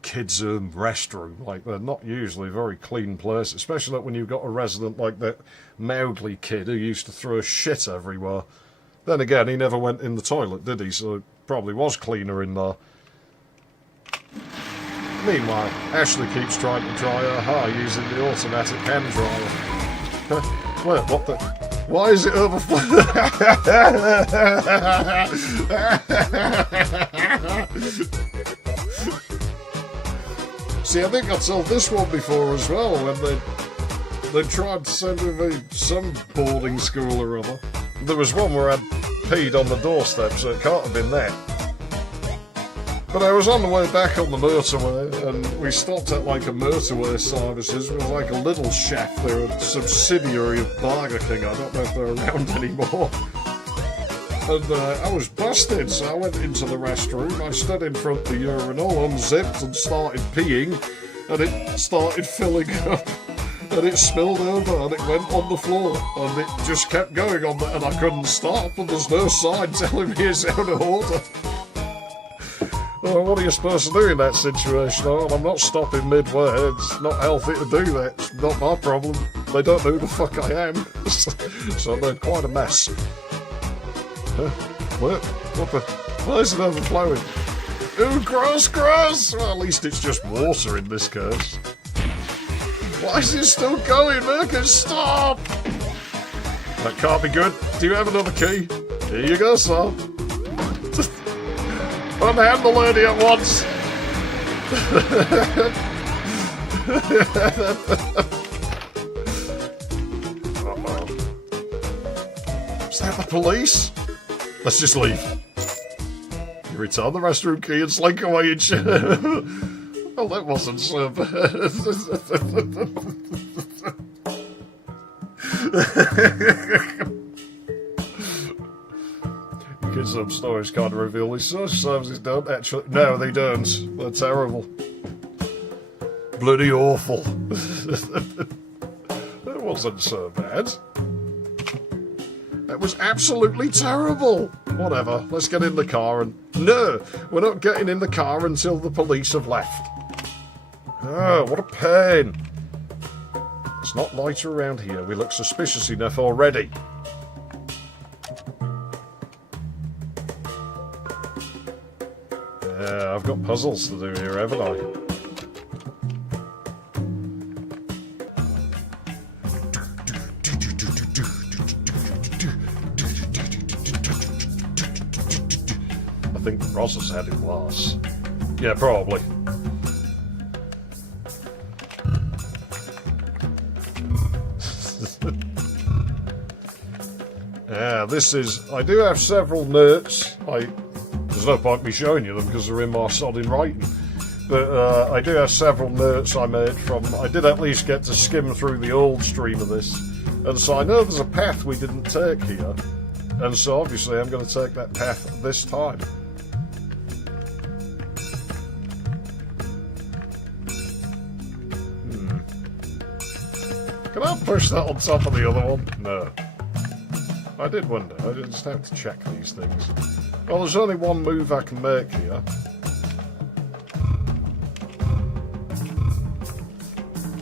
kids' restroom. Like, they're not usually very clean places, especially like when you've got a resident like that Mowgli kid who used to throw shit everywhere. Then again, he never went in the toilet, did he? So it probably was cleaner in there. Meanwhile, Ashley keeps trying to dry her hair using the automatic hand dryer. Wait, what the... Why is it overflowing? See, I think I told this one before as well, when they tried to send me some boarding school or other. There was one where I'd peed on the doorstep, so it can't have been that. But I was on the way back on the motorway, and we stopped at like a motorway services. It was like a little shack. They're a subsidiary of Burger King. I don't know if they're around anymore. And I was busted, so I went into the restroom. I stood in front of the urinal, unzipped, and started peeing. And it started filling up. And it spilled over, and it went on the floor. And it just kept going on, and I couldn't stop. And there's no sign telling me it's out of order. Well, what are you supposed to do in that situation? Oh, I'm not stopping midway. It's not healthy to do that. It's not my problem. They don't know who the fuck I am. So I made quite a mess. Huh? What the... Why is it overflowing? Ooh, gross! Well, at least it's just water in this case. Why is it still going? Make it stop! That can't be good. Do you have another key? Here you go, sir. Unhand the lady at once! Uh-oh. Is that the police? Let's just leave. You return the restroom key and slink away and shit. Well, that wasn't so bad. Because some stories can't reveal these social services don't actually... No, they don't. They're terrible. Bloody awful. That wasn't so bad. That was absolutely terrible. Whatever, let's get in the car and... No, we're not getting in the car until the police have left. Oh, what a pain. It's not lighter around here. We look suspicious enough already. Yeah, I've got puzzles to do here, haven't I? I think Ross has had it worse. Yeah, probably. Yeah, this is... I do have several notes. There's no point me showing you them because they're in my sodding writing. But I do have several notes I made from... I did at least get to skim through the old stream of this. And so I know there's a path we didn't take here. And so obviously I'm going to take that path this time. Can I push that on top of the other one? No. I did wonder. I just have to check these things. Well, there's only one move I can make here.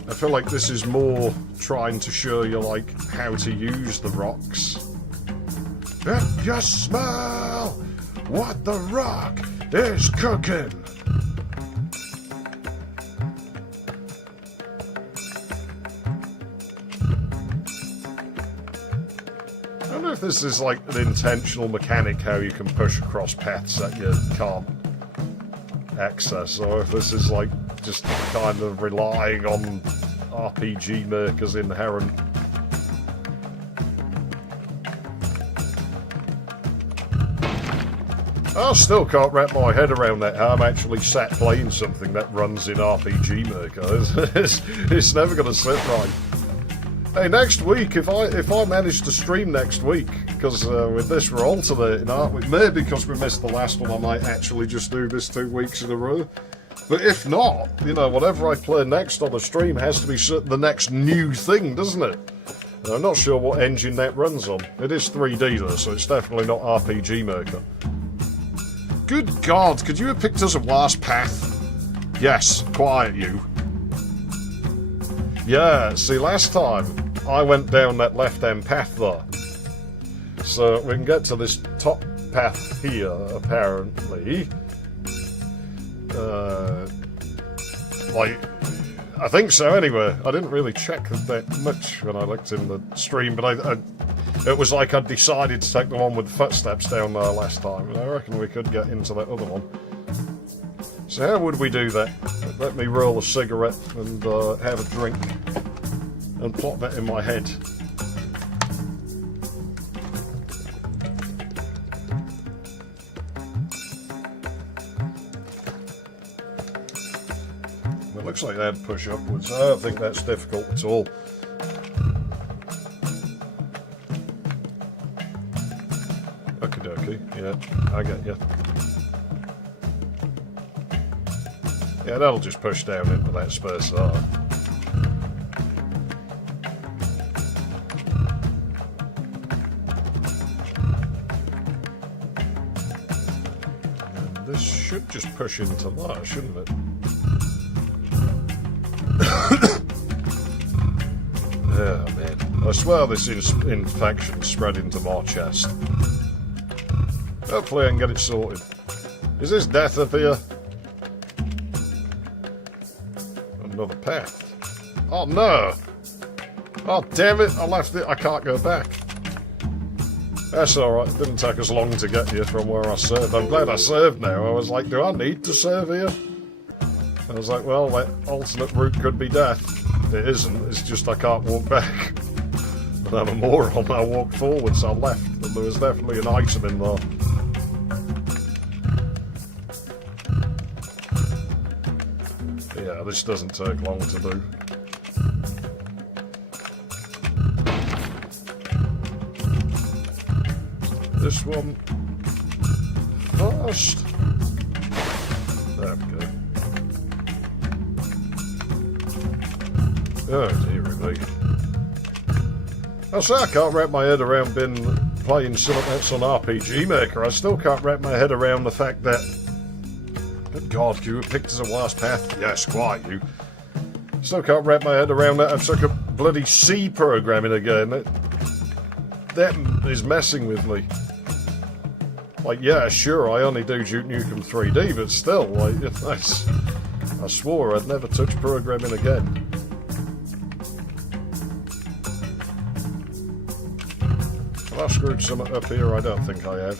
I feel like this is more trying to show you, like, how to use the rocks. If you smell what the rock is cooking. I wonder if this is like an intentional mechanic, how you can push across paths that you can't access, or if this is like just kind of relying on RPG Maker's inherent I still can't wrap my head around that. I'm actually sat playing something that runs in RPG Maker. It's never going to sit right. Hey, next week, if I manage to stream next week, because with this we're alternating, aren't we? Maybe because we missed the last one, I might actually just do this 2 weeks in a row. But if not, you know, whatever I play next on the stream has to be the next new thing, doesn't it? I'm not sure what engine that runs on. It is 3D though, so it's definitely not RPG Maker. Good God, could you have picked us a worse path? Yes, quiet you. Yeah, see, last time I went down that left-hand path there. So we can get to this top path here, apparently. Like, I think so anyway. I didn't really check that much when I looked in the stream, but it was like I'd decided to take the one with the footsteps down there last time, and I reckon we could get into that other one. So how would we do that? Let me roll a cigarette and have a drink and plot that in my head. Well, it looks like they'd push upwards. I don't think that's difficult at all. Okie dokie, yeah, I get you. Yeah, that'll just push down into that space there. And this should just push into that, shouldn't it? Oh man, I swear this infection spread into my chest. Hopefully I can get it sorted. Is this death up here? Another path. Oh no! Oh damn it, I left it, I can't go back. That's alright, it didn't take us long to get here from where I served. I'm glad I served now. I was like, do I need to serve here? I was like, well, that alternate route could be death. It isn't, it's just I can't walk back. And I'm a moron, I walked forward, so I left. And there was definitely an item in there. Yeah, this doesn't take long to do. This one first. There we go. Oh dear me. I say I can't wrap my head around playing something that's on RPG Maker. I still can't wrap my head around the fact that... Good God, you picked as a worse path? Yes, quite, you. Still can't wrap my head around that. I'm stuck at bloody C programming again. That is messing with me. Like, yeah, sure, I only do Duke Nukem 3D, but still, like, I swore I'd never touch programming again. Have I screwed something up here? I don't think I have.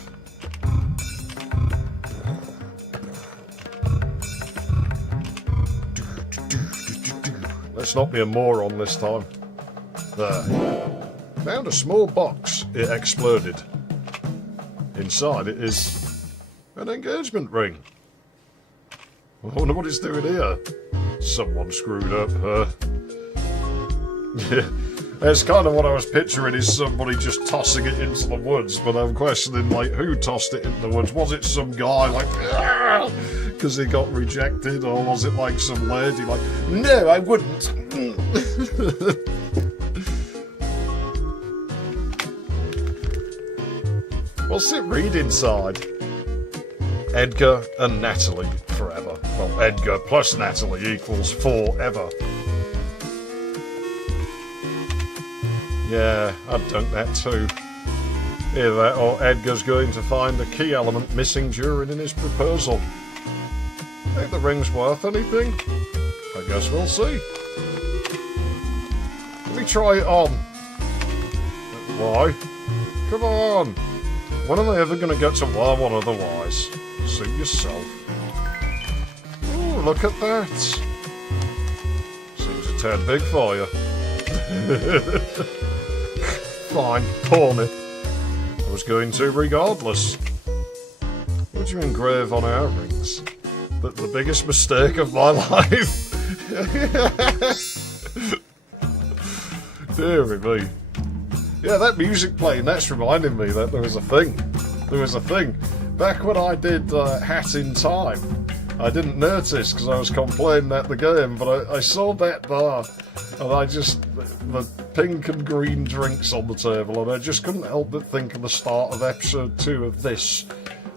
Let's not be a moron this time. There. Found a small box. It exploded. Inside it is an engagement ring. I wonder what it's doing here. Someone screwed up, huh? Yeah, that's kind of what I was picturing, is somebody just tossing it into the woods, but I'm questioning, like, who tossed it into the woods? Was it some guy, like, because he got rejected, or was it, like, some lady, like, no, I wouldn't. What's it read inside? Edgar and Natalie forever. Well, Edgar plus Natalie equals forever. Yeah, I'd dunk that too. Either that or Edgar's going to find the key element missing during his proposal. Think the ring's worth anything? I guess we'll see. Let me try it on. Why? Come on. When am I ever going to get to wear one otherwise? Suit yourself. Ooh, look at that. Seems a tad big for you. Fine, pawn it. I was going to regardless. What do you engrave on our rings? The biggest mistake of my life. Dear me. Yeah, that music playing, that's reminding me that there was a thing. There was a thing. Back when I did Hat in Time, I didn't notice because I was complaining at the game, but I saw that bar and I just, the pink and green drinks on the table, and I just couldn't help but think of the start of episode 2 of this.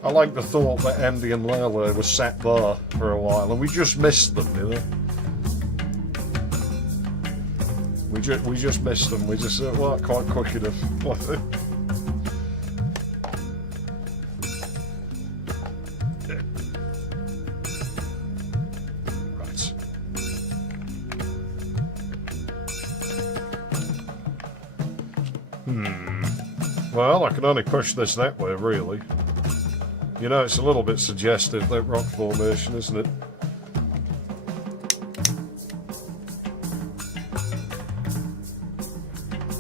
I like the thought that Andy and Leyley were sat there for a while and we just missed them, you know? We just missed them, we just weren't quite quick enough. Well, I can only push this that way, really. You know, it's a little bit suggestive, that rock formation, isn't it?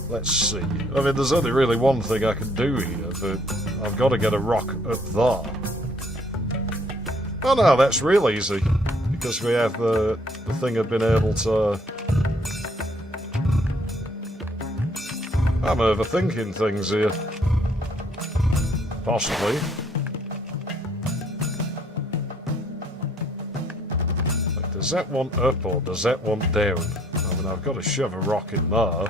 Let's see. I mean, there's only really one thing I can do here, but I've got to get a rock up there. Oh no, that's real easy, because we have the thing of being able to... I'm overthinking things here. Possibly. Like, does that want up or does that want down? I mean, I've got to shove a rock in there.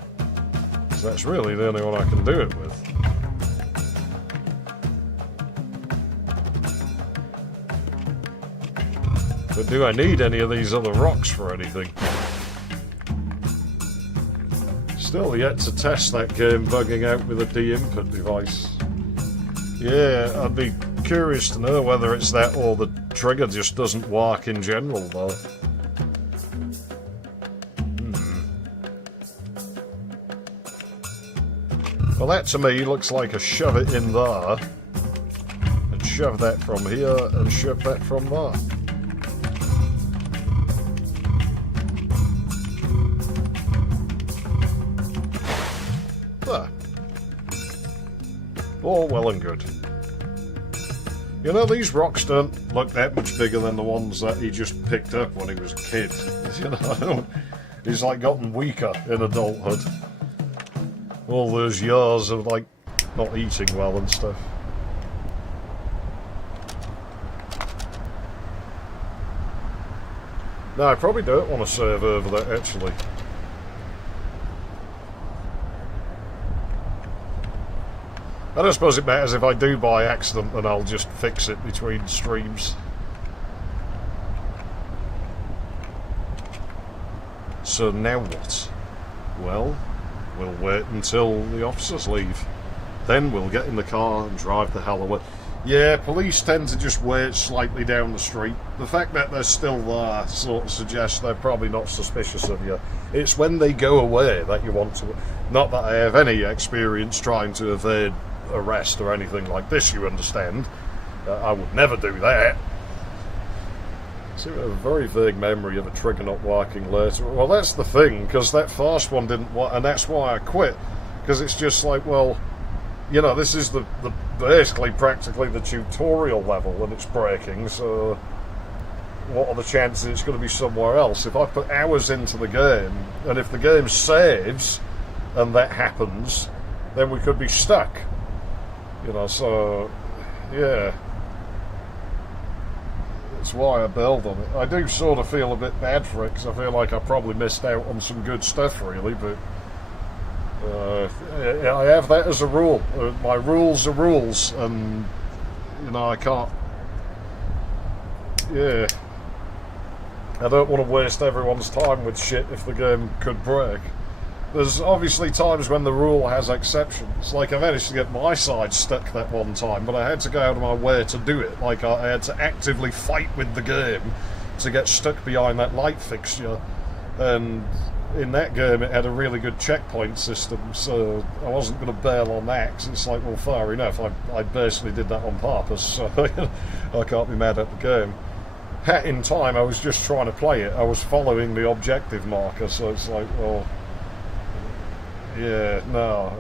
So that's really the only one I can do it with. But do I need any of these other rocks for anything? Still yet to test that game bugging out with a de-input device. Yeah, I'd be curious to know whether it's that or the trigger just doesn't work in general, though. Well, that to me looks like a shove it in there, and shove that from here, and shove that from there. There. All well and good. You know, these rocks don't look that much bigger than the ones that he just picked up when he was a kid. You know, he's like gotten weaker in adulthood. All those years of like not eating well and stuff. No, I probably don't want to save over that actually. I don't suppose it matters if I do by accident, then I'll just fix it between streams. So now what? Well, we'll wait until the officers leave. Then we'll get in the car and drive the hell away. Yeah, police tend to just wait slightly down the street. The fact that they're still there sort of suggests they're probably not suspicious of you. It's when they go away that you want to... Not that I have any experience trying to evade arrest or anything like this, you understand. I would never do that. I seem to have a very vague memory of a trigger not working later. Well, that's the thing, because that first one didn't work, and that's why I quit. Because it's just like, well, you know, this is the basically practically the tutorial level, and it's breaking, so what are the chances it's going to be somewhere else? If I put hours into the game, and if the game saves, and that happens, then we could be stuck. You know, so, yeah. That's why I bailed on it. I do sort of feel a bit bad for it, because I feel like I probably missed out on some good stuff, really, but... I have that as a rule. My rules are rules, and, you know, I can't... Yeah. I don't want to waste everyone's time with shit if the game could break. There's obviously times when the rule has exceptions. Like, I managed to get my side stuck that one time, but I had to go out of my way to do it. Like, I had to actively fight with the game to get stuck behind that light fixture. And in that game, it had a really good checkpoint system, so I wasn't going to bail on that, because it's like, well, fair enough. I basically did that on purpose, so I can't be mad at the game. Hat in Time, I was just trying to play it. I was following the objective marker, so it's like, well... Yeah, no,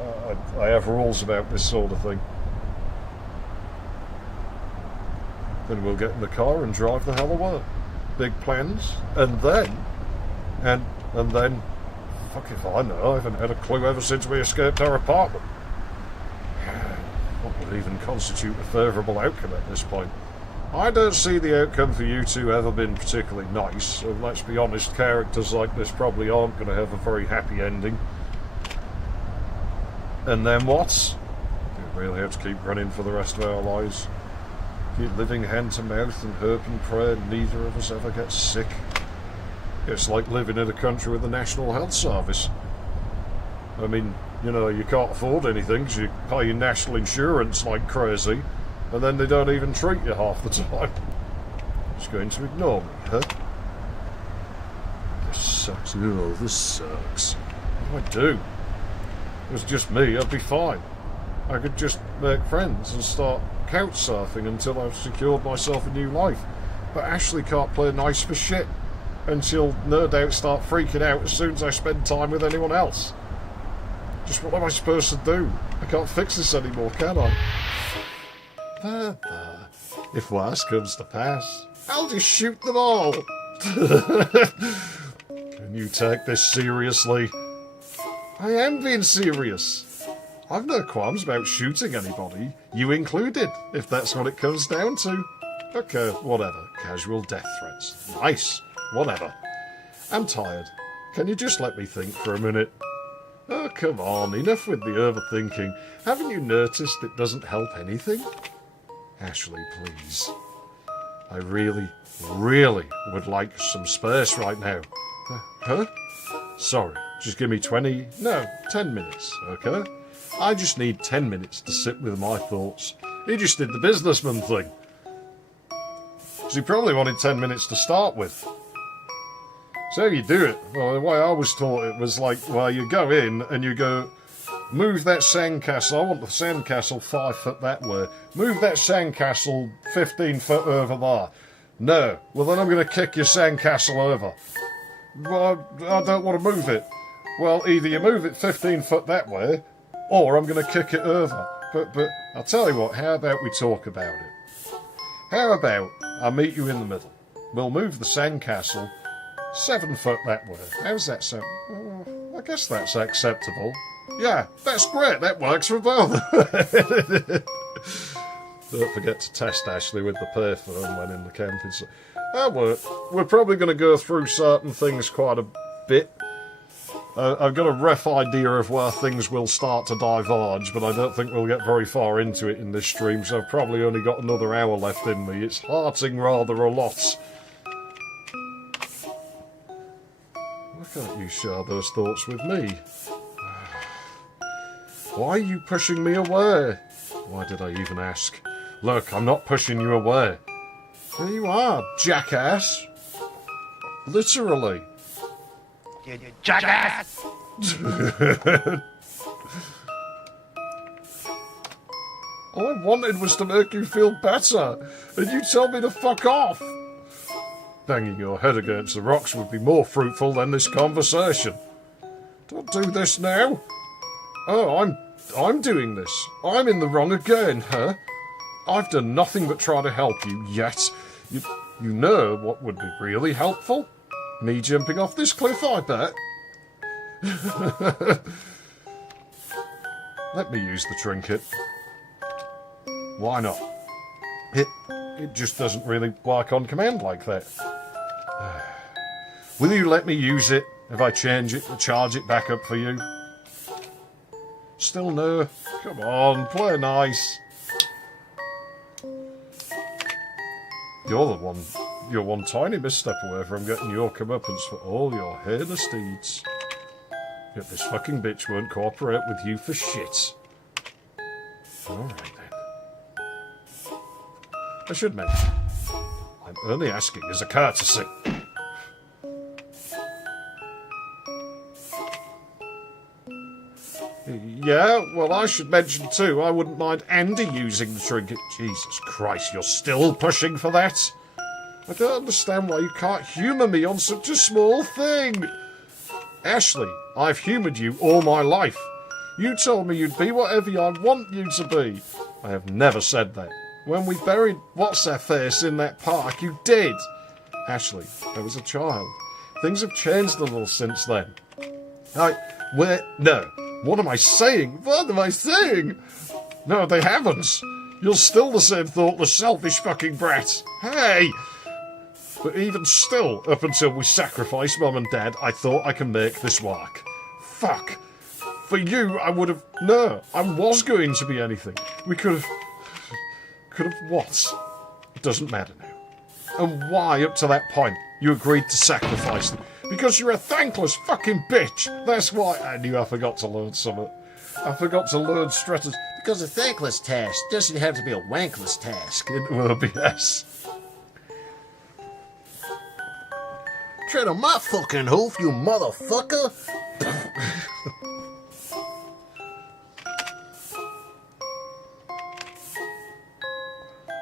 I have rules about this sort of thing. Then we'll get in the car and drive the hell away. Big plans. And then... And then... Fuck if I know. I haven't had a clue ever since we escaped our apartment. What would even constitute a favourable outcome at this point? I don't see the outcome for you two ever been particularly nice, and let's be honest, characters like this probably aren't going to have a very happy ending. And then what? We really have to keep running for the rest of our lives. Keep living hand to mouth and hope and pray neither of us ever gets sick. It's like living in a country with a national health service. I mean, you know, you can't afford anything because you pay your national insurance like crazy, and then they don't even treat you half the time. Just going to ignore me, huh? This sucks. Oh, this sucks. What do I do? If it was just me, I'd be fine. I could just make friends and start couch surfing until I've secured myself a new life. But Ashley can't play nice for shit, and she'll no doubt start freaking out as soon as I spend time with anyone else. Just what am I supposed to do? I can't fix this anymore, can I? If worse comes to pass, I'll just shoot them all. Can you take this seriously? I am being serious. I've no qualms about shooting anybody, you included, if that's what it comes down to. Okay, whatever. Casual death threats. Nice. Whatever. I'm tired. Can you just let me think for a minute? Oh, come on. Enough with the overthinking. Haven't you noticed it doesn't help anything? Ashley, please. I really, really would like some space right now. Huh? Sorry. Just give me 10 minutes, okay? I just need 10 minutes to sit with my thoughts. He just did the businessman thing. Because he probably wanted 10 minutes to start with. So you do it. Well, the way I was taught it was like, well, you go in and you go, move that sandcastle. I want the sandcastle 5 foot that way. Move that sandcastle 15 foot over there. No. Well, then I'm going to kick your sandcastle over. Well, I don't want to move it. Well, either you move it 15 foot that way, or I'm going to kick it over. But I'll tell you what, how about we talk about it? How about I meet you in the middle? We'll move the sandcastle 7 foot that way. How's that sound? I guess that's acceptable. Yeah, that's great. That works for both. Don't forget to test Ashley with the payphone when in the camping. We're probably going to go through certain things quite a bit. I've got a rough idea of where things will start to diverge, but I don't think we'll get very far into it in this stream, so I've probably only got another hour left in me. It's hearting rather a lot. Why can't you share those thoughts with me? Why are you pushing me away? Why did I even ask? Look, I'm not pushing you away. There you are, jackass. Literally. You jackass! All I wanted was to make you feel better, and you tell me to fuck off. Banging your head against the rocks would be more fruitful than this conversation. Don't do this now. Oh, I'm doing this. I'm in the wrong again, huh? I've done nothing but try to help you, yet you know what would be really helpful? Me jumping off this cliff, I bet. Let me use the trinket. Why not? It just doesn't really work on command like that. Will you let me use it if I change it to charge it back up for you? Still no. Come on, play nice. You're one tiny misstep away from getting your comeuppance for all your heinous deeds. Yet this fucking bitch won't cooperate with you for shit. Alright then. I should mention, I'm only asking as a courtesy. Yeah, well, I should mention too, I wouldn't mind Andy using the trinket. Jesus Christ, you're still pushing for that? I don't understand why you can't humour me on such a small thing. Ashley, I've humoured you all my life. You told me you'd be whatever I want you to be. I have never said that. When we buried what's-her-face in that park, you did. Ashley, I was a child. Things have changed a little since then. No. What am I saying? What am I saying? No, they haven't. You're still the same thoughtless, selfish fucking brat. Hey! But even still, up until we sacrificed Mum and Dad, I thought I can make this work. Fuck. For you, I would have... No, I was going to be anything. We could have... what? It doesn't matter now. And why, up to that point, you agreed to sacrifice them? Because you're a thankless fucking bitch. That's why I knew I forgot to learn something. I forgot to learn strategy. Because a thankless task doesn't have to be a wankless task. It will be, yes. Tread on my fucking hoof, you motherfucker!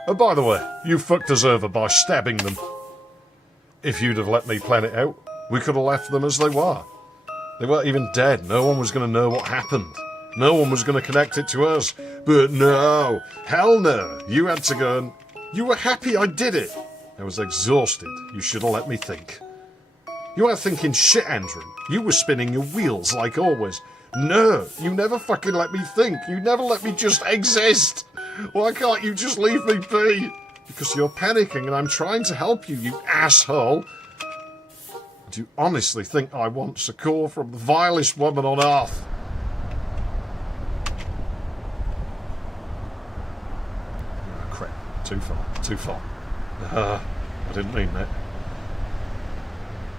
And by the way, you fucked us over by stabbing them. If you'd have let me plan it out, we could have left them as they were. They weren't even dead. No one was going to know what happened. No one was going to connect it to us. But no. Hell no. You had to go and... You were happy I did it. I was exhausted. You should have let me think. You weren't thinking shit, Andrew. You were spinning your wheels like always. No, you never fucking let me think. You never let me just exist. Why can't you just leave me be? Because you're panicking and I'm trying to help you, you asshole. Do you honestly think I want succour from the vilest woman on earth? Oh, crap. Too far. I didn't mean that.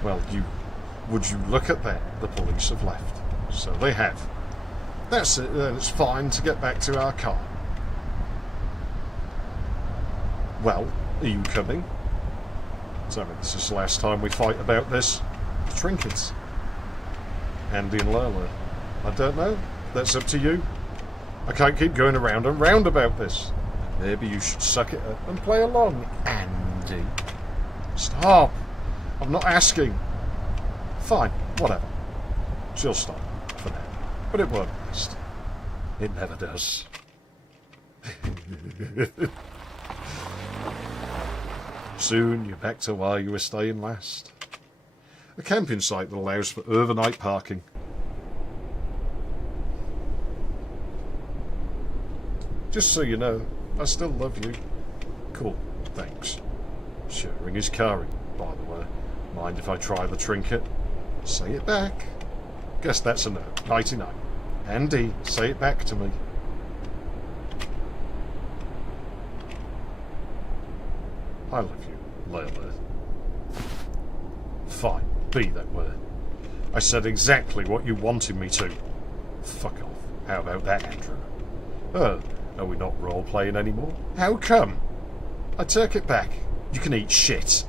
Well, would you look at that? The police have left. So they have. That's it, then it's fine to get back to our car. Well, are you coming? So this is the last time we fight about this. The trinkets. Andy and Leyley. I don't know. That's up to you. I can't keep going around and round about this. Maybe you should suck it up and play along, Andy. Stop. I'm not asking. Fine, whatever. She'll stop for now. But it won't last. It never does. Soon you're back to where you were staying last. A camping site that allows for overnight parking. Just so you know, I still love you. Cool, thanks. Sharing is caring, by the way. Mind if I try the trinket? Say it back. Guess that's a no. 99. Andy, say it back to me. I love you, Leyley. Fine, be that way. I said exactly what you wanted me to. Fuck off. How about that, Andrew? Oh, are we not role-playing anymore? How come? I take it back. You can eat shit.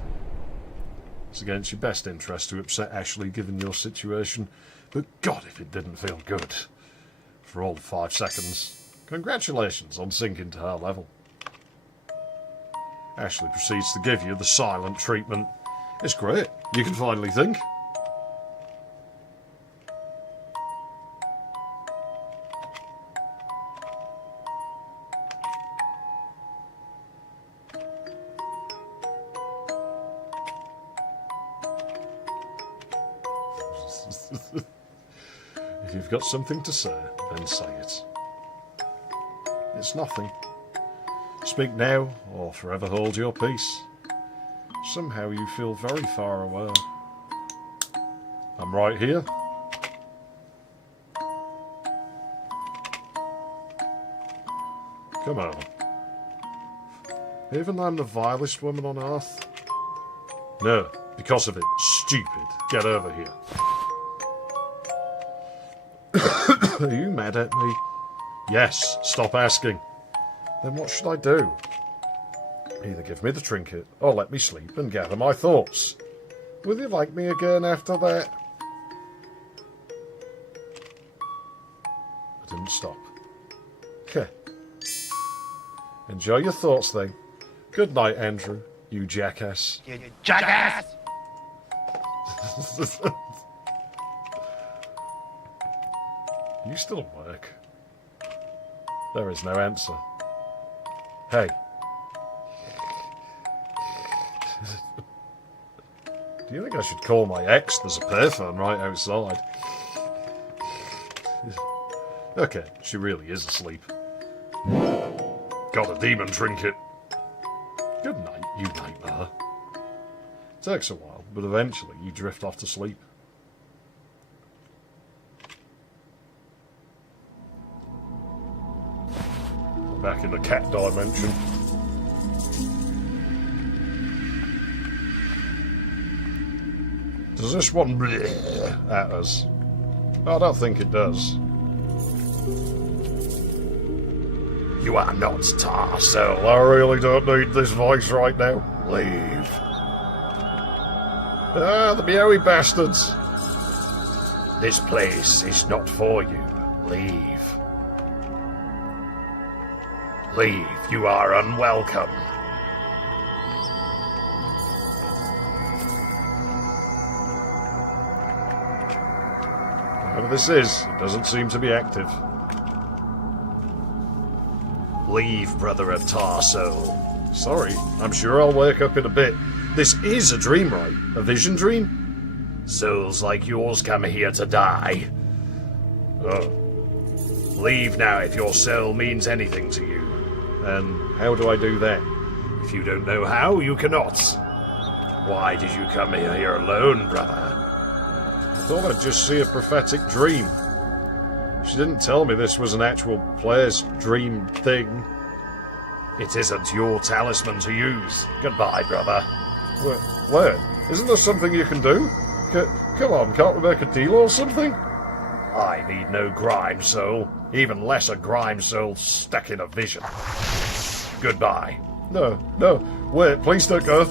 It's against your best interest to upset Ashley given your situation, but God, if it didn't feel good. For all 5 seconds. Congratulations on sinking to her level. Ashley proceeds to give you the silent treatment. It's great. You can finally think. If you've got something to say, then say it. It's nothing. Speak now, or forever hold your peace. Somehow you feel very far away. I'm right here. Come on. Even though I'm the vilest woman on earth? No, because of it. Stupid. Get over here. Are you mad at me? Yes, stop asking. Then what should I do? Either give me the trinket, or let me sleep and gather my thoughts. Will you like me again after that? I didn't stop. Okay. Enjoy your thoughts then. Good night, Andrew, you jackass. You jackass! You still work. There is no answer. Hey, Do you think I should call my ex? There's a payphone right outside. Okay, she really is asleep. Got a demon trinket. Good night, you nightmare. Takes a while, but eventually you drift off to sleep. We're back in the cat dimension. Does this one bleh at us? I don't think it does. You are not Tarso. I really don't need this voice right now. Leave. Ah, the meowy bastards. This place is not for you. Leave. Leave. You are unwelcome. Whatever this is, it doesn't seem to be active. Leave, brother of Tarso. Sorry, I'm sure I'll wake up in a bit. This is a dream, right? A vision dream? Souls like yours come here to die. Oh. Leave now if your soul means anything to you. And how do I do that? If you don't know how, you cannot. Why did you come here alone, brother? I thought I'd just see a prophetic dream. She didn't tell me this was an actual player's dream thing. It isn't your talisman to use. Goodbye, brother. Where? Isn't there something you can do? Come on, can't we make a deal or something? I need no grime soul, even less a grime soul stuck in a vision. Goodbye. No, wait, please don't go.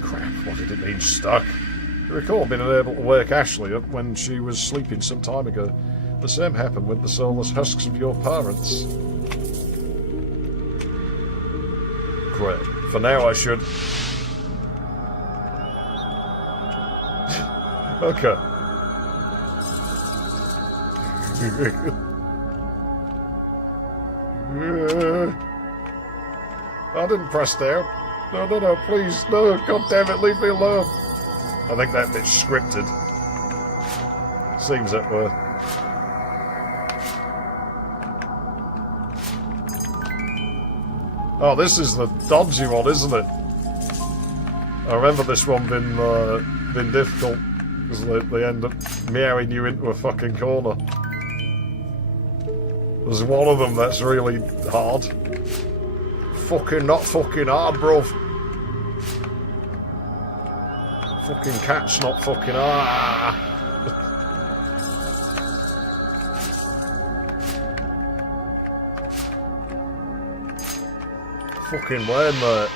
Crap, what did it mean stuck? I recall being unable to wake Ashley up when she was sleeping some time ago. The same happened with the soulless husks of your parents. Great. For now I should... Okay. I didn't press down. No, please, no, God damn it, leave me alone. I think that bit's scripted. Seems that way. Oh, this is the dodgy one, isn't it? I remember this one been difficult, because they end up meowing you into a fucking corner. There's one of them that's really hard. Fucking not fucking hard, bruv. Fucking cat's not fucking hard. Fucking when, mate.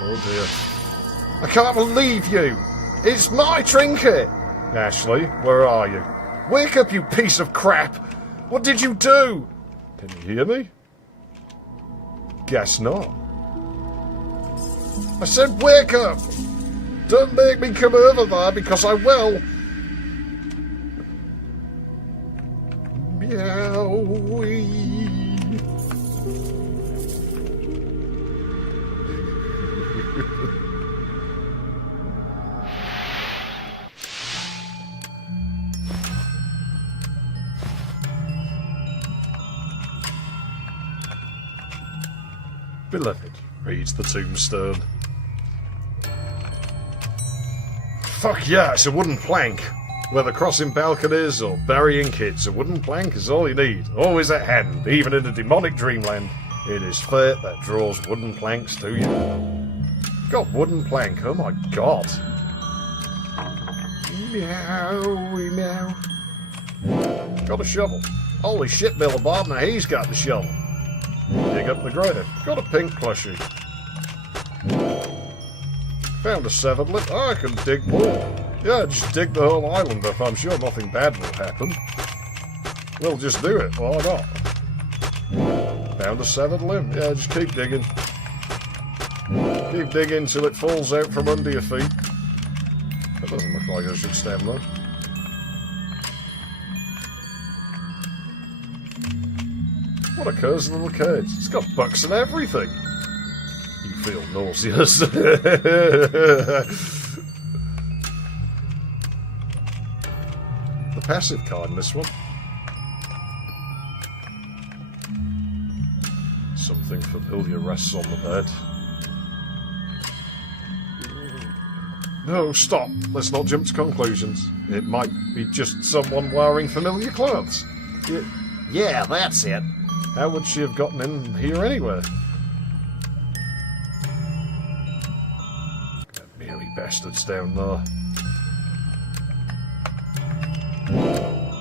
Oh dear. I can't believe you! It's my trinket! Ashley, where are you? Wake up, you piece of crap! What did you do? Can you hear me? Guess not. I said wake up! Don't make me come over there because I will! Meowie. Beloved, reads the tombstone. Fuck yeah, it's a wooden plank. Whether crossing balconies or burying kids, a wooden plank is all you need. Always at hand, even in a demonic dreamland. It is fate that draws wooden planks to you. Got wooden plank, oh my god. Meowie meow. Got a shovel. Holy shit, Bill Bob, now he's got the shovel. Dig up the grave. Got a pink plushie. Found a severed lip. Oh, I can dig more. Yeah, just dig the whole island up. I'm sure nothing bad will happen. We'll just do it. Why not? Found a severed limb. Yeah, just keep digging. Keep digging till it falls out from under your feet. That doesn't look like I should stand though. What a cozy little cage. It's got books and everything. You feel nauseous. The passive kind, this one. Something familiar rests on the bed. No, stop. Let's not jump to conclusions. It might be just someone wearing familiar clothes. Yeah, that's it. How would she have gotten in here anyway? That merry bastards down there.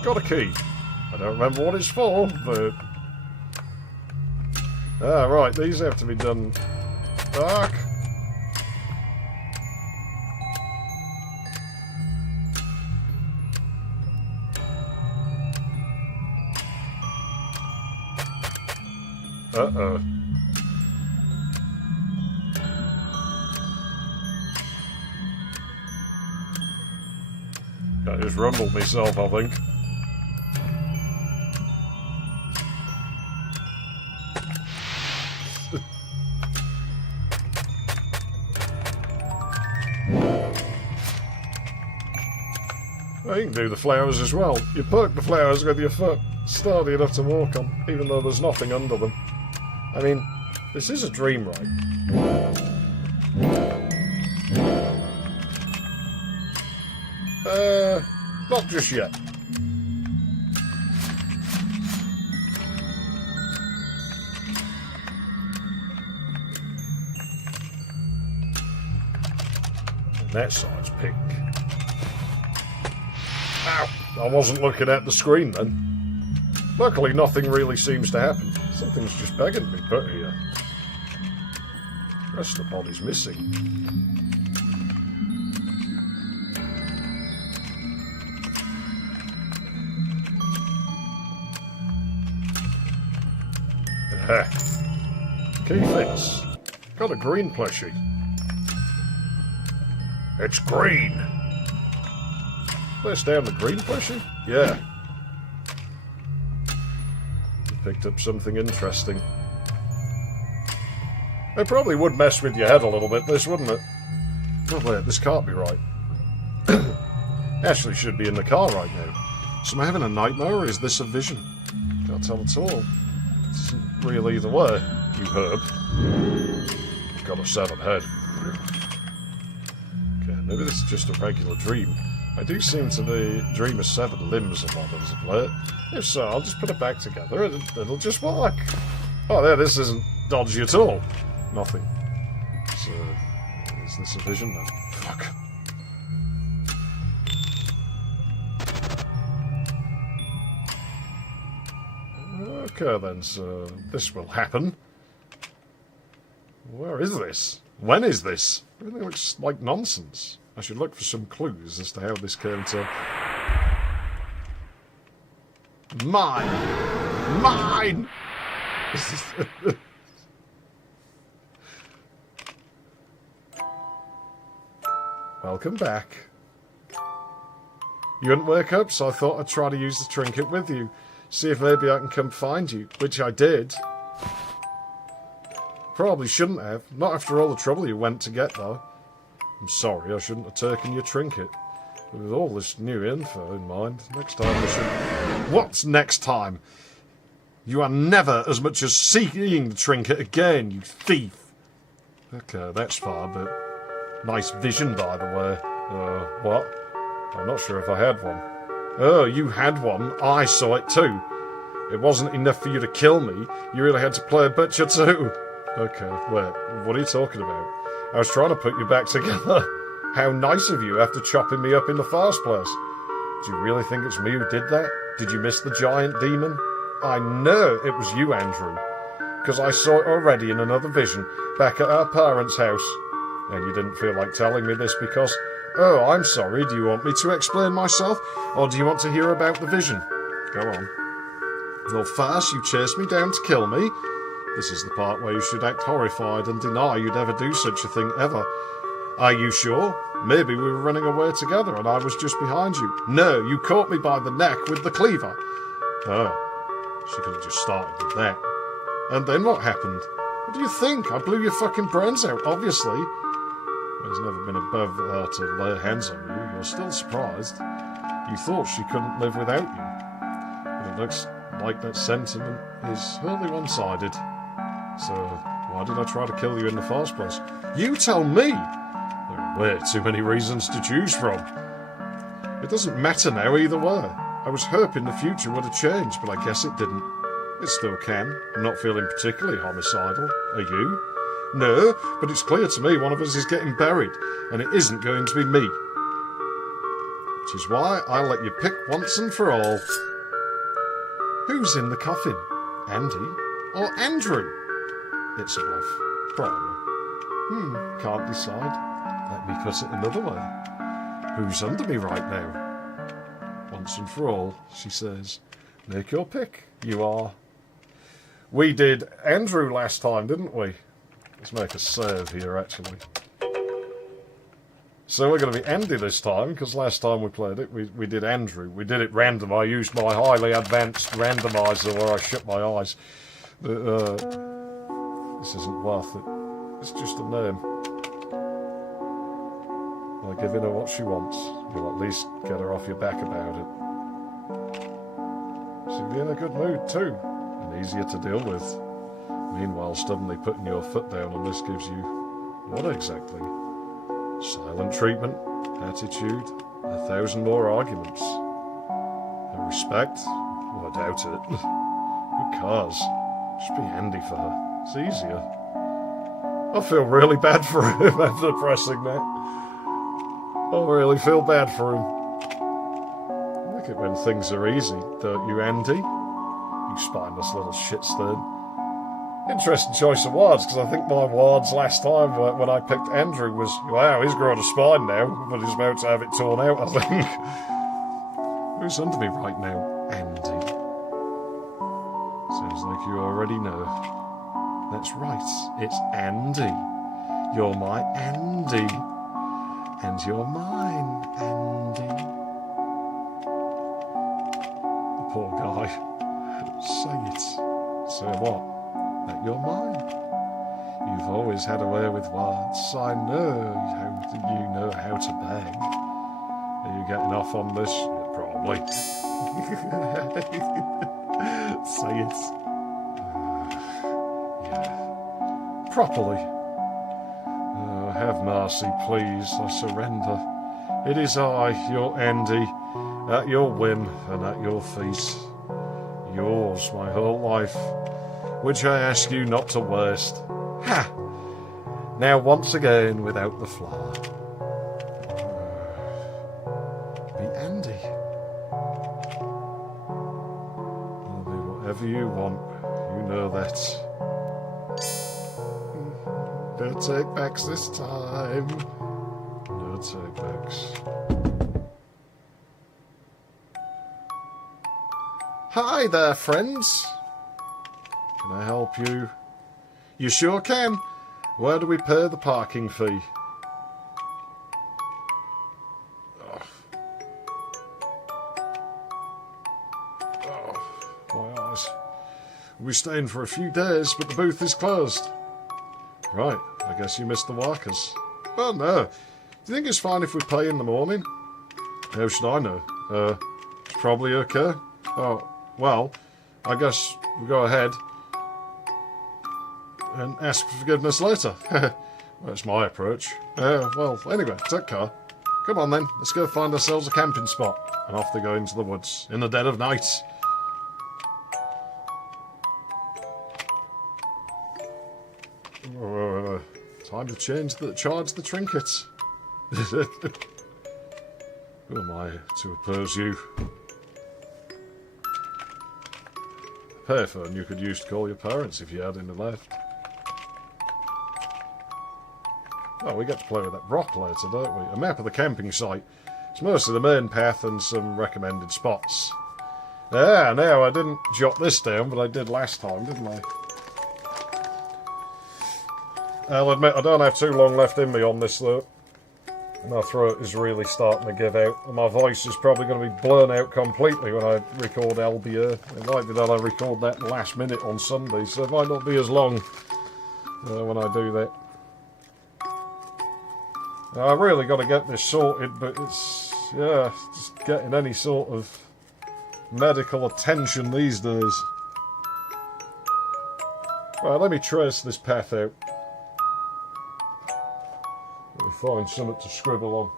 Got a key. I don't remember what it's for, but... Ah, right, these have to be done dark. Uh-oh. I just rumbled myself, I think. Well, you can do the flowers as well. You poke the flowers with your foot, sturdy enough to walk on, even though there's nothing under them. I mean, this is a dream, right? Not just yet. And that side's pink. Ow! I wasn't looking at the screen then. Luckily, nothing really seems to happen. Something's just begging to be put here. The rest of the body's missing. Aha. Key fits. Got a green plushie. It's green! Place down the green plushie? Yeah. Picked up something interesting. It probably would mess with your head a little bit, this, wouldn't it? Oh wait, this can't be right. Ashley should be in the car right now. So am I having a nightmare, or is this a vision? Can't tell at all. It isn't real either way, you herb. You've got a severed head. Okay, maybe this is just a regular dream. I do seem to dream of severed limbs a lot as of late. If so, I'll just put it back together and it'll just work. Oh, there, this isn't dodgy at all. Nothing. So, is this a vision? No. Fuck. Okay then, so this will happen. Where is this? When is this? Everything looks like nonsense. I should look for some clues as to how this came to... Mine! Mine! Welcome back. You wouldn't wake up, so I thought I'd try to use the trinket with you. See if maybe I can come find you, which I did. Probably shouldn't have. Not after all the trouble you went to get, though. I'm sorry, I shouldn't have taken your trinket. But with all this new info in mind, next time I should... What's next time? You are never as much as seeing the trinket again, you thief. Okay, that's fine, but... Nice vision, by the way. What? I'm not sure if I had one. Oh, you had one. I saw it too. It wasn't enough for you to kill me. You really had to play a butcher too. Okay, wait, what are you talking about? I was trying to put you back together. How nice of you after chopping me up in the first place. Do you really think it's me who did that? Did you miss the giant demon? I know it was you, Andrew. Because I saw it already in another vision, back at our parents' house. And you didn't feel like telling me this because... Oh, I'm sorry, do you want me to explain myself? Or do you want to hear about the vision? Go on. Well, first you chased me down to kill me. This is the part where you should act horrified and deny you'd ever do such a thing ever. Are you sure? Maybe we were running away together and I was just behind you. No, you caught me by the neck with the cleaver. Oh. She could have just started with that. And then what happened? What do you think? I blew your fucking brains out, obviously. It's never been above her to lay hands on you. You're still surprised. You thought she couldn't live without you. But it looks like that sentiment is wholly one-sided. So, why did I try to kill you in the first place? You tell me! There are way too many reasons to choose from. It doesn't matter now either way. I was hoping the future would have changed, but I guess it didn't. It still can. I'm not feeling particularly homicidal. Are you? No, but it's clear to me one of us is getting buried, and it isn't going to be me. Which is why I'll let you pick once and for all. Who's in the coffin? Andy or Andrew? It's a bluff. Probably. Can't decide. Let me put it another way. Who's under me right now? Once and for all, she says. Make your pick. You are. We did Andrew last time, didn't we? Let's make a save here, actually. So we're going to be Andy this time, because last time we played it, we did Andrew. We did it random. I used my highly advanced randomizer where I shut my eyes. But, this isn't worth it. It's just a name. By giving her what she wants, you'll at least get her off your back about it. She'll be in a good mood too, and easier to deal with. Meanwhile, stubbornly putting your foot down on this gives you what exactly? Silent treatment, attitude, 1,000 more arguments. And respect? Oh, I doubt it. Who cares? Just be handy for her. It's easier. I feel really bad for him after pressing that. I really feel bad for him. I like it when things are easy, don't you, Andy? You spineless little shitstone. Interesting choice of words, because I think my words last time when I picked Andrew was, wow, he's grown a spine now, but he's about to have it torn out, I think. Who's under me right now? Andy. Sounds like you already know. That's right, it's Andy. You're my Andy. And you're mine, Andy. The poor guy. Say it. Say what? That you're mine. You've always had a way with words. I know you know how to beg. Are you getting off on this? Yeah, probably. Say it. Yeah. Properly. Have mercy, please. I surrender. It is I, your Andy, at your whim and at your feet. Yours, my whole life, which I ask you not to waste. Ha! Now once again without the flower. Be Andy. I'll be whatever you want. You know that. No take-backs this time. No take-backs. Hi there, friends. Can I help you? You sure can. Where do we pay the parking fee? Oh, my eyes. We'll be staying for a few days, but the booth is closed. Right, I guess you missed the workers. Well, no. Do you think it's fine if we pay in the morning? How should I know? It's probably okay. Oh, well, I guess we'll go ahead and ask for forgiveness later. Well, that's my approach. Well, anyway, take care. Come on then, let's go find ourselves a camping spot. And off they go into the woods, in the dead of night. Time to charge the trinkets. Who am I to oppose you? A payphone you could use to call your parents if you had any left. Oh, we get to play with that rock later, don't we? A map of the camping site. It's mostly the main path and some recommended spots. Ah, now I didn't jot this down, but I did last time, didn't I? I'll admit I don't have too long left in me on this, though. My throat is really starting to give out, and my voice is probably going to be blown out completely when I record LBR. It might be that I record that last minute on Sunday, so it might not be as long when I do that. Now, I've really got to get this sorted, but it's, yeah, just getting any sort of medical attention these days. Right, let me trace this path out. Let me find something to scribble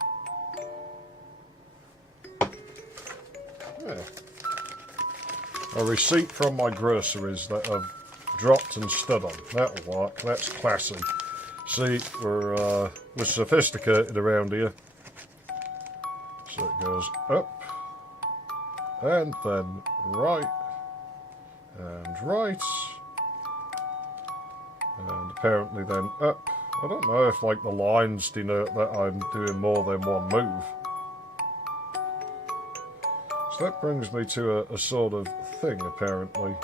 on. Yeah. A receipt from my groceries that I've dropped and stood on. That'll work. That's classy. See, we're sophisticated around here. So it goes up, and then right, and right, and apparently then up. I don't know if like the lines denote that I'm doing more than one move. So that brings me to a sort of thing, apparently.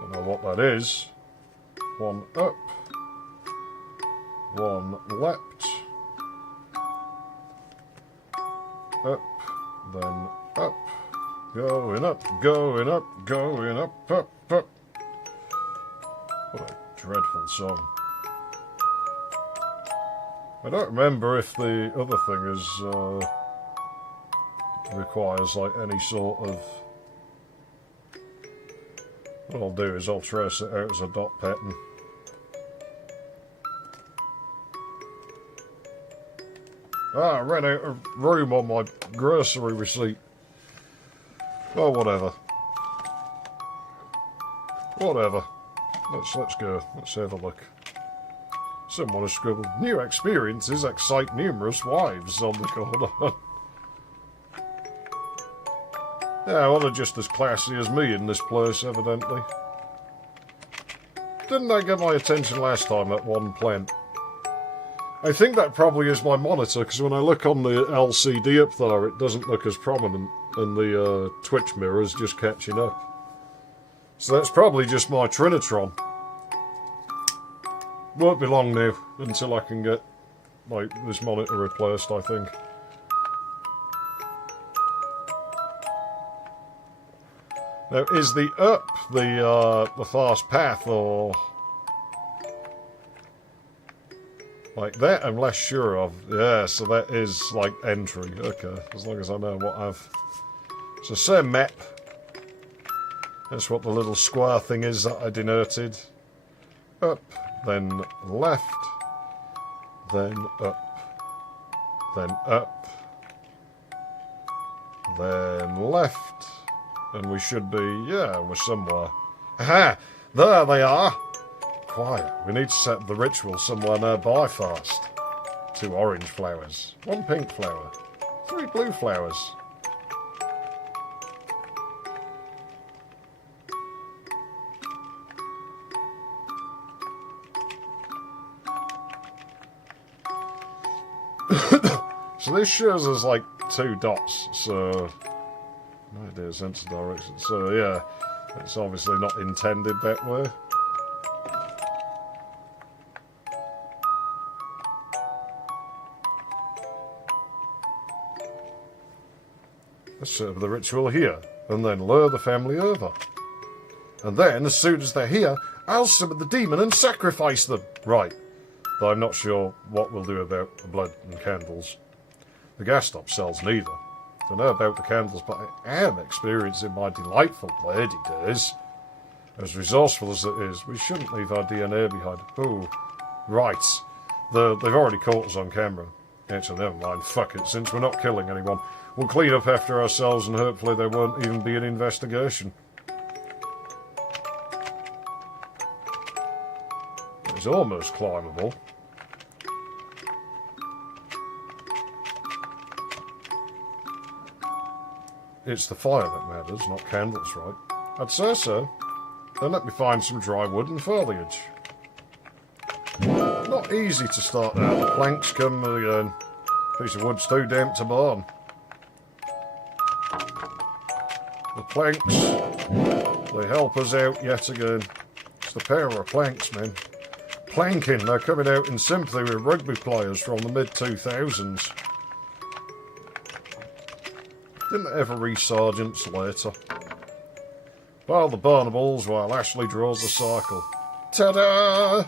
Don't know what that is. One up, one leapt, up, then up, going up, going up, going up, up, up. What a dreadful song. I don't remember if the other thing is, requires like any sort of... What I'll do is I'll trace it out as a dot pattern. I ran out of room on my grocery receipt. Oh, whatever. Whatever. Let's go. Let's have a look. Someone has scribbled, new experiences excite numerous wives on the corner. Yeah, well, they're just as classy as me in this place, evidently. Didn't they get my attention last time at one plant? I think that probably is my monitor, because when I look on the LCD up there, it doesn't look as prominent, and the Twitch mirror's just catching up. So that's probably just my Trinitron. Won't be long now, until I can get, like, this monitor replaced, I think. Now, is the up the fast path, or like that? I'm less sure of. Yeah, so that is like entry. Okay, as long as I know what I've. So same map. That's what the little square thing is that I denoted. Up, then left, then up, then up, then left. And we should be, yeah, we're somewhere. Aha! There they are! Quiet. We need to set the ritual somewhere nearby fast. 2 orange flowers. 1 pink flower. 3 blue flowers. So this shows us like 2 dots, so... No idea, sense of direction. So yeah, it's obviously not intended that way. Let's set up the ritual here, and then lure the family over. And then, as soon as they're here, I'll summon the demon and sacrifice them. Right, though I'm not sure what we'll do about the blood and candles. The gas stop sells neither. I know about the candles, but I am experiencing my delightful lady days. As resourceful as it is, we shouldn't leave our DNA behind. Oh, right. They've already caught us on camera. Actually, never mind. Fuck it. Since we're not killing anyone, we'll clean up after ourselves and hopefully there won't even be an investigation. It's almost climbable. It's the fire that matters, not candles, right? I'd say so. Then let me find some dry wood and foliage. Not easy to start out. The planks come again. Piece of wood's too damp to burn. The planks, they help us out yet again. It's the power of planks, man. planking. They're coming out in sympathy with rugby players from the mid-2000s. Didn't they ever re-sergeants later? Pile the Barnables while Ashley draws the circle. Ta-da!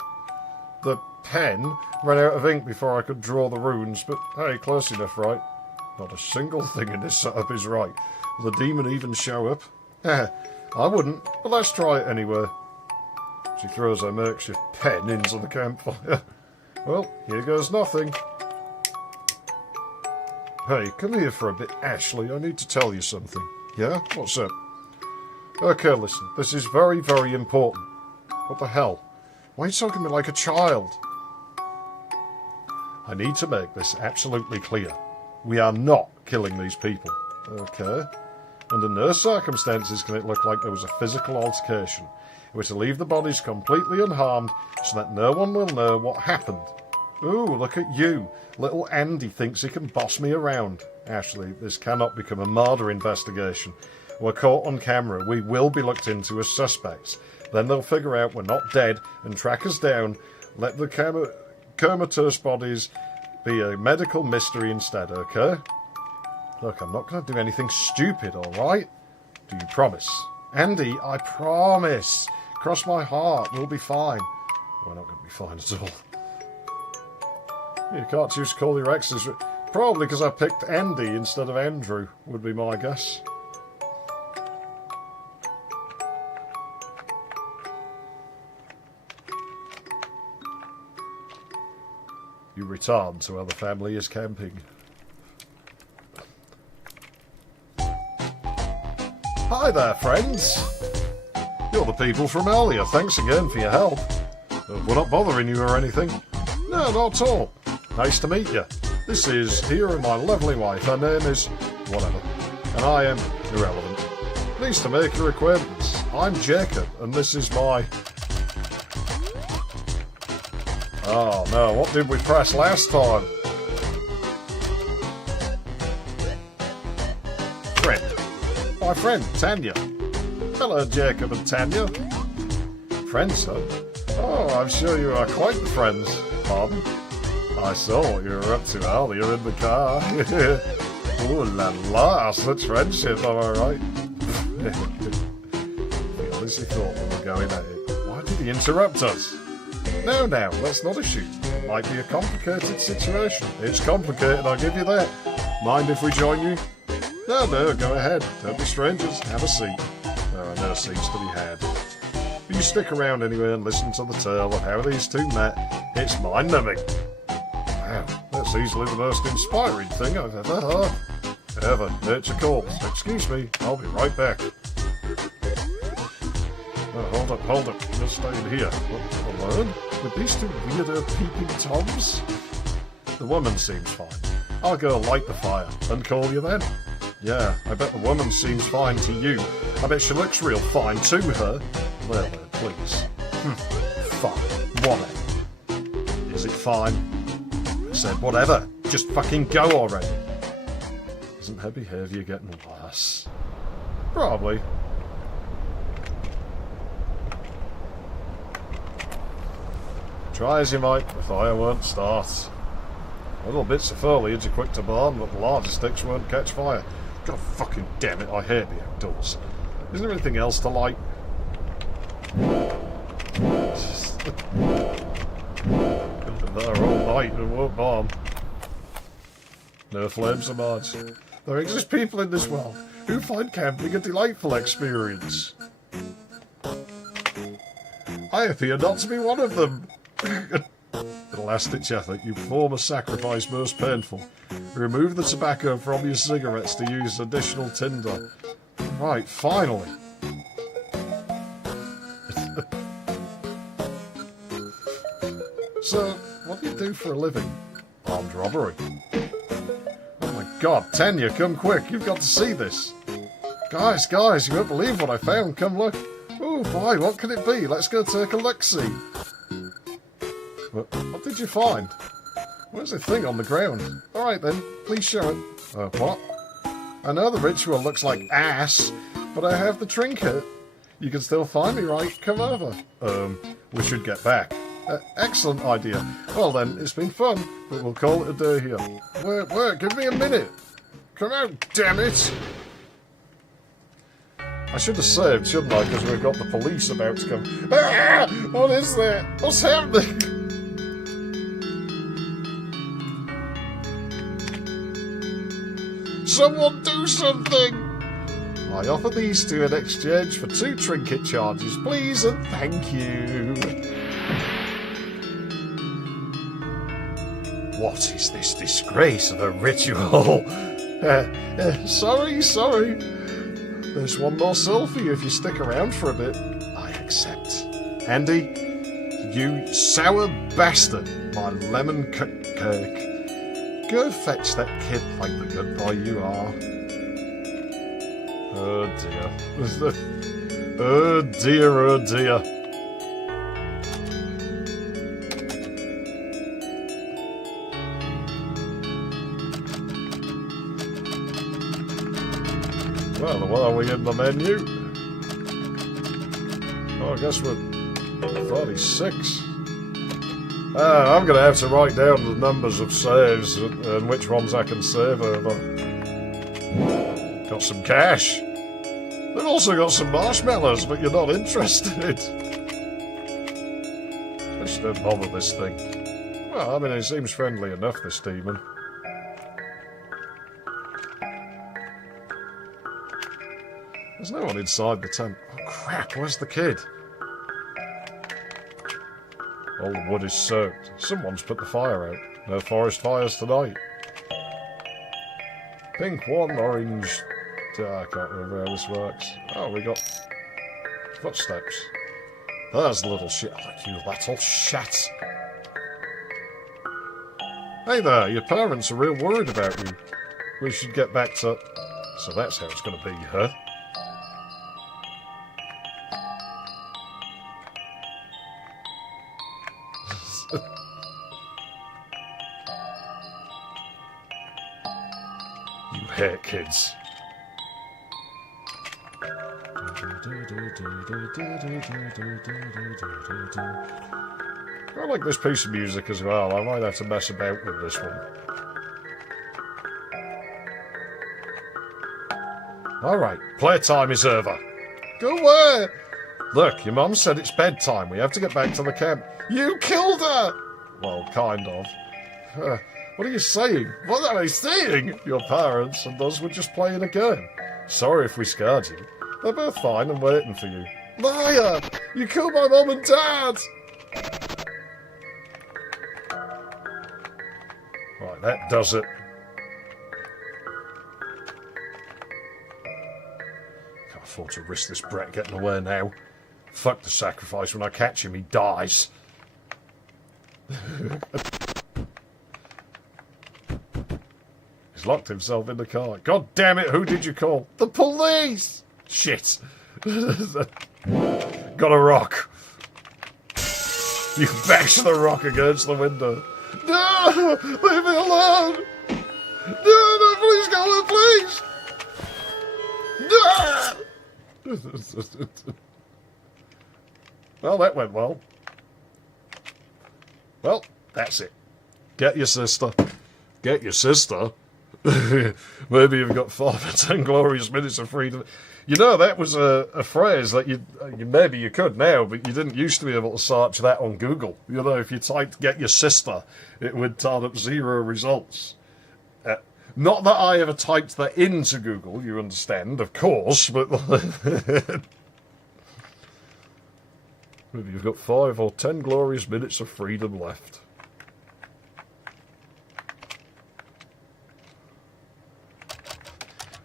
The pen ran out of ink before I could draw the runes, but hey, close enough, right? Not a single thing in this setup is right. Will the demon even show up? I wouldn't, but let's try it anyway. She throws her makeshift pen into the campfire. Well, here goes nothing. Hey, come here for a bit, Ashley. I need to tell you something. Yeah? What's up? Okay, listen. This is very, very important. What the hell? Why are you talking to me like a child? I need to make this absolutely clear. We are not killing these people. Okay? Under no circumstances can it look like there was a physical altercation. We're to leave the bodies completely unharmed so that no one will know what happened. Ooh, look at you. Little Andy thinks he can boss me around. Ashley, this cannot become a murder investigation. We're caught on camera. We will be looked into as suspects. Then they'll figure out we're not dead and track us down. Let the comatose bodies be a medical mystery instead, okay? Look, I'm not going to do anything stupid, alright? Do you promise? Andy, I promise. Cross my heart, we'll be fine. We're not going to be fine at all. You can't choose to call your exes. Probably because I picked Andy instead of Andrew, would be my guess. You return to where the family is camping. Hi there, friends. You're the people from earlier. Thanks again for your help. We're not bothering you or anything. No, not at all. Nice to meet you. This is here and my lovely wife. Her name is whatever. And I am irrelevant. Pleased to make your acquaintance. I'm Jacob, and this is my... Oh no, what did we press last time? Friend. My friend, Tanya. Hello, Jacob and Tanya. Friends, huh? Oh, I'm sure you are quite the friends. Pardon? I saw what you were up to earlier in the car. Ooh la la, such friendship, am I right? He honestly thought we were going at it. Why did he interrupt us? No, now, that's not a shoot. It might be a complicated situation. It's complicated, I'll give you that. Mind if we join you? No, go ahead. Don't be strangers. Have a seat. There are no seats to be had. But you stick around anyway and listen to the tale of how these two met. It's mind-numbing. Wow, that's easily the most inspiring thing I've ever heard. Ever. Nature calls. Excuse me, I'll be right back. Oh, hold up. You're staying here. What, alone? With these two weirdo peeping toms? The woman seems fine. I'll go light the fire and call you then. Yeah, I bet the woman seems fine to you. I bet she looks real fine to her. There, please. Fine. Whatever. Is it fine? I said whatever. Just fucking go already. Isn't her behaviour getting worse? Probably. Try as you might, the fire won't start. Little bits of foliage are quick to burn, but the larger sticks won't catch fire. God fucking damn it, I hate the outdoors. Isn't there anything else to light? There all night and won't burn. No flames emerge. There exist people in this world who find camping a delightful experience. I appear not to be one of them. In a last-ditch effort, you perform a sacrifice most painful. Remove the tobacco from your cigarettes to use additional tinder. Right, finally. So, what do you do for a living? Armed robbery. Oh my god, Tanya, come quick, you've got to see this. Guys, you won't believe what I found, come look. Oh boy, what could it be? Let's go take a look-see. What did you find? Where's the thing on the ground? Alright then, please show it. What? I know the ritual looks like ass, but I have the trinket. You can still find me, right? Come over. We should get back. Excellent idea. Well then, it's been fun, but we'll call it a day here. Wait, give me a minute. Come out, damn it! I should have saved, shouldn't I? Because we've got the police about to come. Ah! What is that? What's happening? Someone do something! I offer these two in exchange for 2 trinket charges, please and thank you. What is this disgrace of a ritual? Sorry. There's one more cell for you if you stick around for a bit. I accept. Andy, you sour bastard, my lemon cake. Go fetch that kid like the good boy you are. Oh dear. Oh dear. Well, where are we in the menu? Oh, I guess we're 36. I'm going to have to write down the numbers of saves and which ones I can save over. Got some cash. They've also got some marshmallows, but you're not interested. Just don't bother this thing. Well, I mean, it seems friendly enough, this demon. There's no one inside the tent. Oh crap, where's the kid? All the wood is soaked. Someone's put the fire out. No forest fires tonight. Pink one, orange... I can't remember how this works. Oh, we got footsteps. There's the little shit. Oh, you little shit. Hey there, your parents are real worried about you. We should get back to... So that's how it's going to be, huh? You hate kids. I like this piece of music as well. I might have to mess about with this one. Alright, playtime is over. Go where? Look, your mum said it's bedtime. We have to get back to the camp. You killed her! Well, kind of. What are you saying? What am I saying? Your parents and us were just playing a game. Sorry if we scared you. They're both fine and waiting for you. Liar! You killed my mum and dad! Right, that does it. Can't afford to risk this brat getting away now. Fuck the sacrifice. When I catch him, he dies. He's locked himself in the car. God damn it, who did you call? The police! Shit. Got a rock. You bash the rock against the window. No! Leave me alone! No, please go on, please! No! Well, that went well. Well, that's it. Get your sister. Get your sister? Maybe you've got 5 or 10 glorious minutes of freedom. You know, that was a phrase that you maybe you could now, but you didn't used to be able to search that on Google. You know, if you typed "get your sister," it would turn up 0 results. Not that I ever typed that into Google, you understand, of course, but maybe you've got 5 or 10 glorious minutes of freedom left.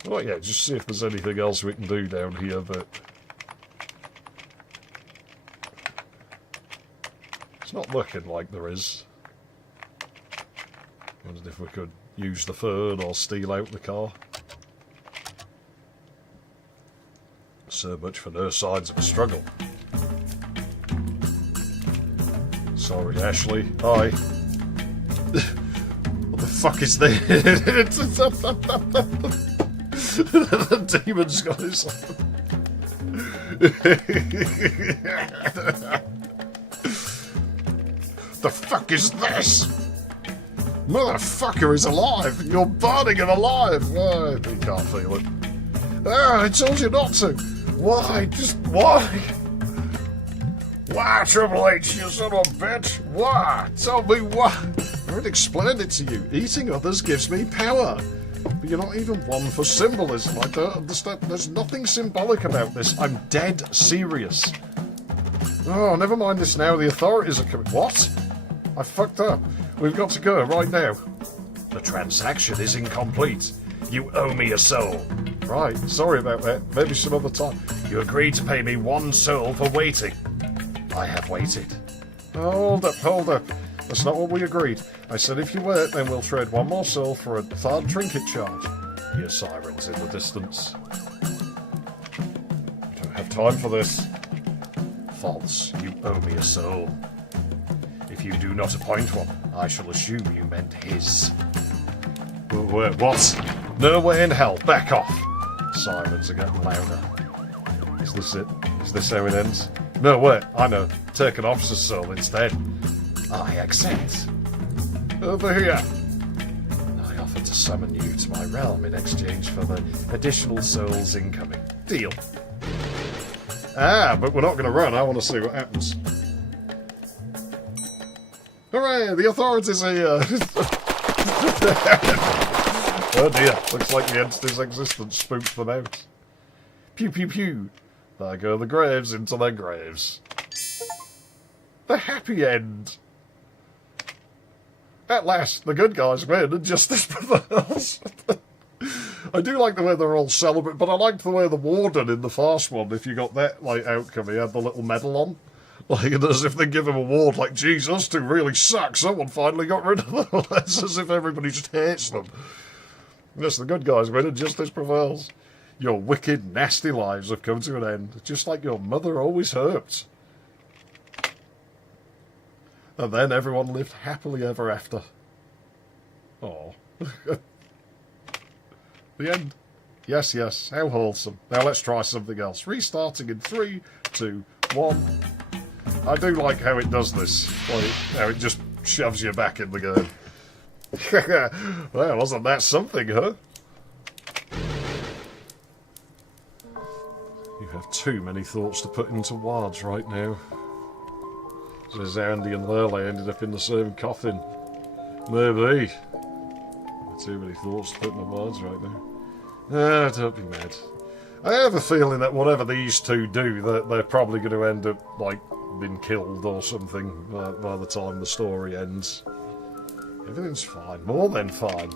Oh yeah, just see if there's anything else we can do down here, but it's not looking like there is. Wondered if we could use the phone or steal out the car. So much for no signs of a struggle. Sorry, Ashley. Hi. What the fuck is this? The demon's got his... What the fuck is this? Motherfucker is alive! You're burning him alive! Oh, you can't feel it. Ah, I told you not to! Why? Just why? Why, Triple H, you son of a bitch? Why? Tell me why! I already explained it to you. Eating others gives me power. But you're not even one for symbolism. I don't understand. There's nothing symbolic about this. I'm dead serious. Oh, never mind this now. The authorities are coming. What? I fucked up. We've got to go right now. The transaction is incomplete. You owe me a soul. Right, sorry about that. Maybe some other time. You agreed to pay me 1 soul for waiting. I have waited. Hold up. That's not what we agreed. I said if you wait, then we'll trade 1 more soul for a 3rd trinket charge. Hear sirens in the distance. I don't have time for this. False. You owe me a soul. If you do not appoint one, I shall assume you meant his. Wait, what? No way in hell. Back off. Sirens are getting louder. Is this it? Is this how it ends? No, wait, I know. Take an officer's soul instead. I accept. Over here. I offer to summon you to my realm in exchange for the additional souls incoming. Deal. Ah, but we're not going to run. I want to see what happens. Hooray, the authorities are here. Oh dear, looks like the entity's existence spooked them out. Pew pew pew. There go the graves into their graves. The happy end. At last, the good guys win and justice prevails. I do like the way they're all celebrating, but I liked the way the warden in the first one, if you got that like outcome, he had the little medal on. Like, as if they give him a award, like, Jesus, two really suck. Someone finally got rid of them. It's as if everybody just hates them. Yes, the good guys win and justice prevails. Your wicked, nasty lives have come to an end, just like your mother always hoped. And then everyone lived happily ever after. Oh. The end. Yes, yes, how wholesome. Now let's try something else. Restarting in 3, 2, 1. I do like how it does this. Like, how it just shoves you back in the game. Well, wasn't that something, huh? You have too many thoughts to put into words right now. Says Andy and Leyley ended up in the same coffin. Maybe. Too many thoughts to put into words right now. Ah, don't be mad. I have a feeling that whatever these two do, they're probably going to end up, like, been killed or something by the time the story ends. Everything's fine. More than fine.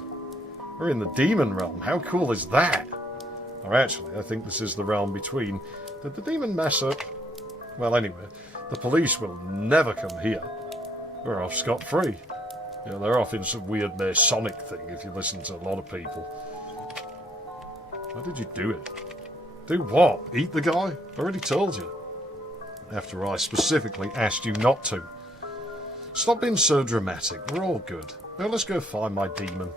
We're in the demon realm. How cool is that? Or actually, I think this is the realm between. Did the demon mess up? Well, anyway, the police will never come here. We're off scot-free. Yeah, they're off in some weird Masonic thing if you listen to a lot of people. Why did you do it? Do what? Eat the guy? I already told you. After I specifically asked you not to. Stop being so dramatic. We're all good. Now let's go find my demon.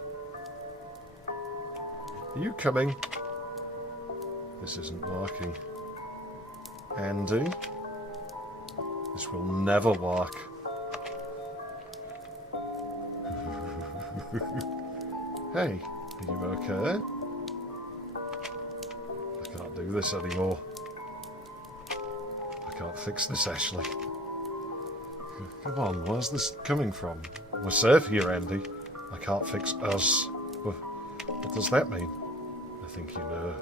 Are you coming? This isn't working. Andy? This will never work. Hey, are you okay? I can't do this anymore. I can't fix this, Ashley. Come on, where's this coming from? We're safe here, Andy. I can't fix us. What does that mean? I think you know.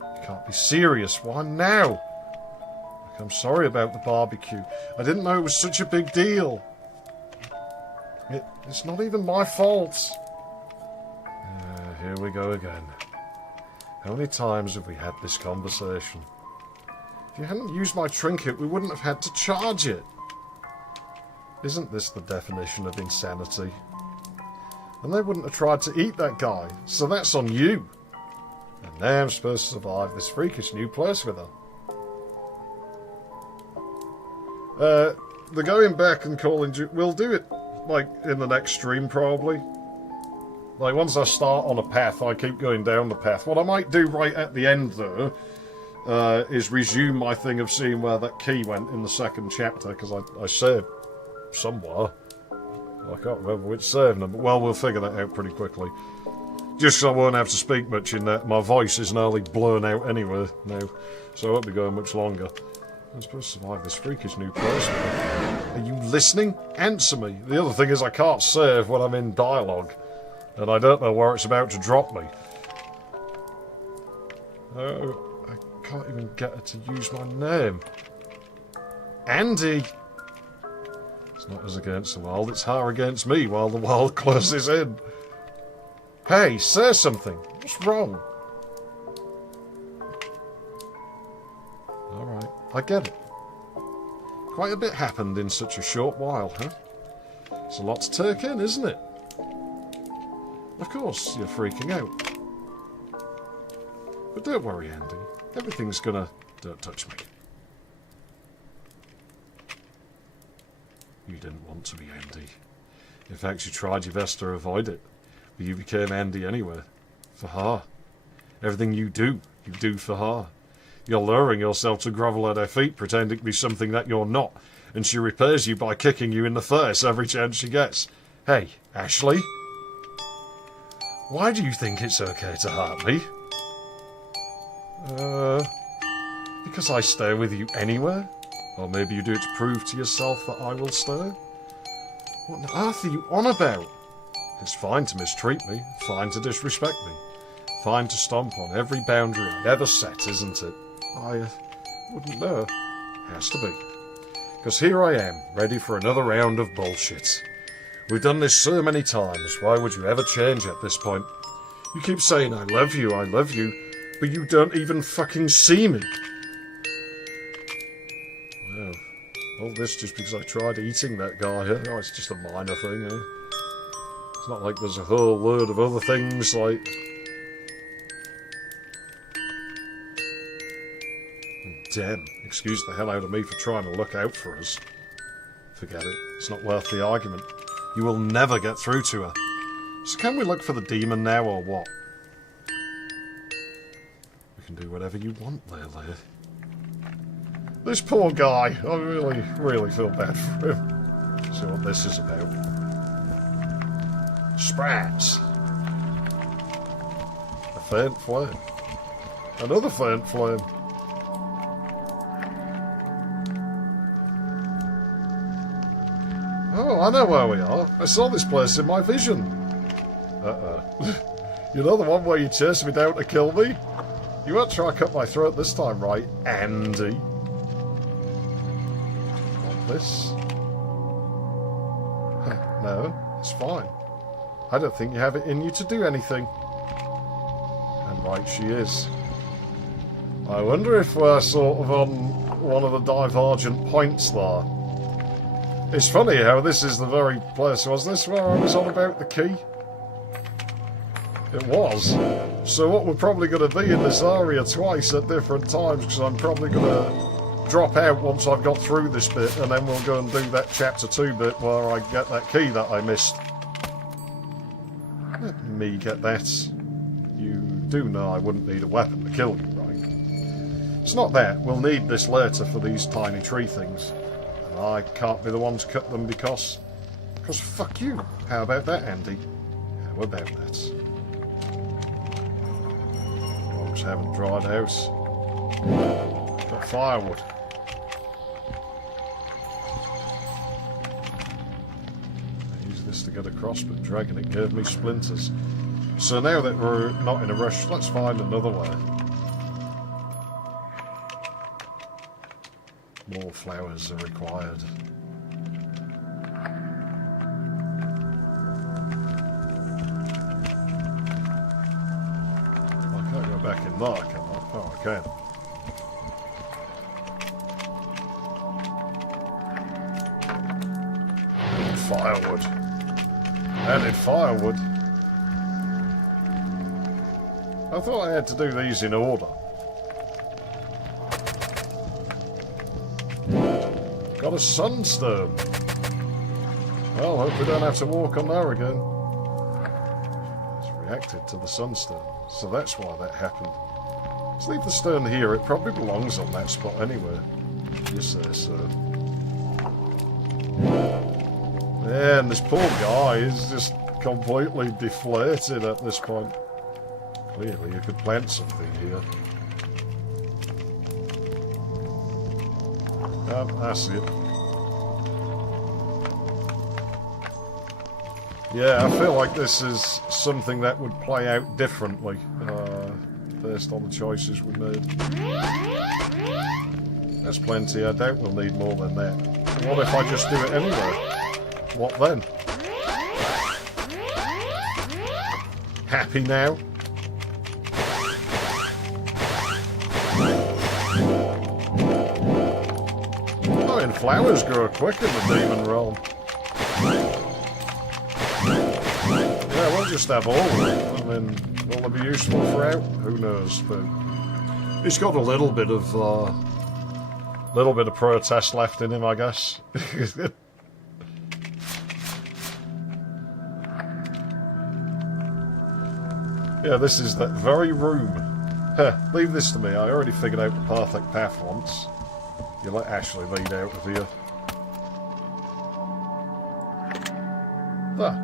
You can't be serious. Why now? Look, I'm sorry about the barbecue. I didn't know it was such a big deal. It's not even my fault. Here we go again. How many times have we had this conversation? If you hadn't used my trinket, we wouldn't have had to charge it. Isn't this the definition of insanity? And they wouldn't have tried to eat that guy, so that's on you. And now I'm supposed to survive this freakish new place with her. The going back and calling... We'll do it, like, in the next stream, probably. Like, once I start on a path, I keep going down the path. What I might do right at the end, though, is resume my thing of seeing where that key went in the second chapter, because I saved somewhere. I can't remember which save number. Well, we'll figure that out pretty quickly. Just so I won't have to speak much in that. My voice is nearly blown out anyway now, so I won't be going much longer. I'm supposed to survive this freakish new place. Are you listening? Answer me. The other thing is I can't save when I'm in dialogue, and I don't know where it's about to drop me. Oh, I can't even get her to use my name. Andy! It's not us against the world, it's her against me while the world closes in. Hey, say something. What's wrong? Alright, I get it. Quite a bit happened in such a short while, huh? It's a lot to take in, isn't it? Of course, you're freaking out. But don't worry, Andy. Everything's gonna... Don't touch me. You didn't want to be Andy. In fact, you tried your best to avoid it. But you became Andy anyway. For her. Everything you do for her. You're luring yourself to grovel at her feet, pretending to be something that you're not. And she repays you by kicking you in the face every chance she gets. Hey, Ashley? Why do you think it's okay to hurt me? Because I stay with you anyway? Or maybe you do it to prove to yourself that I will stay? What on earth are you on about? It's fine to mistreat me, fine to disrespect me, fine to stomp on every boundary I ever set, isn't it? I wouldn't know. Has to be. Because here I am, ready for another round of bullshit. We've done this so many times, why would you ever change at this point? You keep saying I love you, but you don't even fucking see me. Well, all this just because I tried eating that guy, huh? Oh, it's just a minor thing, huh? It's not like there's a whole load of other things, like... Damn, excuse the hell out of me for trying to look out for us. Forget it, it's not worth the argument. You will never get through to her. So can we look for the demon now, or what? We can do whatever you want, Leyley. This poor guy, I really feel bad for him. See what this is about. Sprats. A faint flame. Another faint flame. Oh, I know where we are. I saw this place in my vision. You know the one where you chased me down to kill me? You won't try to cut my throat this time, right, Andy? Want this? No, it's fine. I don't think you have it in you to do anything. And right she is. I wonder if we're sort of on one of the divergent points there. It's funny how this is the very place. Was this where I was on about the key? It was. So what we're probably going to be in this area twice at different times, because I'm probably going to drop out once I've got through this bit, and then we'll go and do that chapter 2 bit where I get that key that I missed. Let me get that. You do know I wouldn't need a weapon to kill you, right? It's not that. We'll need this later for these tiny tree things. And I can't be the one to cut them because fuck you. How about that, Andy? How about that? Logs haven't dried out. Got firewood. I used this to get across, but dragging it gave me splinters. So now that we're not in a rush, let's find another way. More flowers are required. I can't go back in there, can I? Oh, I can. Firewood. Added firewood. I thought I had to do these in order. Got a sunstone. Well, hope we don't have to walk on there again. It's reacted to the sunstone, so that's why that happened. Let's leave the stone here. It probably belongs on that spot anyway. If you say so. Yeah, and this poor guy is just completely deflated at this point. Clearly, you could plant something here. That's it. Yeah, I feel like this is something that would play out differently based on the choices we made. There's plenty. I doubt we'll need more than that. What if I just do it anyway? What then? Happy now? I mean, flowers grow quick in the demon realm. Yeah, we'll just have all of it. I mean, will they be useful throughout? Who knows? But he's got a little bit of protest left in him, I guess. Yeah, this is that very room. Heh, leave this to me. I already figured out the perfect path once. You let Ashley lead out of here. There.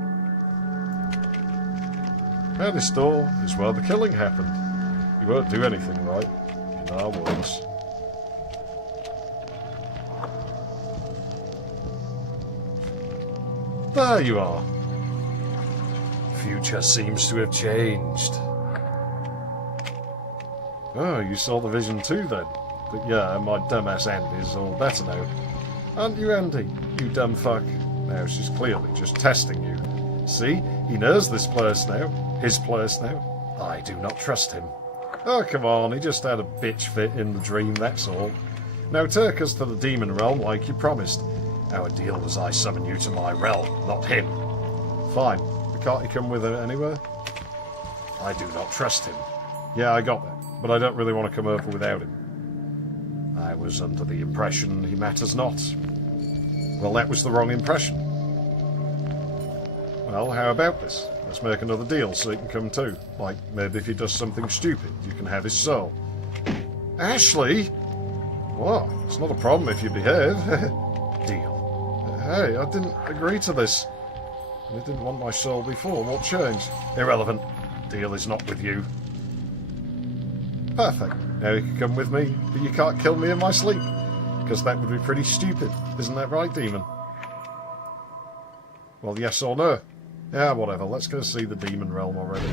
Now this door is where the killing happened. You won't do anything right, in our words. There you are. Future seems to have changed. Oh, you saw the vision too then? But yeah, my dumbass Andy's all better now. Aren't you, Andy? You dumb fuck. Now she's clearly just testing you. See? He knows this place now. His place now. I do not trust him. Oh, come on, he just had a bitch fit in the dream, that's all. Now take us to the demon realm like you promised. Our deal was I summon you to my realm, not him. Fine. But can't you come with her anywhere? I do not trust him. Yeah, I got that. But I don't really want to come over without him. I was under the impression he matters not. Well, that was the wrong impression. Well, how about this? Let's make another deal so he can come too. Like, maybe if he does something stupid, you can have his soul. Ashley? What? It's not a problem if you behave. Deal. Hey, I didn't agree to this. I didn't want my soul before. What changed? Irrelevant. Deal is not with you. Perfect. Now you can come with me, but you can't kill me in my sleep. Because that would be pretty stupid. Isn't that right, demon? Well, yes or no? Yeah, whatever. Let's go see the demon realm already.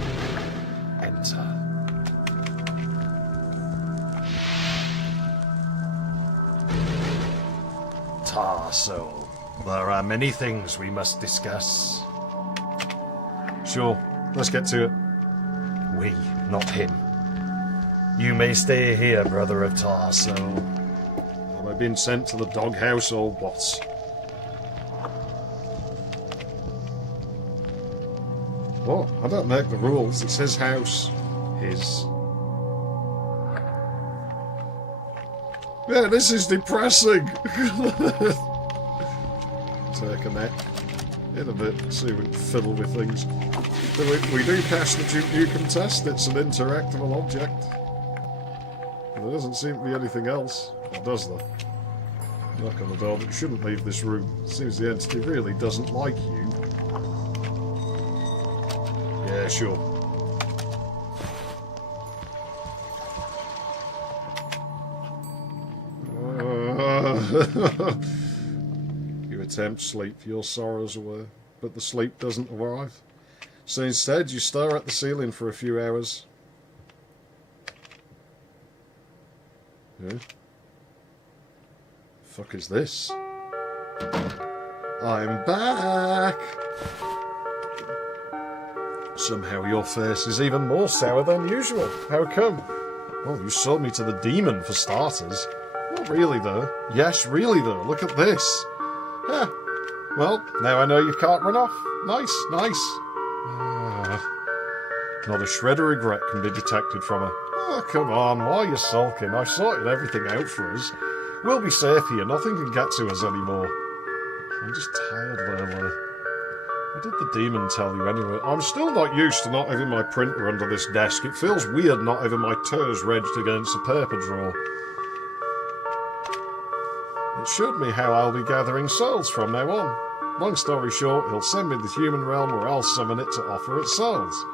Enter. Tar soul. There are many things we must discuss. Sure. Let's get to it. We, not him. You may stay here, brother of Tar soul. Have I been sent to the doghouse or what? Oh, I don't make the rules. It says house. His. Yeah, this is depressing. Take a nap. In a bit, see if we can fiddle with things. We do cast the Duke Nukem test. It's an interactable object. There doesn't seem to be anything else. Or does there? Knock on the door, but you shouldn't leave this room. Seems the entity really doesn't like you. Yeah, sure. You attempt sleep, your sorrows away, but the sleep doesn't arrive. So instead, you stare at the ceiling for a few hours. Yeah? Fuck is this? I'm back! Somehow your face is even more sour than usual. How come? Well, you sold me to the demon for starters. Not really though. Yes, really though. Look at this. Huh. Well, now I know you can't run off. Nice, nice. Not a shred of regret can be detected from her. Oh, come on, why are you sulking? I've sorted everything out for us. We'll be safe here, nothing can get to us anymore. I'm just tired, Leyley. What did the demon tell you anyway? I'm still not used to not having my printer under this desk. It feels weird not having my toes wedged against a paper drawer. It showed me how I'll be gathering souls from now on. Long story short, he'll send me the human realm where I'll summon it to offer its souls.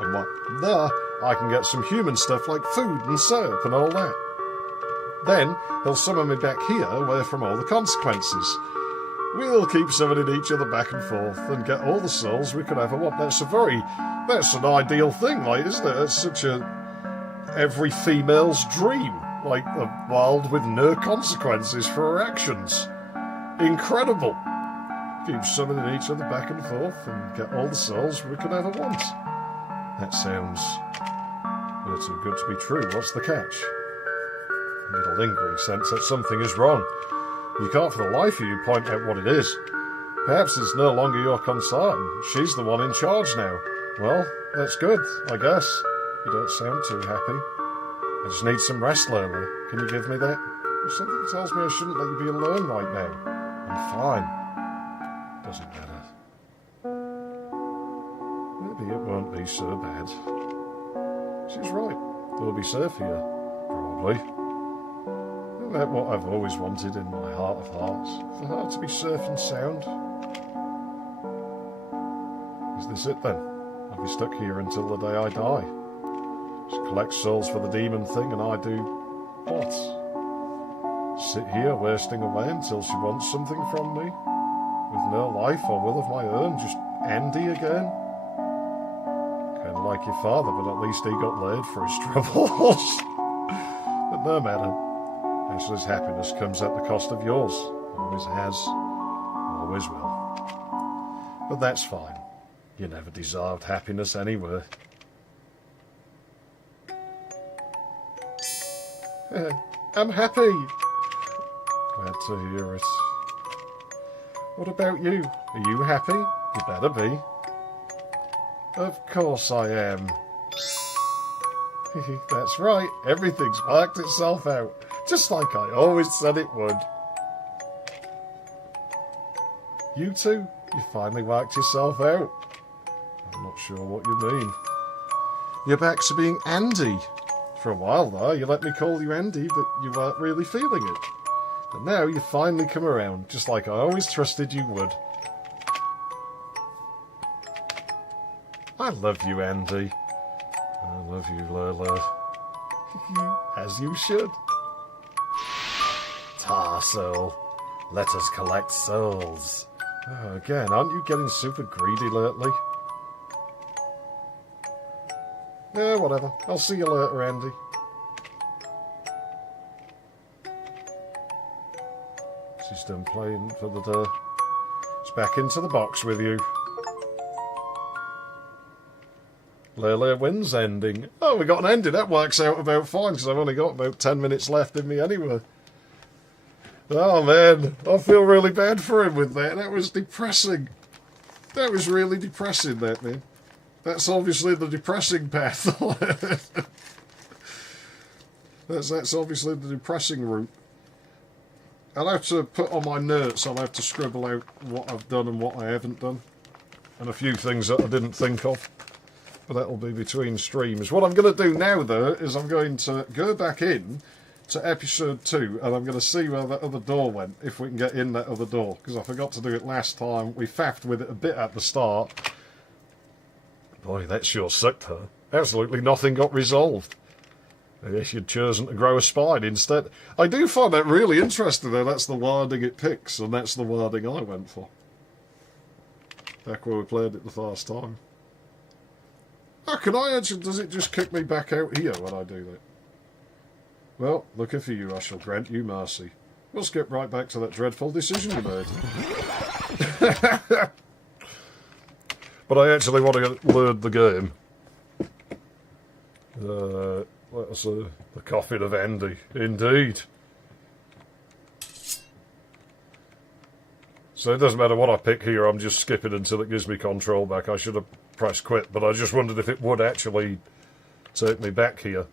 And from there, I can get some human stuff like food and soap and all that. Then, he'll summon me back here, away from all the consequences. We'll keep summoning each other back and forth and get all the souls we could ever want. That's an ideal thing, like, isn't it? It's such every female's dream. Like, a world with no consequences for her actions. Incredible. Keep summoning each other back and forth and get all the souls we could ever want. That sounds too good to be true. What's the catch? I get a lingering sense that something is wrong. You can't for the life of you point out what it is. Perhaps it's no longer your concern. She's the one in charge now. Well, that's good, I guess. You don't sound too happy. I just need some rest, Leyley. Can you give me that? There's something that tells me I shouldn't let you be alone right now. I'm fine. Doesn't matter. Maybe it won't be so bad. She's right. We'll be safe here. Probably. Isn't that what I've always wanted in my heart of hearts? For her to be safe and sound? Is this it then? I'll be stuck here until the day I die. She collects souls for the demon thing and I do what? Sit here wasting away until she wants something from me? With no life or will of my own, just Andy again? Kind of like your father, but at least he got laid for his troubles. But no matter. Ashley's happiness comes at the cost of yours. Always has. Always will. But that's fine. You never deserved happiness anyway. I'm happy. Glad to hear it. What about you? Are you happy? You better be. Of course I am. That's right. Everything's worked itself out. Just like I always said it would. You two, you finally worked yourself out. I'm not sure what you mean. You're back to being Andy. For a while there, you let me call you Andy, but you weren't really feeling it. But now you finally come around, just like I always trusted you would. I love you, Andy. I love you, Leyley. As you should. Tarsel, let us collect souls. Oh, again, aren't you getting super greedy lately? Yeah, whatever. I'll see you later, Andy. She's done playing for the day. It's back into the box with you. Leyley Wins Ending. Oh, we got an ending. That works out about fine, because I've only got about 10 minutes left in me anyway. Oh, man. I feel really bad for him with that. That was depressing. That was really depressing, that, man. That's obviously the depressing path. That's obviously the depressing route. I'll have to put on my notes, I'll have to scribble out what I've done and what I haven't done. And a few things that I didn't think of. But that'll be between streams. What I'm going to do now, though, is I'm going to go back in to episode 2, and I'm going to see where that other door went, if we can get in that other door. Because I forgot to do it last time. We faffed with it a bit at the start. Boy, that sure sucked her. Absolutely nothing got resolved. I guess you'd chosen to grow a spine instead. I do find that really interesting, though. That's the wording it picks, and that's the wording I went for. Back where we played it the first time. Oh, can I actually... Does it just kick me back out here when I do that? Well, looking for you, I shall grant you mercy. We'll skip right back to that dreadful decision you made. But I actually want to learn the game. Let's see. The Coffin of Andy. Indeed. So it doesn't matter what I pick here, I'm just skipping until it gives me control back. I should have pressed quit, but I just wondered if it would actually take me back here.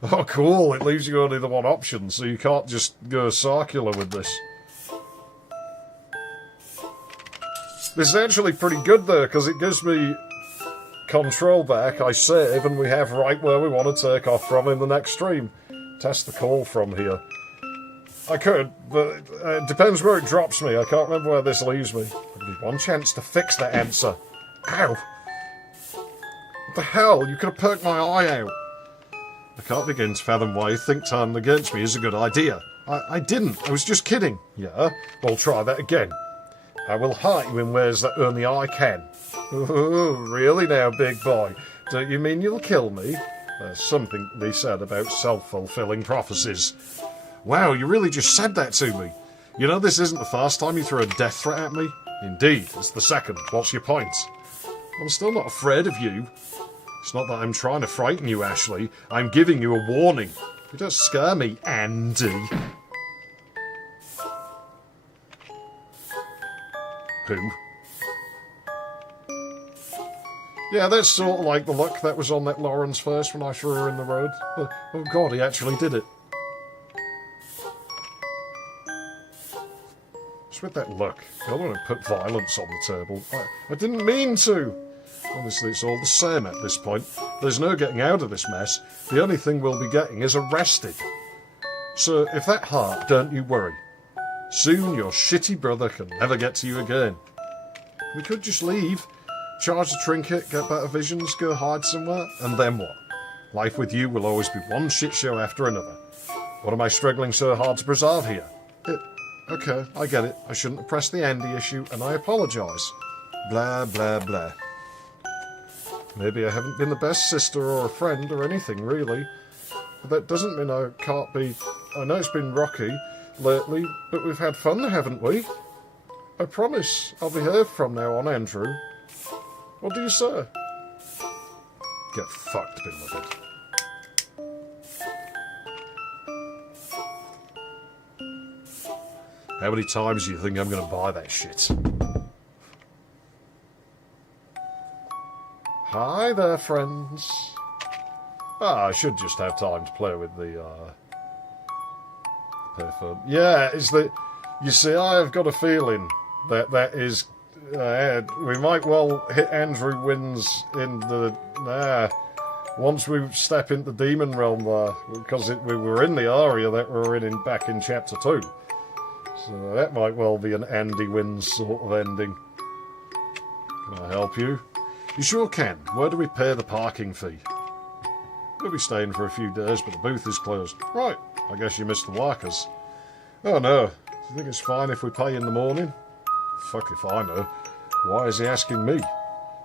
Oh, cool. It leaves you only the one option, so you can't just go circular with this. This is actually pretty good, though, because it gives me control back. I save, and we have right where we want to take off from in the next stream. Test the call from here. I could, but it depends where it drops me. I can't remember where this leaves me. I need one chance to fix that answer. Ow! What the hell? You could have perked my eye out. I can't begin to fathom why you think turning against me is a good idea. I didn't. I was just kidding. Yeah? Well, try that again. I will hurt you in ways that only I can. Ooh, really now, big boy? Don't you mean you'll kill me? There's something they said about self-fulfilling prophecies. Wow, you really just said that to me. You know this isn't the first time you threw a death threat at me? Indeed, it's the second. What's your point? I'm still not afraid of you. It's not that I'm trying to frighten you, Ashley. I'm giving you a warning. You don't scare me, Andy. Who? Yeah, that's sort of like the look that was on that Lauren's face when I threw her in the road. Oh god, he actually did it. What's with that look? I don't want to put violence on the table. I didn't mean to. Honestly, it's all the same at this point. There's no getting out of this mess. The only thing we'll be getting is arrested. So, if that hurt, don't you worry. Soon your shitty brother can never get to you again. We could just leave, charge the trinket, get better visions, go hide somewhere, and then what? Life with you will always be one shit show after another. What am I struggling so hard to preserve here? Okay, I get it. I shouldn't have pressed the Andy issue, and I apologise. Blah, blah, blah. Maybe I haven't been the best sister or a friend or anything, really. But that doesn't mean I can't be... I know it's been rocky lately, but we've had fun, haven't we? I promise I'll behave from now on, Andrew. What do you say? Get fucked, beloved. How many times do you think I'm going to buy that shit? Hi there, friends. I should just have time to play with the phone. Yeah, it's the... You see, I've got a feeling that that is... we might well hit Andrew Wins in the... once we step into the demon realm there, because we were in the area that we were in back in Chapter 2. So that might well be an Andy Wins sort of ending. Can I help you? You sure can. Where do we pay the parking fee? We'll be staying for a few days, but the booth is closed. Right, I guess you missed the workers. Oh no, do you think it's fine if we pay in the morning? Fuck if I know. Why is he asking me?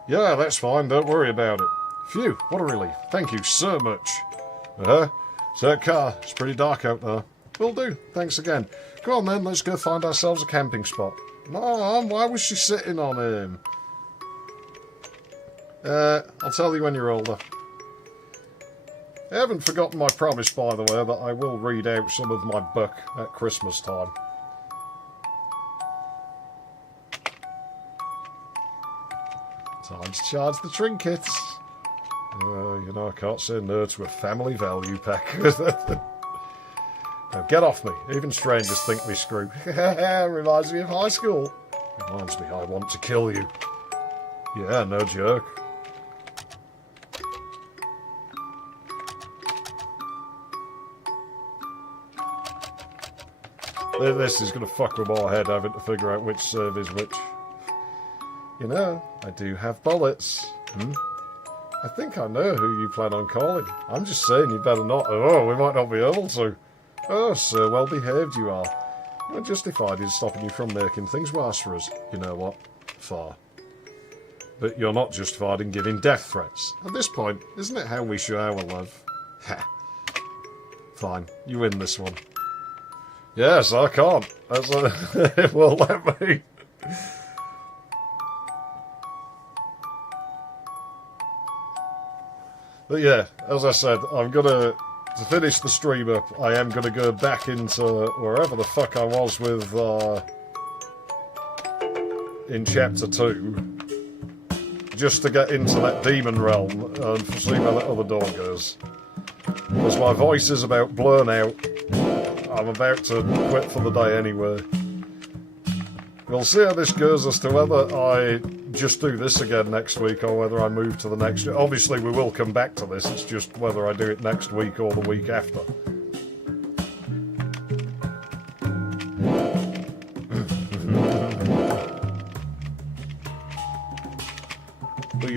Yeah, that's fine, don't worry about it. Phew, what a relief. Thank you so much. So car, it's pretty dark out there. Will do, thanks again. Go on then, let's go find ourselves a camping spot. Mom, why was she sitting on him? I'll tell you when you're older. I haven't forgotten my promise, by the way, that I will read out some of my book at Christmas time. Time to charge the trinkets. You know, I can't say no to a family value pack. Now get off me. Even strangers think me screw. Reminds me of high school. Reminds me I want to kill you. Yeah, no joke. This is going to fuck with my head having to figure out which serve is which. You know, I do have bullets. I think I know who you plan on calling. I'm just saying you better not. Oh, we might not be able to. Oh, so well behaved you are. You're justified in stopping you from making things worse for us. You know what? Far. But you're not justified in giving death threats. At this point, isn't it how we show our love? Ha. Fine, you win this one. Yes, I can't. It won't let me. But yeah, as I said, I'm gonna, to finish the stream up, I am gonna go back into wherever the fuck I was with, in Chapter 2, just to get into that demon realm and see where that other door goes. Because my voice is about blown out. I'm about to quit for the day anyway. We'll see how this goes as to whether I just do this again next week or whether I move to the next... Obviously, we will come back to this. It's just whether I do it next week or the week after.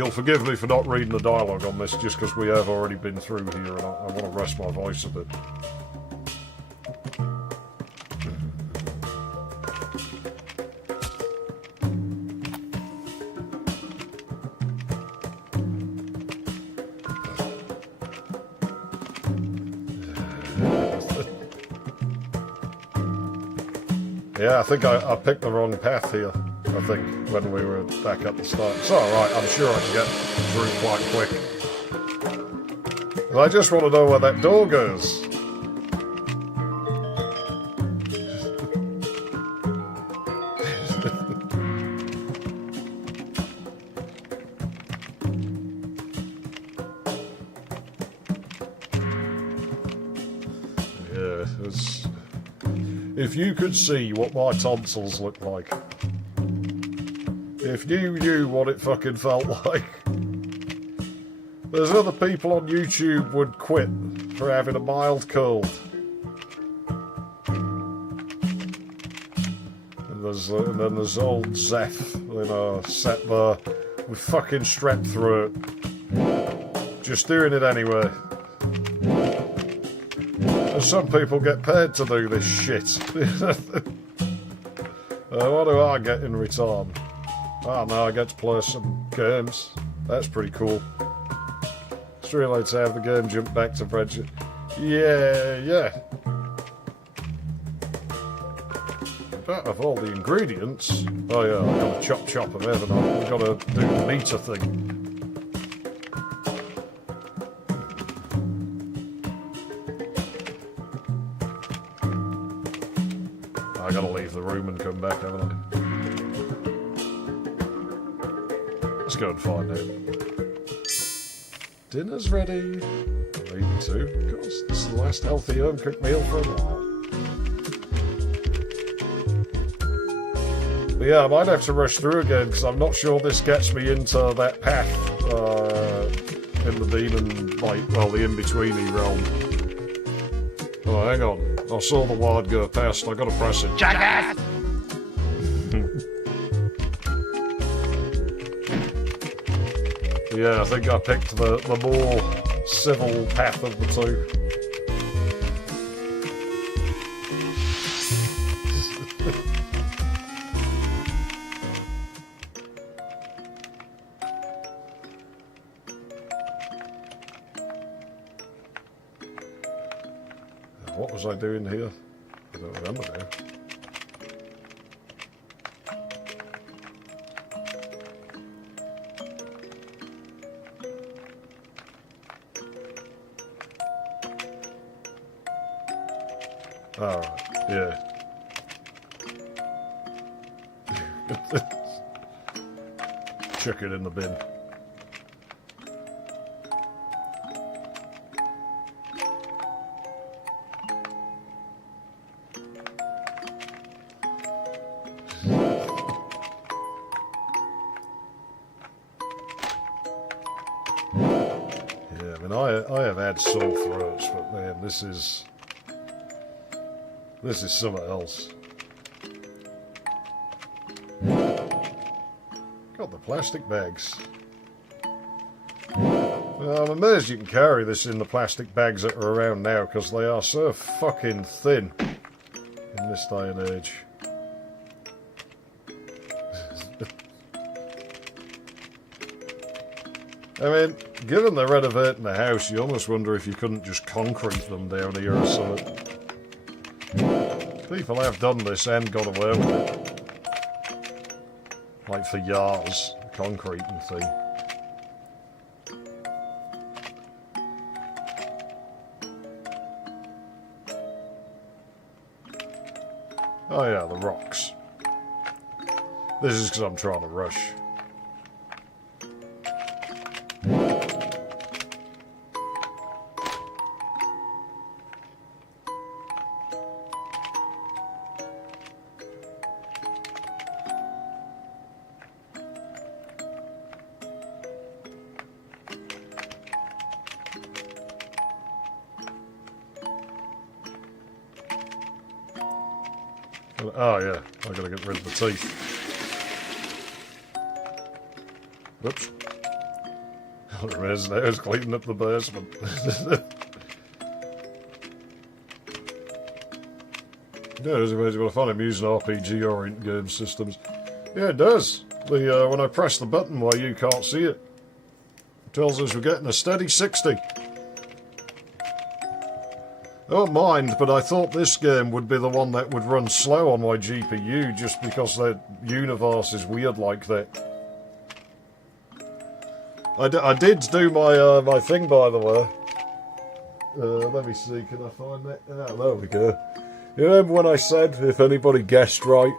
you'll forgive me for not reading the dialogue on this, just because we have already been through here, and I want to rest my voice a bit. Yeah, I think I picked the wrong path here, I think, when we were back at the start. It's alright, I'm sure I can get through quite quick. And I just want to know where that door goes. Yeah, it's... If you could see what my tonsils look like. If you knew what it fucking felt like. There's other people on YouTube would quit for having a mild cold. And then there's old Zeph, you know, sat there with fucking strep throat. Just doing it anyway. Some people get paid to do this shit. What do I get in return? Oh no, I get to play some games. That's pretty cool. It's really to have the game jump back to Bridget. Yeah. I don't have all the ingredients. Oh yeah, I've got a chop of haven't I? I've got to do the meter thing. I gotta leave the room and come back, haven't I? Let's go and find out. Dinner's ready. Me too. Of course, this is the last healthy home-cooked meal for a while. But yeah, I might have to rush through again because I'm not sure this gets me into that path in the demon, the in-betweeny realm. Oh, hang on. I saw the ward go past. I gotta press it. Jackass! Yeah, I think I picked the more civil path of the two. What was I doing here? I don't remember now. Alright, yeah. Chuck it in the bin. I have had sore throats, but man, this is something else. Got the plastic bags. Well, I'm amazed you can carry this in the plastic bags that are around now, because they are so fucking thin in this day and age. I mean, given they're renovating the house, you almost wonder if you couldn't just concrete them down here or something. People have done this and got away with it. Like for yards, the concreting thing. Oh yeah, the rocks. This is because I'm trying to rush. Oh yeah, I gotta get rid of the teeth. Whoops. There is now, it's cleaning up the basement. Yeah, it's amazing what I find I'm using RPG-oriented game systems. Yeah, it does. When I press the button where you can't see it, it tells us we're getting a steady 60. I don't mind, but I thought this game would be the one that would run slow on my GPU just because the universe is weird like that. I did do my my thing, by the way. Let me see, can I find that? Ah, there we go. You remember when I said, if anybody guessed right,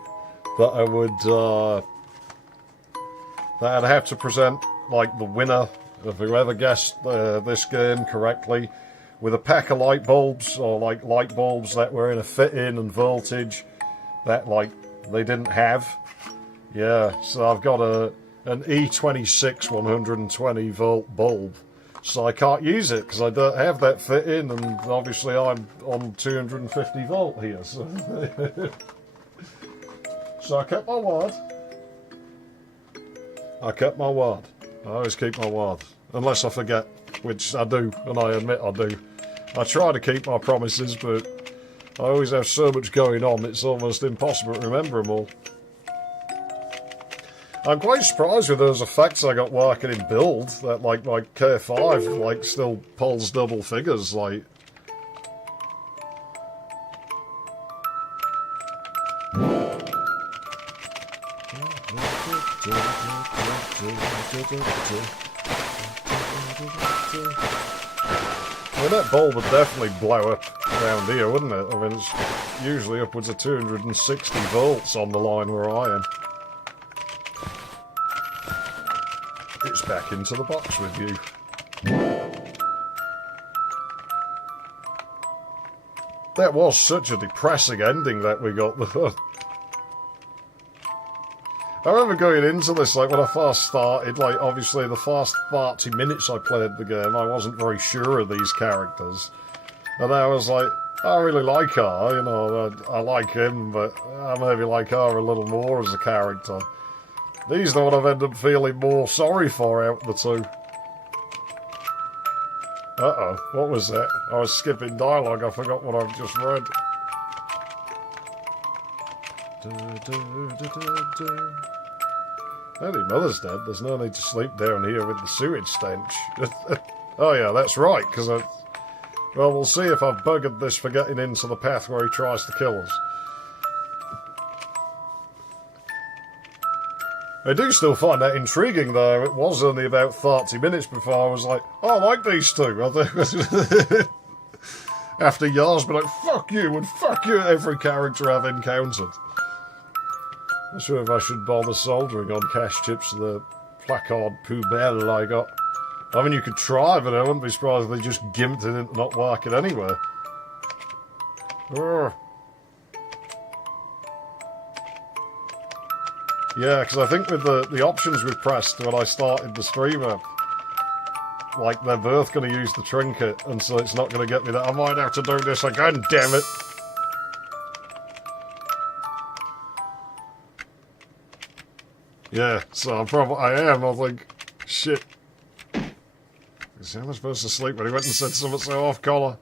that I would, that I'd have to present, like, the winner of whoever guessed this game correctly with a pack of light bulbs, or, like, light bulbs that were in a fit-in and voltage that, like, they didn't have. Yeah, so I've got an E26 120 volt bulb. So I can't use it because I don't have that fit in, and obviously I'm on 250 volt here. So, so I kept my word. I kept my word. I always keep my word, unless I forget, which I do, and I admit I do. I try to keep my promises, but I always have so much going on, it's almost impossible to remember them all. I'm quite surprised with those effects I got working in build, that like my K5 like still pulls double figures, like. I mean, that bulb would definitely blow up around here, wouldn't it? I mean, it's usually upwards of 260 volts on the line where I am. It's back into the box with you. That was such a depressing ending that we got. I remember going into this, like, when I first started, like, obviously the first 30 minutes I played the game, I wasn't very sure of these characters. And I was like, I really like her, you know, I like him, but I maybe like her a little more as a character. These are the one I've ended up feeling more sorry for out of the two. Uh-oh, what was that? I was skipping dialogue, I forgot what I've just read. Holy Mother's dead, there's no need to sleep down here with the sewage stench. Oh yeah, that's right, because I... Well, we'll see if I've buggered this for getting into the path where he tries to kill us. I do still find that intriguing, though. It was only about 30 minutes before I was like, oh, I like these two. After years, be like, fuck you, and fuck you at every character I've encountered. Not sure if I should bother soldering on cash chips to the placard poubelle I got. I mean, you could try, but I wouldn't be surprised if they just gimped it into not working anyway. Urgh. Yeah, because I think with the options we pressed when I started the stream up, like, they're both going to use the trinket, and so it's not going to get me that. I might have to do this again, damn it! Yeah, so I am, I think, shit. How am I supposed to sleep when he went and said something so off collar?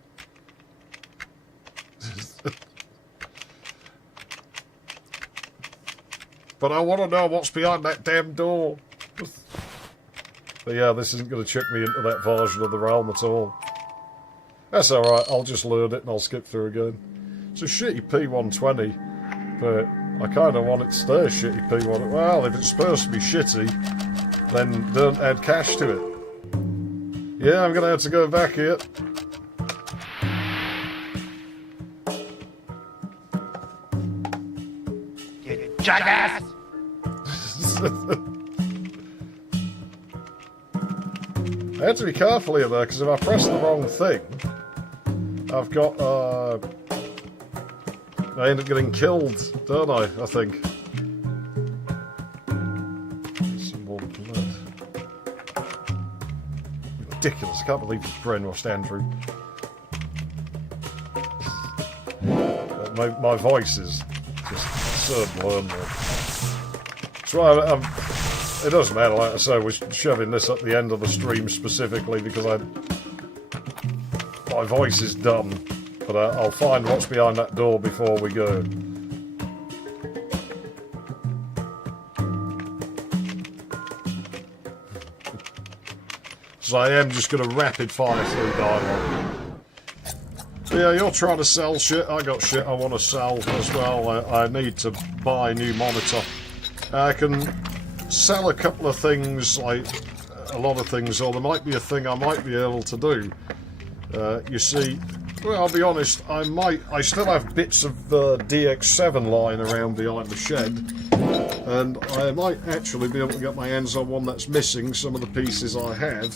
But I want to know what's behind that damn door. But yeah, this isn't going to chuck me into that version of the realm at all. That's alright, I'll just learn it and I'll skip through again. It's a shitty P120, but I kind of want it to stay a shitty P120. Well, if it's supposed to be shitty, then don't add cash to it. Yeah, I'm going to have to go back here. You jackass! I had to be careful here, though, because if I press the wrong thing, I've got, I end up getting killed, don't I think. Some more blood. Ridiculous, I can't believe it's brainwashed Andrew. My voice is just so blown, though. That's why it doesn't matter, like I say, we're shoving this at the end of the stream specifically because my voice is done. But I'll find what's behind that door before we go. So I am just going to rapid fire through dialogue. So yeah, you're trying to sell shit. I got shit I want to sell as well. I need to buy a new monitor. I can sell a couple of things, like a lot of things, or there might be a thing I might be able to do. You see, well, I'll be honest, I still have bits of the DX7 lying around behind the shed, and I might actually be able to get my hands on one that's missing some of the pieces I have.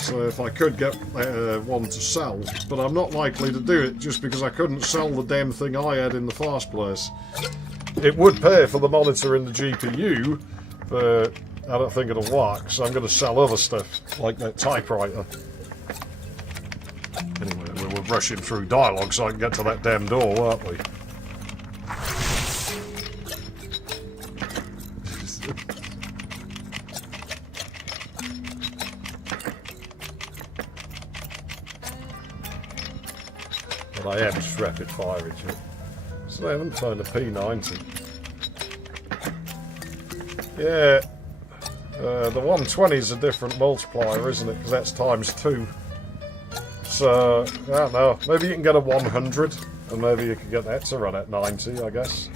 So if I could get one to sell, but I'm not likely to do it just because I couldn't sell the damn thing I had in the first place. It would pay for the monitor and the GPU, but I don't think it'll work, so I'm going to sell other stuff, like that typewriter. Anyway, we're rushing through dialogue so I can get to that damn door, aren't we? But I am just rapid firing it. So I haven't found a P90. Yeah, the 120 is a different multiplier, isn't it? Because that's ×2. So, I don't know, maybe you can get a 100, and maybe you can get that to run at 90, I guess.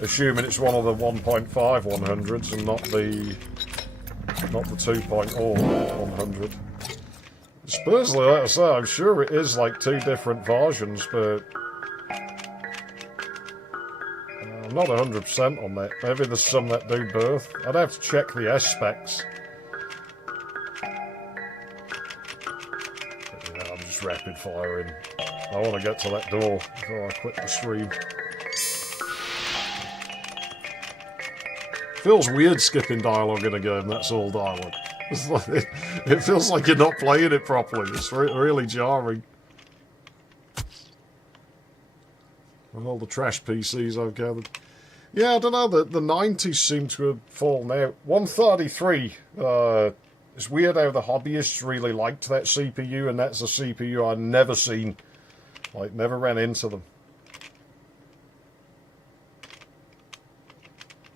Assuming it's one of the 1.5 100s and not the 2.0 100. Supposedly, like I say, I'm sure it is like two different versions, but I'm not 100% on that. Maybe there's some that do both. I'd have to check the S specs. I'm just rapid firing. I want to get to that door before I quit the stream. Feels weird skipping dialogue in a game that's all dialogue. It's like, it feels like you're not playing it properly. It's really jarring. And all the trash PCs I've gathered. Yeah, I don't know, the 90s seem to have fallen out. 133, it's weird how the hobbyists really liked that CPU, and that's a CPU I've never seen. Like, never ran into them.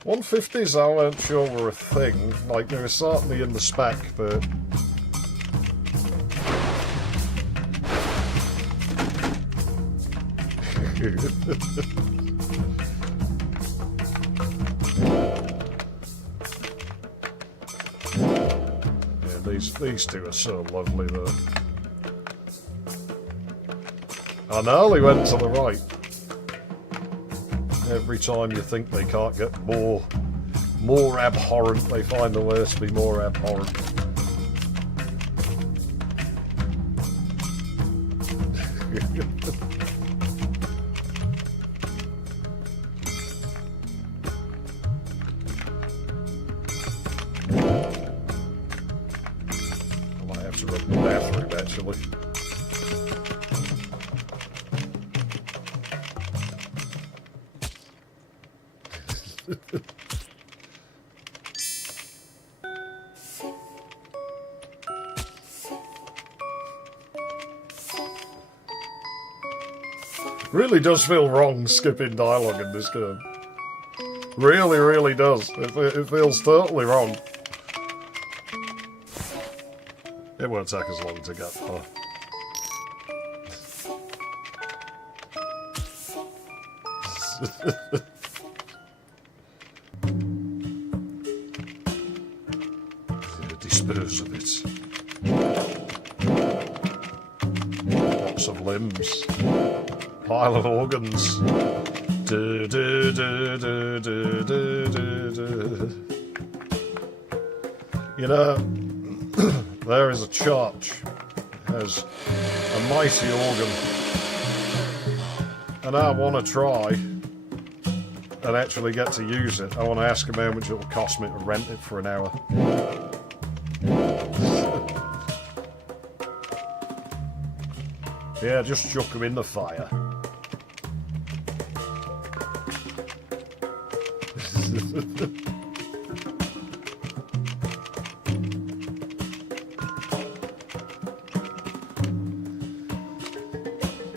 150s I weren't sure were a thing. Like, they were certainly in the spec, but... These two are so lovely, though. I nearly went to the right. Every time you think they can't get more abhorrent, they find a way to be more abhorrent. Really does feel wrong skipping dialogue in this game. Really, really does. It feels totally wrong. It won't take as long to get there. Dispose of it. Lots of limbs. Pile of organs. Du, du, du, du, du, du, du, du. You know, there is a church that has a mighty organ, and I want to try and actually get to use it. I want to ask them how much it will cost me to rent it for an hour. Yeah, just chuck them in the fire.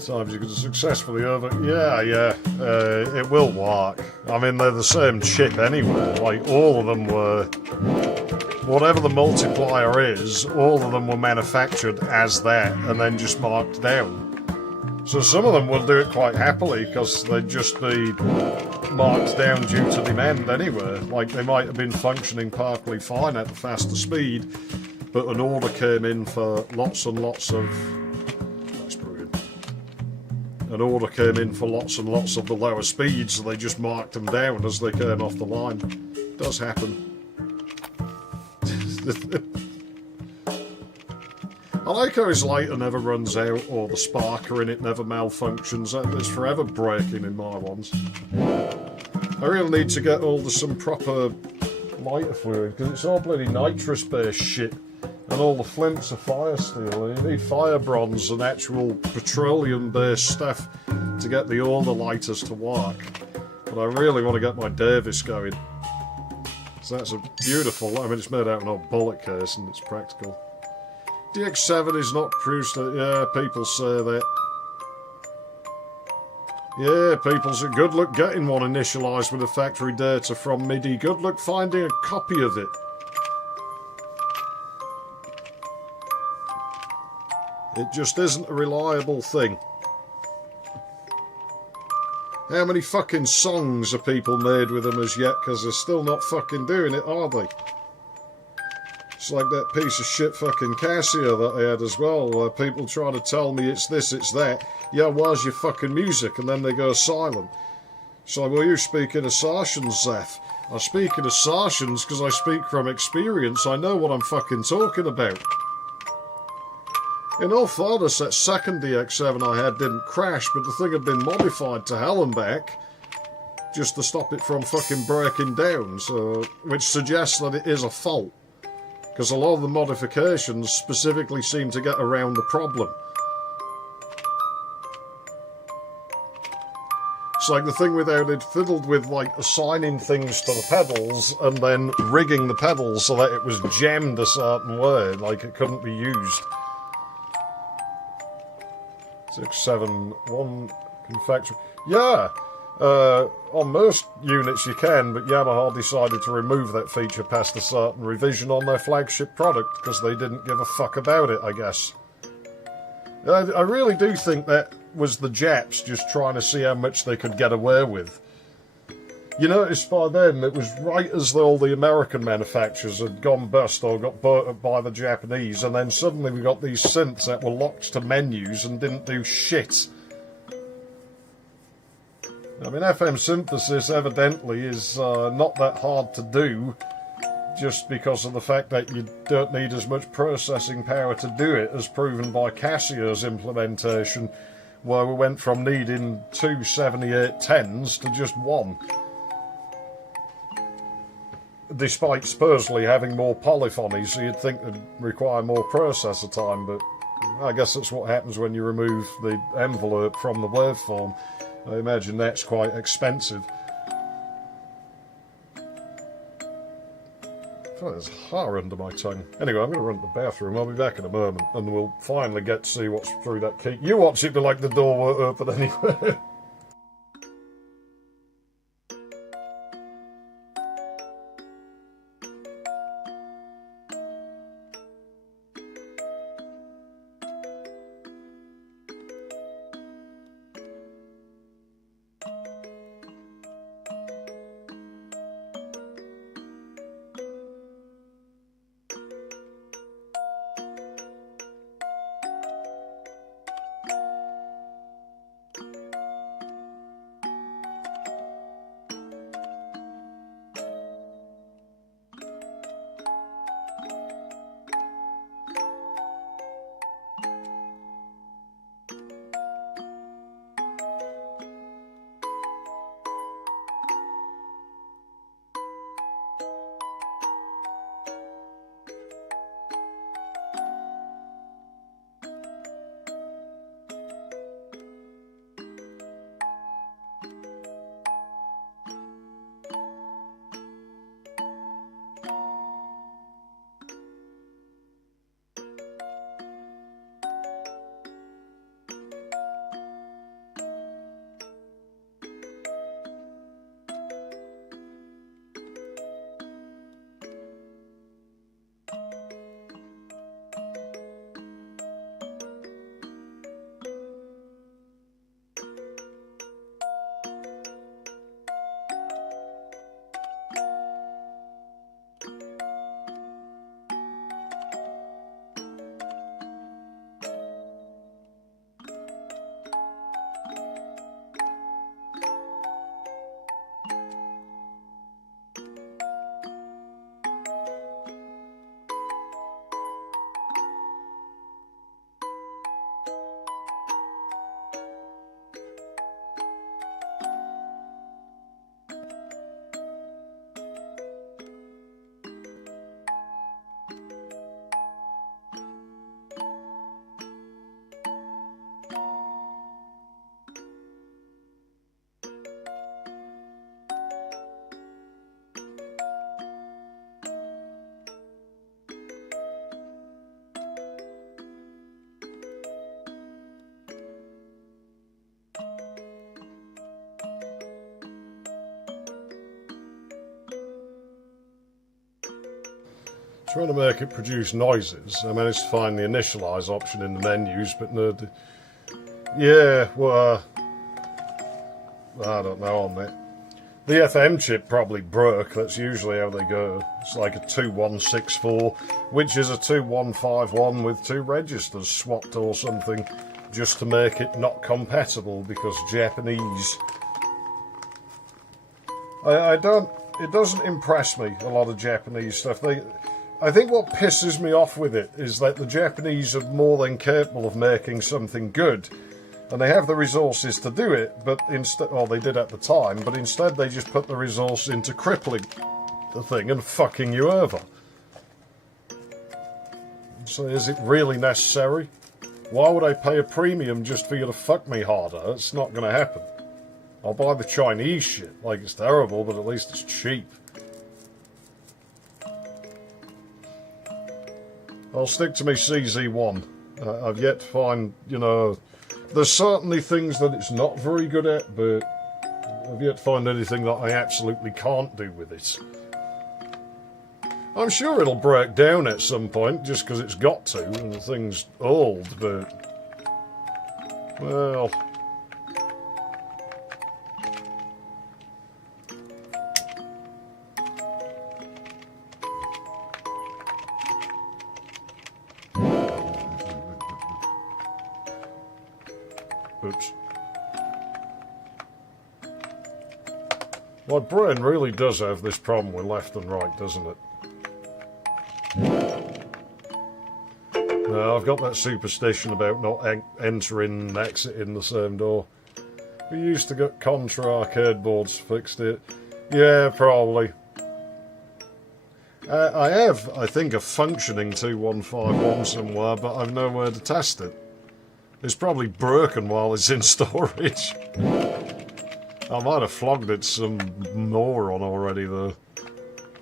times you could successfully over. Yeah, it will work. I mean, they're the same chip anyway. Like, all of them were. Whatever the multiplier is, all of them were manufactured as that and then just marked down. So some of them will do it quite happily because they'd just be marked down due to demand anyway. Like, they might have been functioning perfectly fine at the faster speed, but an order came in for lots and lots of... That's brilliant. An order came in for lots and lots of the lower speeds, so they just marked them down as they came off the line. It does happen. I like how his lighter never runs out, or the sparker in it never malfunctions. It's forever breaking in my ones. I really need to get hold of some proper lighter fluid, because it's all bloody nitrous-based shit, and all the flints are fire steel. You need fire bronze and actual petroleum-based stuff to get the older lighters to work. But I really want to get my Davis going. So that's a beautiful... I mean, it's made out of an old bullet case, and it's practical. DX7 is not produced... Yeah, people say that. Yeah, people say good luck getting one initialised with the factory data from MIDI. Good luck finding a copy of it. It just isn't a reliable thing. How many fucking songs are people made with them as yet? Because they're still not fucking doing it, are they? It's like that piece of shit fucking Casio that I had as well, where people try to tell me it's this, it's that. Yeah, where's your fucking music? And then they go silent. It's like, well, you speak in assertions, Zeph. I speak in assertions because I speak from experience. I know what I'm fucking talking about. In all fairness, that second DX7 I had didn't crash, but the thing had been modified to hell and back just to stop it from fucking breaking down, so which suggests that it is a fault. Because a lot of the modifications specifically seem to get around the problem. It's like the thing with how they'd fiddled with, like, assigning things to the pedals and then rigging the pedals so that it was jammed a certain way, like it couldn't be used. 671 confectionery. Yeah! On most units you can, but Yamaha decided to remove that feature past a certain revision on their flagship product because they didn't give a fuck about it, I guess. I really do think that was the Japs just trying to see how much they could get away with. You notice by then it was right as though all the American manufacturers had gone bust or got bought up by the Japanese, and then suddenly we got these synths that were locked to menus and didn't do shit. I mean, FM synthesis evidently is not that hard to do, just because of the fact that you don't need as much processing power to do it, as proven by Casio's implementation, where we went from needing 2 7810s to just 1. Despite supposedly having more polyphony, so you'd think they'd require more processor time, but I guess that's what happens when you remove the envelope from the waveform. I imagine that's quite expensive. I feel like there's hair under my tongue. Anyway, I'm going to run to the bathroom. I'll be back in a moment, and we'll finally get to see what's through that key. You watch it, but like the door won't open anyway. Trying to make it produce noises. I managed to find the initialize option in the menus, but no. Yeah, well, I don't know on that. The FM chip probably broke. That's usually how they go. It's like a 2164, which is a 2151 with 2 registers swapped or something, just to make it not compatible because Japanese. I don't. It doesn't impress me, a lot of Japanese stuff. I think what pisses me off with it is that the Japanese are more than capable of making something good, and they have the resources to do it, but instead, well, they did at the time, but instead they just put the resource into crippling the thing and fucking you over. So is it really necessary? Why would I pay a premium just for you to fuck me harder? It's not going to happen. I'll buy the Chinese shit, like it's terrible, but at least it's cheap. I'll stick to my CZ1. I've yet to find, you know, there's certainly things that it's not very good at, but I've yet to find anything that I absolutely can't do with it. I'm sure it'll break down at some point, just because it's got to, and the thing's old, but... well... oops. My brain really does have this problem with left and right, doesn't it? No, I've got that superstition about not entering and exiting the same door. We used to get Contra arcade boards fixed it. Yeah, probably. I have, I think, a functioning 2151 somewhere, but I've nowhere to test it. It's probably broken while it's in storage. I might have flogged it some moron already, though.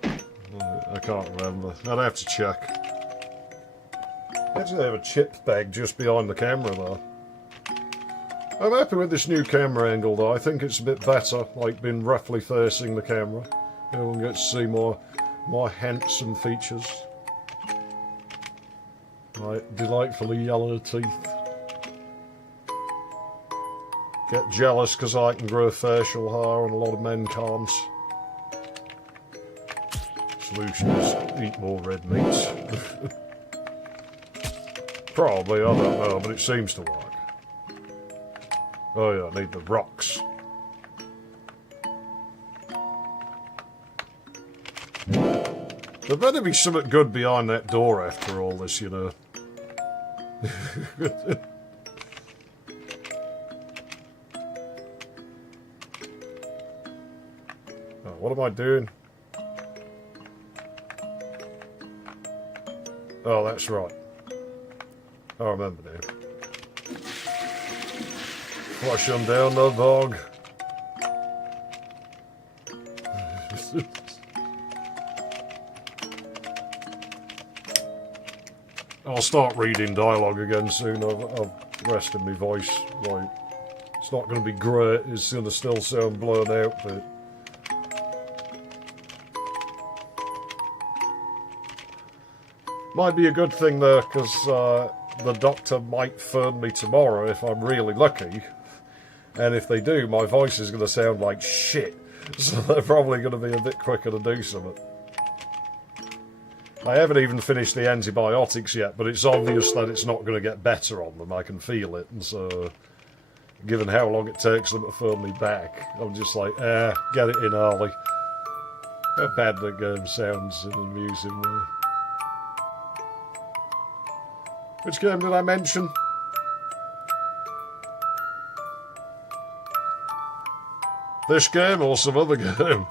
I can't remember. I'd have to check. Actually, I have a chip bag just behind the camera, though. I'm happy with this new camera angle, though. I think it's a bit better, like being roughly facing the camera. Everyone gets to see more handsome features. Like delightfully yellow teeth. Get jealous because I can grow facial hair and a lot of men can't. Solution is eat more red meats. Probably, I don't know, but it seems to work. Oh yeah, I need the rocks. There better be something good behind that door after all this, you know. What am I doing? Oh, that's right. I remember now. Flush them down the bog. I'll start reading dialogue again soon. I've rested my voice. Like, it's not going to be great. It's going to still sound blown out, but... might be a good thing though, because the doctor might phone me tomorrow if I'm really lucky. And if they do, my voice is going to sound like shit. So they're probably going to be a bit quicker to do something. I haven't even finished the antibiotics yet, but it's obvious that it's not going to get better on them. I can feel it. And so, given how long it takes them to phone me back, I'm just like, get it in early. How bad that game sounds in an amusing way. Which game did I mention? This game or some other game?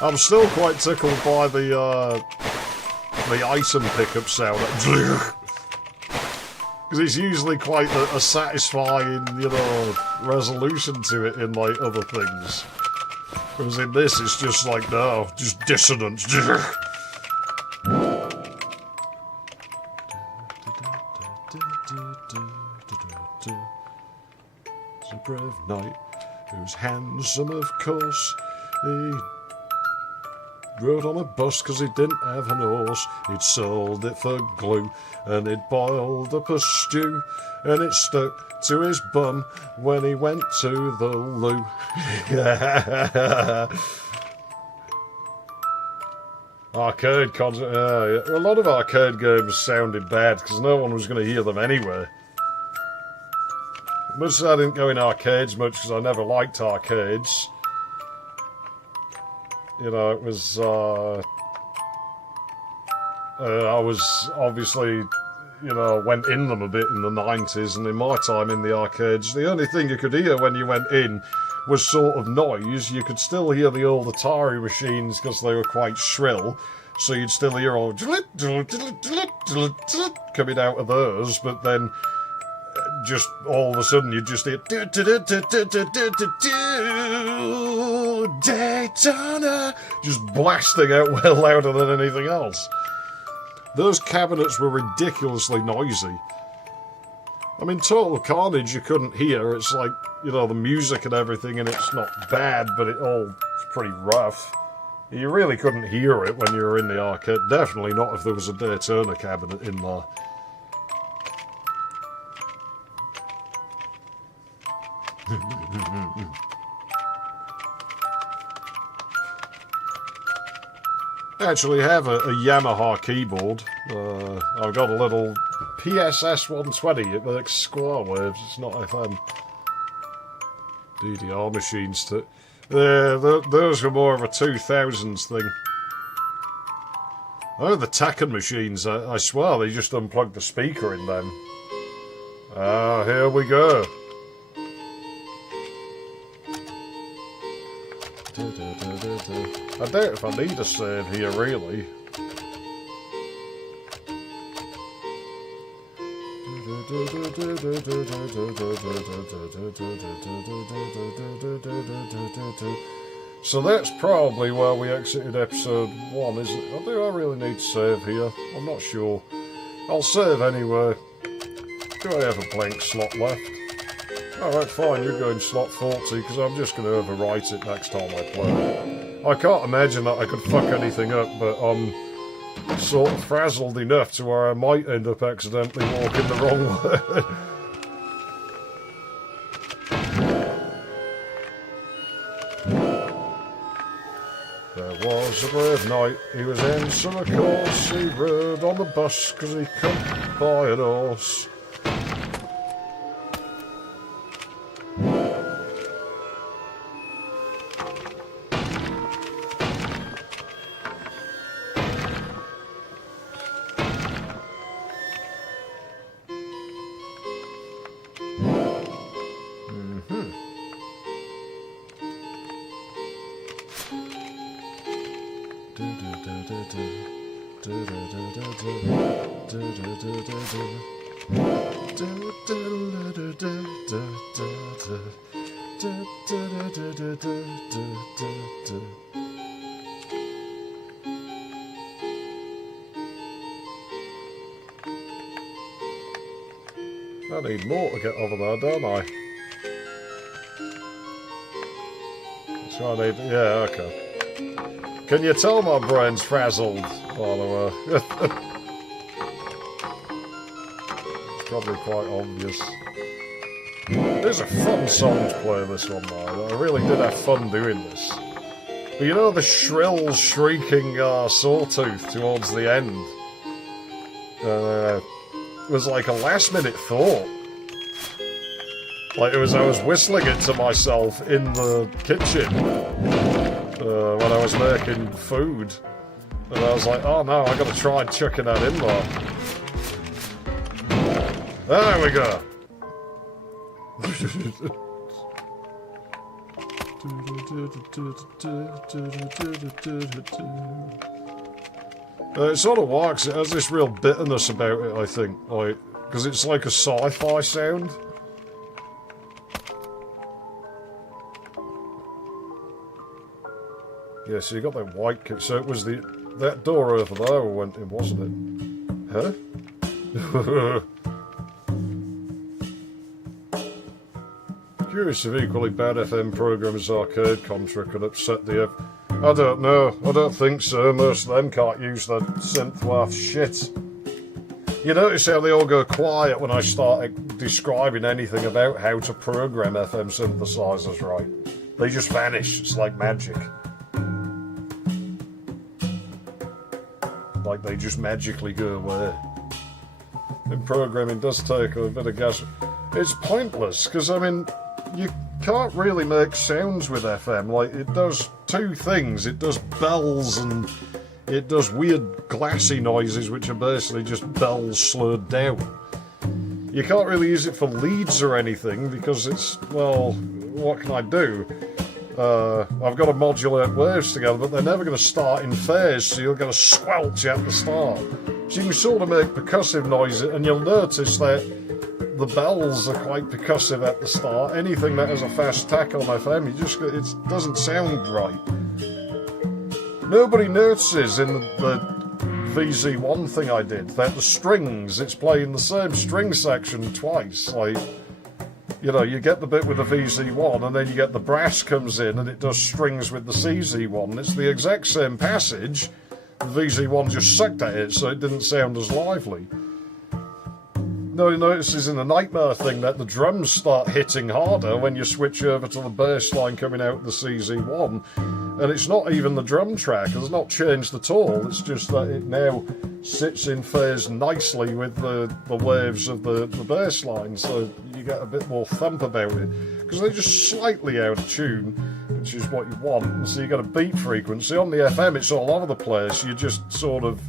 I'm still quite tickled by the item pickup sound. Because it's usually quite a satisfying, you know, resolution to it in, like, other things. Whereas in this, it's just like, no, just dissonance. handsome, of course. He rode on a bus because he didn't have an horse. He'd sold it for glue, and he'd boiled up a stew, and it stuck to his bum when he went to the loo. Arcade concert. A lot of arcade games sounded bad because no one was going to hear them anyway. Much as I didn't go in arcades much because I never liked arcades. You know, it was. I was obviously, you know, went in them a bit in the 90s, and in my time in the arcades, the only thing you could hear when you went in was sort of noise. You could still hear the old Atari machines because they were quite shrill, so you'd still hear all coming out of those, but then just all of a sudden you just hear Daytona just blasting out well louder than anything else. Those cabinets were ridiculously noisy. I mean, Total Carnage you couldn't hear. It's like, you know, the music and everything, and it's not bad, but it all is pretty rough. You really couldn't hear it when you were in the arcade. Definitely not if there was a Daytona cabinet in there. I actually have a Yamaha keyboard. I've got a little PSS 120. It makes square waves. It's not FM. DDR machines too. Those were more of a 2000s thing. Oh, the Tekken machines. I swear they just unplugged the speaker in them. Ah, here we go. I doubt if I need a save here, really. So that's probably where we exited episode 1, is it? Or do I really need to save here? I'm not sure. I'll save anyway. Do I have a blank slot left? Alright, fine, you're going slot 40, because I'm just going to overwrite it next time I play. I can't imagine that I could fuck anything up, but I'm sort of frazzled enough to where I might end up accidentally walking the wrong way. There was a brave knight, he was ensign of course, he rode on the bus because he couldn't buy an horse. I need more to get over there, don't I? So I need... yeah, okay. Can you tell my brain's frazzled, by the way? It's probably quite obvious. It is a fun song to play, this one, though. I really did have fun doing this. But you know the shrill, shrieking sawtooth towards the end? It was like a last-minute thought. Like I was whistling it to myself in the kitchen when I was making food. And I was like, oh no, I gotta try chucking that in there. There we go. It sort of works. It has this real bitterness about it, I think, like, because it's like a sci-fi sound. Yeah, so you got that white kick. So it was that door over there went in, wasn't it? Huh? curious if equally bad FM programmers' arcade contra could upset the... I don't know. I don't think so. Most of them can't use the synth worth shit. You notice how they all go quiet when I start describing anything about how to program FM synthesizers, right? They just vanish. It's like magic. Like they just magically go away. And programming does take a bit of gas. It's pointless, because, I mean, you can't really make sounds with FM. Like, it does two things. It does bells and it does weird glassy noises, which are basically just bells slowed down. You can't really use it for leads or anything, because it's, well, what can I do? I've got to modulate waves together, but they're never going to start in phase, so you'll get a squelch at the start. So you can sort of make percussive noises, and you'll notice that the bells are quite percussive at the start. Anything that has a fast tack on FM, it doesn't sound right. Nobody notices in the VZ1 thing I did that the strings, it's playing the same string section twice. Like, you know, you get the bit with the VZ1 and then you get the brass comes in and it does strings with the CZ1. It's the exact same passage. The VZ1 just sucked at it, so it didn't sound as lively. Nobody notices in the Nightmare thing that the drums start hitting harder when you switch over to the bass line coming out of the CZ1. And it's not even the drum track, it's not changed at all. It's just that it now sits in phase nicely with the waves of the bass line, so you get a bit more thump about it. Because they're just slightly out of tune, which is what you want. And so you got a beat frequency. On the FM, it's all over the place. You're just sort of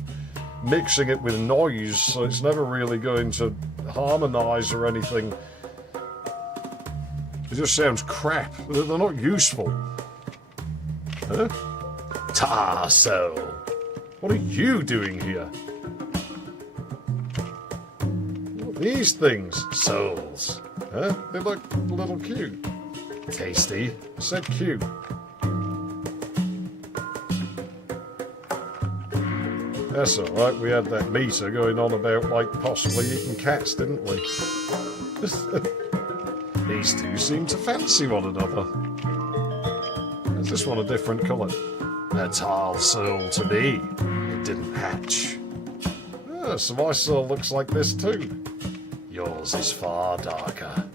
mixing it with noise, so it's never really going to harmonise or anything. It just sounds crap. They're not useful. Huh? Tarso. What are you doing here? What are these things? Souls. Huh? They look a little cute. Tasty. I said cute. That's alright, we had that meter going on about, like, possibly eating cats, didn't we? These two seem to fancy one another. Is this one a different colour? A tile soul to me. It didn't hatch. Ah, so my soul looks like this too. Yours is far darker.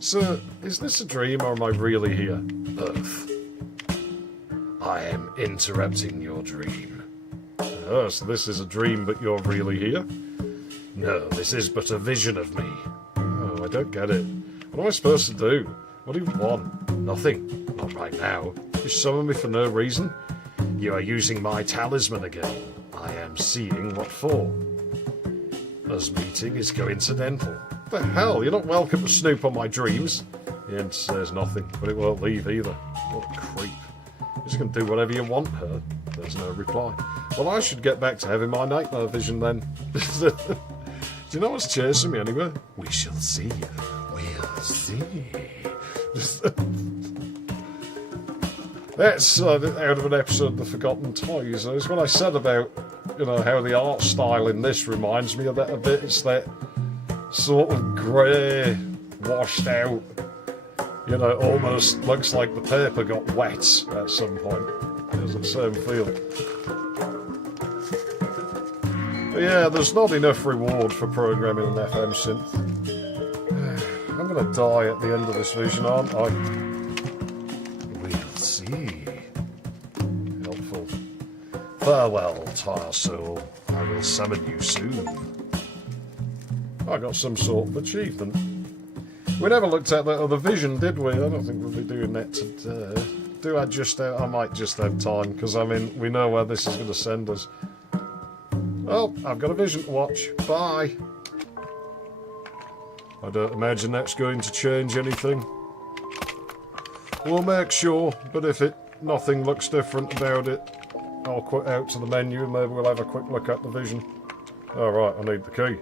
So, is this a dream or am I really here? Both. I am interrupting your dream. Oh, so this is a dream but you're really here? No, this is but a vision of me. Oh, I don't get it. What am I supposed to do? What do you want? Nothing. Not right now. You summon me for no reason? You are using my talisman again. I am seeing what for. Us meeting is coincidental. What the hell? You're not welcome to snoop on my dreams. The end says nothing, but it won't leave either. What a creep. You're just going to do whatever you want, her. There's no reply. Well, I should get back to having my nightmare vision then. Do you know what's chasing me anyway? We shall see. We'll see. That's out of an episode of The Forgotten Toys. It's what I said about, you know, how the art style in this reminds me of that a bit. It's that sort of grey, washed out, you know, almost looks like the paper got wet at some point. It has the same feel. But yeah, there's not enough reward for programming an FM synth. I'm going to die at the end of this vision, aren't I? We'll see. Helpful. Farewell, Tire Soul. I will summon you soon. I got some sort of achievement. We never looked at that other vision, did we? I don't think we'll be doing that today. I might just have time, because, I mean, we know where this is going to send us. Well, I've got a vision to watch. Bye. I don't imagine that's going to change anything. We'll make sure, but if nothing looks different about it, I'll quit out to the menu and maybe we'll have a quick look at the vision. Alright, I need the key.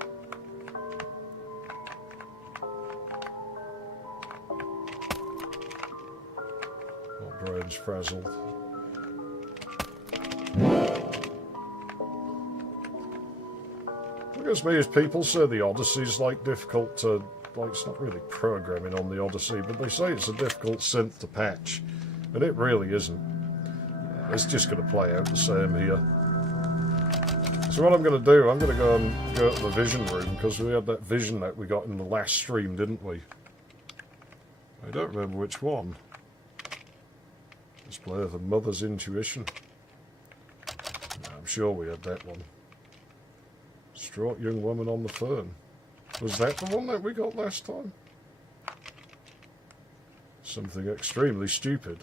My brain's frazzled. Look scares me is people say the Odyssey's like difficult to, like, it's not really programming on the Odyssey, but they say it's a difficult synth to patch, and it really isn't. It's just going to play out the same here. So what I'm going to do, I'm going to go to the vision room, because we had that vision that we got in the last stream, didn't we? I don't remember which one. Display of the mother's intuition. I'm sure we had that one. Distraught young woman on the phone. Was that the one that we got last time? Something extremely stupid.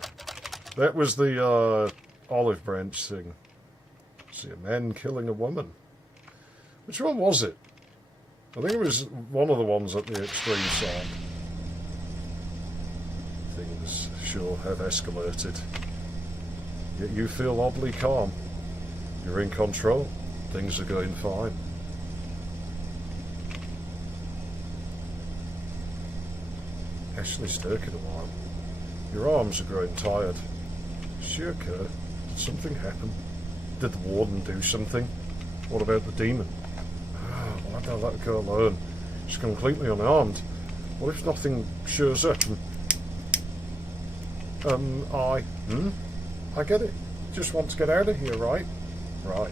That was the olive branch thing. See, a man killing a woman. Which one was it? I think it was one of the ones at the extreme side. Things sure have escalated. Yet you feel oddly calm. You're in control. Things are going fine. Ashley's taking a while. Your arms are growing tired. She okay? Did something happen? Did the warden do something? What about the demon? Why did I let her go alone? She's completely unarmed. What if nothing shows up? I get it. Just want to get out of here, right? Right.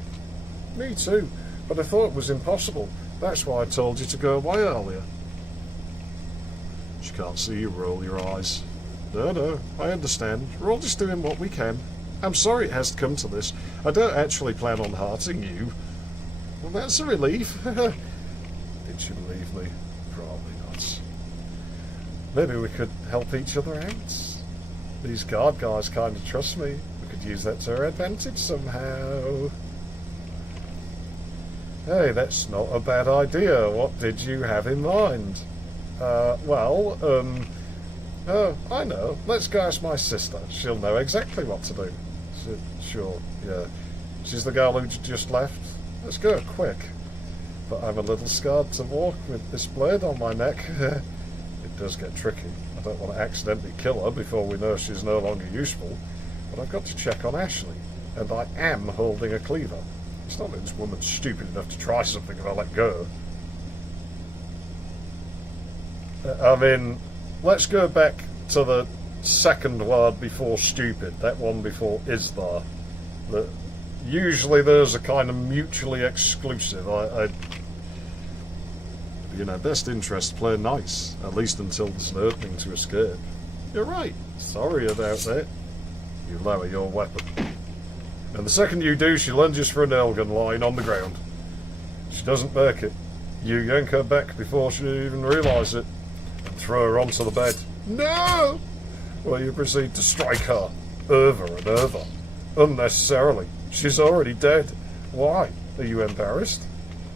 Me too. But I thought it was impossible. That's why I told you to go away earlier. She can't see you roll your eyes. No, I understand. We're all just doing what we can. I'm sorry it has to come to this. I don't actually plan on hurting you. Well, that's a relief. Did she believe me? Probably not. Maybe we could help each other out. These guard guys kind of trust me. We could use that to our advantage somehow. Hey, that's not a bad idea. What did you have in mind? Oh, I know. Let's go ask my sister. She'll know exactly what to do. Sure, yeah. She's the girl who just left. Let's go quick. But I'm a little scared to walk with this blade on my neck. It does get tricky. I don't want to accidentally kill her before we know she's no longer useful. But I've got to check on Ashley. And I am holding a cleaver. It's not that this woman's stupid enough to try something if I let go. I mean, let's go back to the second word before stupid. That one before is there. Usually those are kind of mutually exclusive. You know, best interest to play nice, at least until there's an opening to escape. You're right. Sorry about that. You lower your weapon. And the second you do, she lunges for a nail gun lying on the ground. She doesn't make it. You yank her back before she even realises it, and throw her onto the bed. No! Well, you proceed to strike her, over and over, unnecessarily. She's already dead. Why? Are you embarrassed?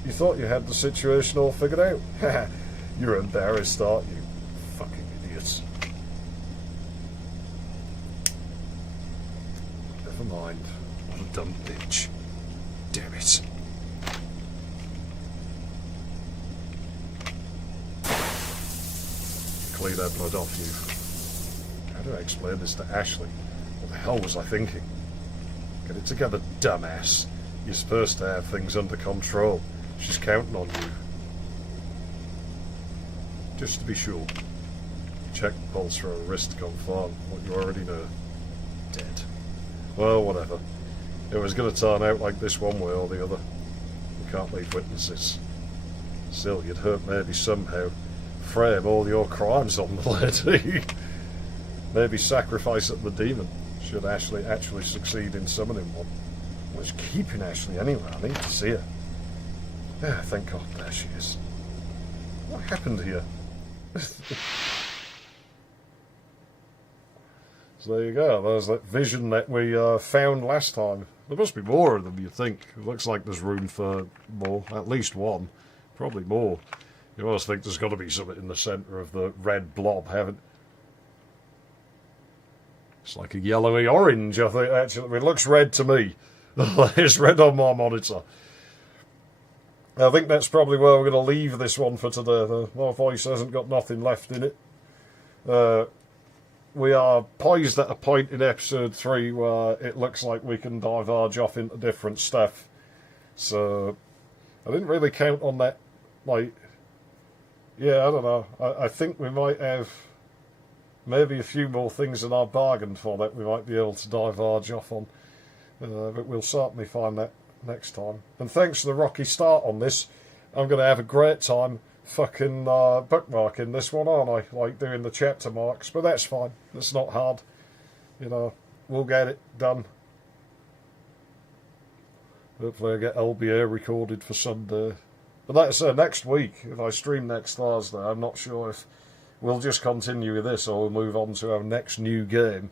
You thought you had the situation all figured out? Haha, you're embarrassed, aren't you? Fucking idiots. Never mind. What a dumb bitch. Damn it. Clean that blood off you. How do I explain this to Ashley? What the hell was I thinking? Get it together, dumbass. You're supposed to have things under control. She's counting on you. Just to be sure. Check the pulse for her wrist to confirm what you already know. Dead. Well, whatever. It was going to turn out like this one way or the other. We can't leave witnesses. Still, you'd hurt maybe somehow. Frame all your crimes on the lady. Maybe sacrifice at the demon. Should Ashley actually succeed in summoning one. What's keeping Ashley anyway? I need to see her. Ah, thank God, there she is. What happened here? So there you go, there's that vision that we found last time. There must be more of them, you think. It looks like there's room for more, at least one. Probably more. You always think there's got to be something in the centre of the red blob, haven't? It's like a yellowy orange, I think, actually. It looks red to me. It's red on my monitor. I think that's probably where we're going to leave this one for today. My voice hasn't got nothing left in it. We are poised at a point in episode 3 where it looks like we can diverge off into different stuff. So I didn't really count on that, like, yeah, I don't know. I think we might have maybe a few more things in our bargain for that we might be able to diverge off on. But we'll certainly find that next time. And thanks for the rocky start on this. I'm going to have a great time fucking bookmarking this one, aren't I? Like doing the chapter marks. But that's fine. It's not hard. You know, we'll get it done. Hopefully I get LBA recorded for Sunday. But like I say, next week, if I stream next Thursday, I'm not sure if we'll just continue with this or we'll move on to our next new game.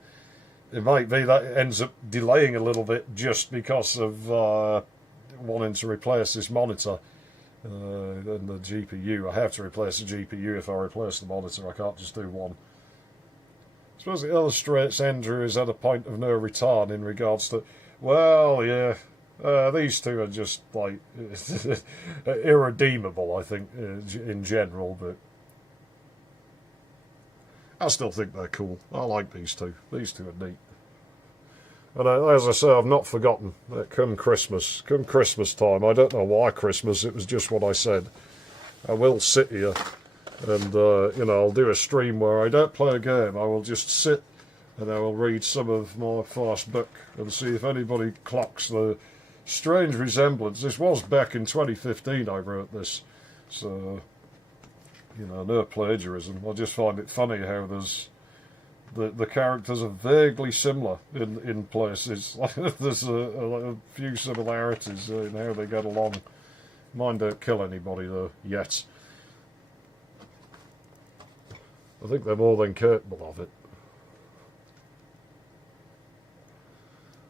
It might be that it ends up delaying a little bit just because of wanting to replace this monitor and the GPU. I have to replace the GPU if I replace the monitor. I can't just do one. I suppose it illustrates Andrew is at a point of no return in regards to, well, yeah, these two are just, like, irredeemable, I think, in general, but I still think they're cool. I like these two. These two are neat. And as I say, I've not forgotten that come Christmas time, I don't know why Christmas, it was just what I said. I will sit here and, you know, I'll do a stream where I don't play a game. I will just sit and I will read some of my first book and see if anybody clocks the strange resemblance. This was back in 2015 I wrote this, so, you know, no plagiarism. I just find it funny how there's the characters are vaguely similar in places. There's a few similarities in how they get along. Mine don't kill anybody though, yet. I think they're more than capable of it.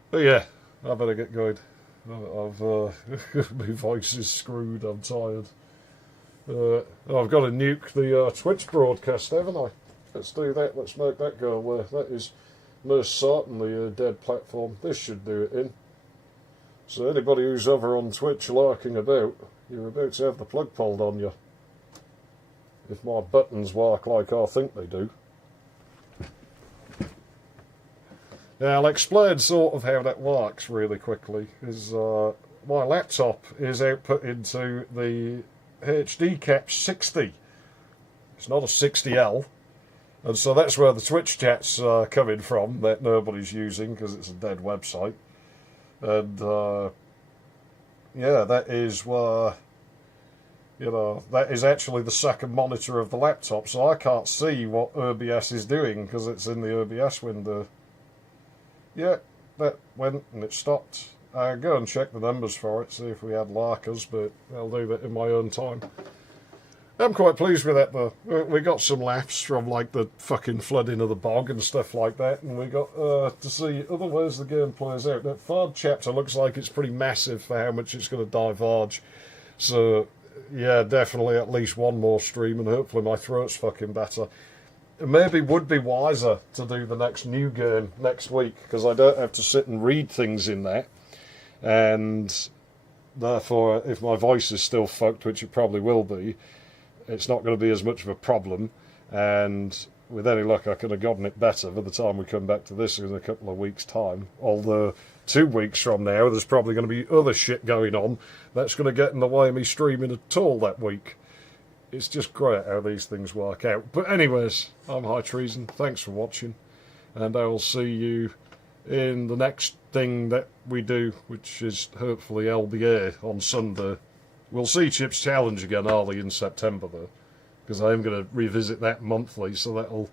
But yeah, I better get going. My voice is screwed, I'm tired. I've got to nuke the Twitch broadcast, haven't I? Let's do that, let's make that go away. That is most certainly a dead platform. This should do it in. So anybody who's ever on Twitch lurking about, you're about to have the plug pulled on you. If my buttons work like I think they do. Now I'll explain sort of how that works really quickly. Is my laptop is output into the HD cap 60. It's not a 60L. And so that's where the Twitch chat's coming from, that nobody's using because it's a dead website. And yeah, that is where, you know, that is actually the second monitor of the laptop, so I can't see what OBS is doing because it's in the OBS window. Yeah, that went and it stopped. I'll go and check the numbers for it, see if we had larkers, but I'll do that in my own time. I'm quite pleased with that though. We got some laughs from like the fucking flooding of the bog and stuff like that, and we got to see other ways the game plays out. That third chapter looks like it's pretty massive for how much it's going to diverge. So yeah, definitely at least one more stream, and hopefully my throat's fucking better. It maybe would be wiser to do the next new game next week, because I don't have to sit and read things in that, and therefore if my voice is still fucked, which it probably will be, it's not going to be as much of a problem, and with any luck I could have gotten it better by the time we come back to this in a couple of weeks' time. Although 2 weeks from now there's probably going to be other shit going on that's going to get in the way of me streaming at all that week. It's just great how these things work out. But anyways, I'm High Treason, thanks for watching, and I will see you in the next thing that we do, which is hopefully LBA on Sunday. We'll see Chip's Challenge again early in September though, because I am going to revisit that monthly, so that'll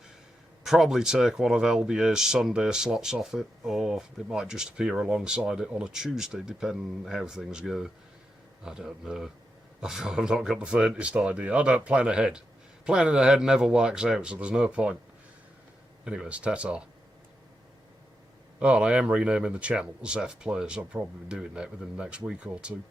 probably take one of LBA's Sunday slots off it, or it might just appear alongside it on a Tuesday, depending on how things go. I don't know. I've not got the faintest idea. I don't plan ahead. Planning ahead never works out, so there's no point. Anyways, ta-ta. Oh, and I am renaming the channel Zeph Plays. I'll probably be doing that within the next week or two.